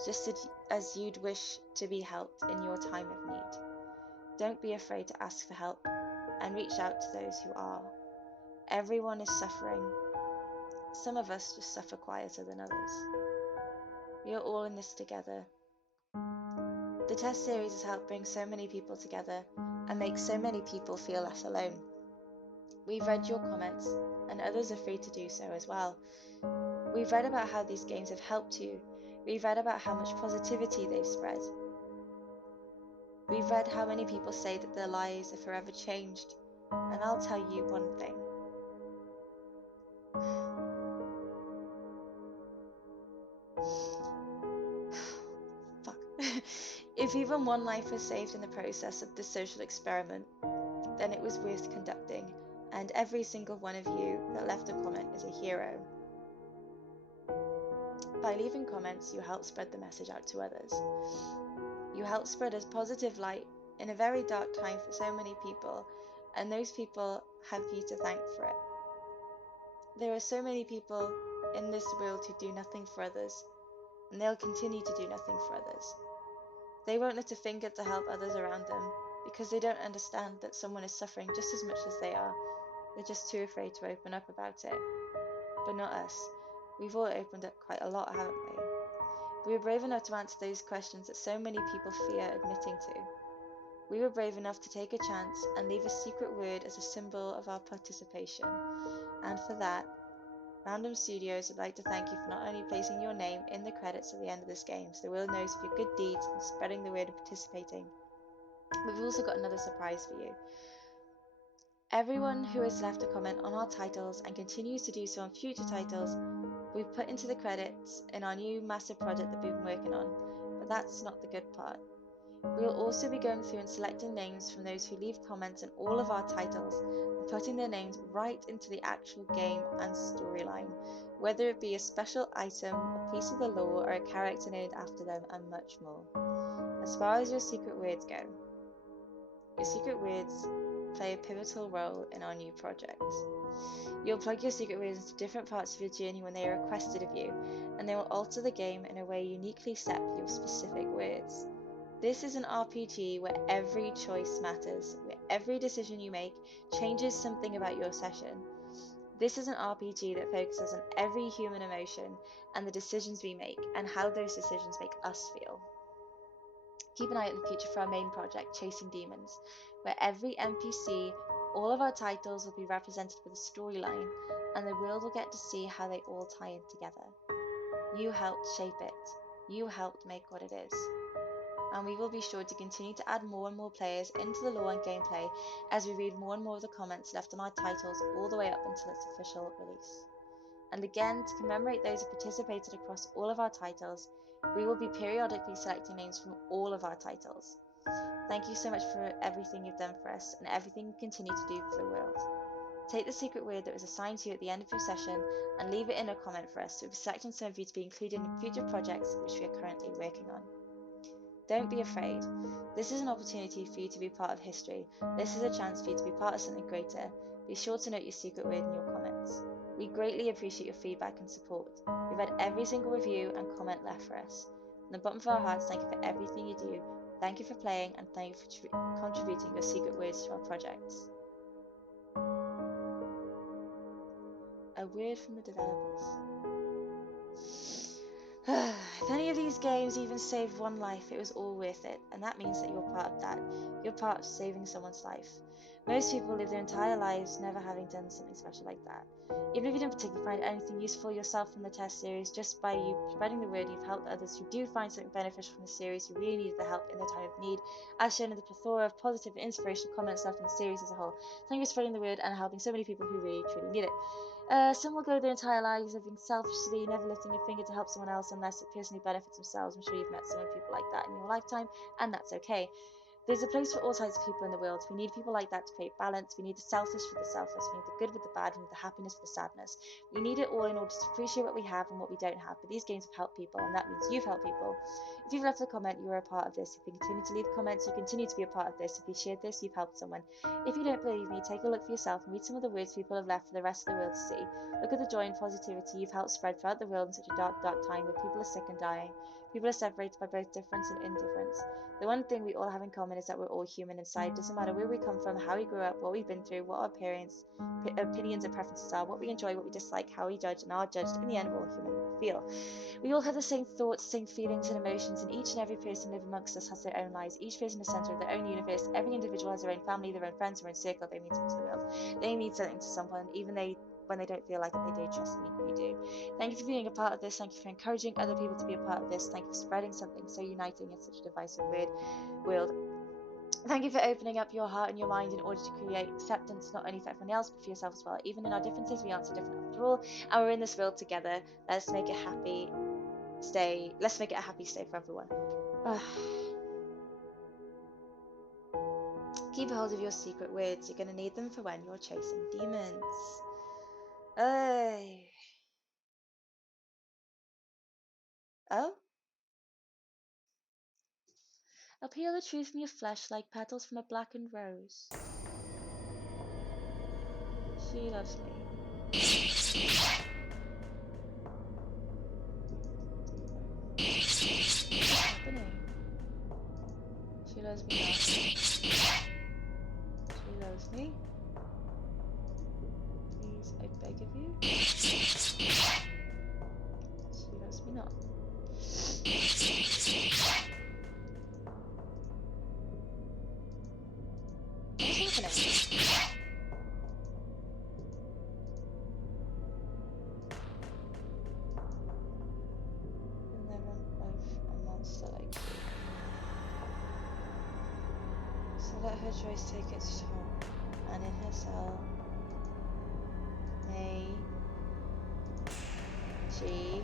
just as you'd wish to be helped in your time of need. Don't be afraid to ask for help and reach out to those who are. Everyone is suffering. Some of us just suffer quieter than others. We are all in this together. The test series has helped bring so many people together and make so many people feel less alone. We've read your comments, and others are free to do so as well. We've read about how these games have helped you. We've read about how much positivity they've spread. We've read how many people say that their lives are forever changed. And I'll tell you one thing. Fuck. If even one life was saved in the process of this social experiment, then it was worth conducting, and every single one of you that left a comment is a hero. By leaving comments, you help spread the message out to others. You help spread a positive light in a very dark time for so many people, and those people have you to thank for it. There are so many people in this world who do nothing for others, and they'll continue to do nothing for others. They won't lift a finger to help others around them because they don't understand that someone is suffering just as much as they are. They're just too afraid to open up about it. But not us. We've all opened up quite a lot, haven't we? We were brave enough to answer those questions that so many people fear admitting to. We were brave enough to take a chance and leave a secret word as a symbol of our participation. And for that, Random Studios would like to thank you for not only placing your name in the credits at the end of this game, so the world knows of your good deeds and spreading the word and participating, but we've also got another surprise for you. Everyone who has left a comment on our titles and continues to do so on future titles, we've put into the credits in our new massive project that we've been working on. But that's not the good part. We'll also be going through and selecting names from those who leave comments in all of our titles and putting their names right into the actual game and storyline, whether it be a special item, a piece of the lore, or a character named after them, and much more. As far as your secret words go, your secret words play a pivotal role in our new project. You'll plug your secret words into different parts of your journey when they are requested of you, and they will alter the game in a way uniquely set for your specific words. This is an RPG where every choice matters, where every decision you make changes something about your session. This is an RPG that focuses on every human emotion and the decisions we make and how those decisions make us feel. Keep an eye out in the future for our main project, Chasing Demons, where every NPC, all of our titles will be represented with a storyline, and the world will get to see how they all tie in together. You helped shape it. You helped make what it is. And we will be sure to continue to add more and more players into the lore and gameplay as we read more and more of the comments left on our titles all the way up until its official release. And again, to commemorate those who participated across all of our titles, we will be periodically selecting names from all of our titles. Thank you so much for everything you've done for us and everything you continue to do for the world. Take the secret word that was assigned to you at the end of your session and leave it in a comment for us. We'll be selecting some of you to be included in future projects which we are currently working on. Don't be afraid. This is an opportunity for you to be part of history. This is a chance for you to be part of something greater. Be sure to note your secret word in your comments. We greatly appreciate your feedback and support. We've had every single review and comment left for us. From the bottom of our hearts, thank you for everything you do. Thank you for playing, and thank you for contributing your secret words to our projects. A word from the developers. If any of these games even saved one life, it was all worth it, and that means that you're part of that. You're part of saving someone's life. Most people live their entire lives never having done something special like that. Even if you didn't particularly find anything useful yourself from the test series, just by you spreading the word, you've helped others who do find something beneficial from the series who really needed the help in their time of need, as shown in the plethora of positive and inspirational comments left in the series as a whole. Thank you for spreading the word and helping so many people who really, truly need it. Some will go their entire lives living selfishly, never lifting a finger to help someone else unless it personally benefits themselves. I'm sure you've met so many people like that in your lifetime, and that's okay. There's a place for all types of people in the world. We need people like that to create balance. We need the selfish for the selfless. We need the good with the bad. We need the happiness for the sadness. We need it all in order to appreciate what we have and what we don't have. But these games have helped people, and that means you've helped people. If you've left a comment, you are a part of this. If you continue to leave comments, you continue to be a part of this. If you shared this, you've helped someone. If you don't believe me, take a look for yourself and read some of the words people have left for the rest of the world to see. Look at the joy and positivity you've helped spread throughout the world in such a dark, dark time where people are sick and dying. People are separated by both difference and indifference. The one thing we all have in common is that we're all human inside. It doesn't matter where we come from, how we grew up, what we've been through, what our opinions and preferences are, what we enjoy, what we dislike, how we judge, and are judged. In the end, we're all human. We feel. We all have the same thoughts, same feelings and emotions, and each and every person living amongst us has their own lives. Each person is the center of their own universe. Every individual has their own family, their own friends, their own circle. They mean something to the world. They mean something to someone, even when they don't feel like it, they do. Trust me, you do. Thank you for being a part of this. Thank you for encouraging other people to be a part of this. Thank you for spreading something so uniting in such a divisive world. Thank you for opening up your heart and your mind in order to create acceptance, not only for everyone else, but for yourself as well. Even in our differences, we aren't so different after all, and we're in this world together. Let's make it a happy stay for everyone. Keep hold of your secret words. You're going to need them for when you're chasing demons. Oh? I'll peel the truth from your flesh like petals from a blackened rose. She loves me. What's happening? She loves me now. She loves me. Please, I beg of you. let her choice take its toll, and in her cell may she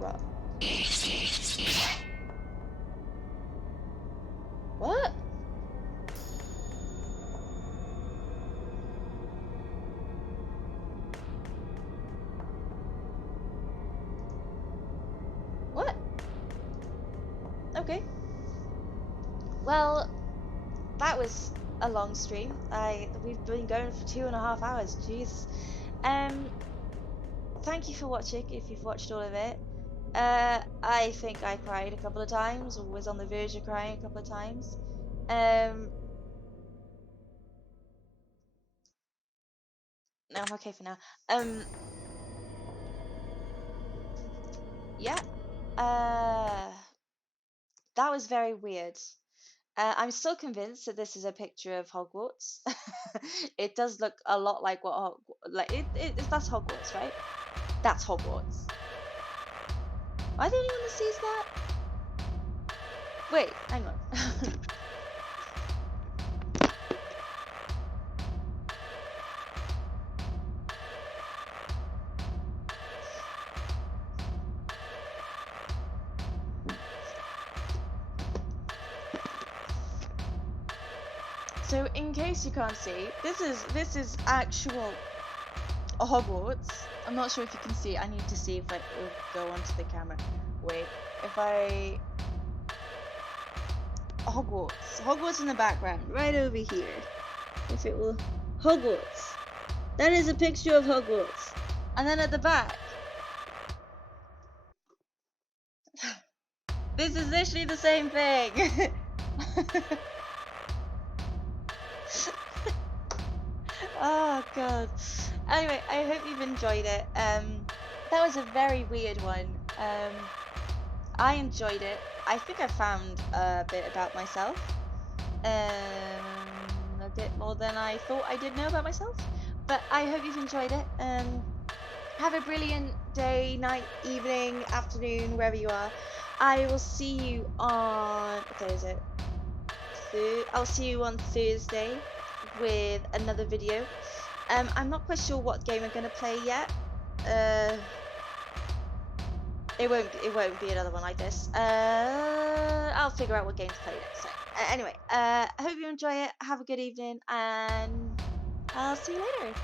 rot. What? What? Okay. Well, that was a long stream. We've been going for 2.5 hours. Jeez. Thank you for watching. If you've watched all of it, I think I cried a couple of times, or was on the verge of crying a couple of times. No, I'm okay for now. Yeah. That was very weird. I'm still convinced that this is a picture of Hogwarts. It does look a lot like that's Hogwarts, right? That's Hogwarts. Are the only one that sees that? Wait, hang on. So, in case you can't see, this is actual Hogwarts. I'm not sure if you can see. I need to see if it will go onto the camera. Wait, if I Hogwarts in the background, right over here. If it will, Hogwarts. That is a picture of Hogwarts. And then at the back, this is literally the same thing. Oh god. Anyway, I hope you've enjoyed it. That was a very weird one. I enjoyed it. I think I found a bit about myself. A bit more than I thought I did know about myself. But I hope you've enjoyed it. Have a brilliant day, night, evening, afternoon, wherever you are. I will see you on, what day is it? I'll see you on Thursday with another video. I'm not quite sure what game I'm gonna play yet. It won't be another one like this. I'll figure out what game to play next time. Anyway, I hope you enjoy it. Have a good evening, and I'll see you later.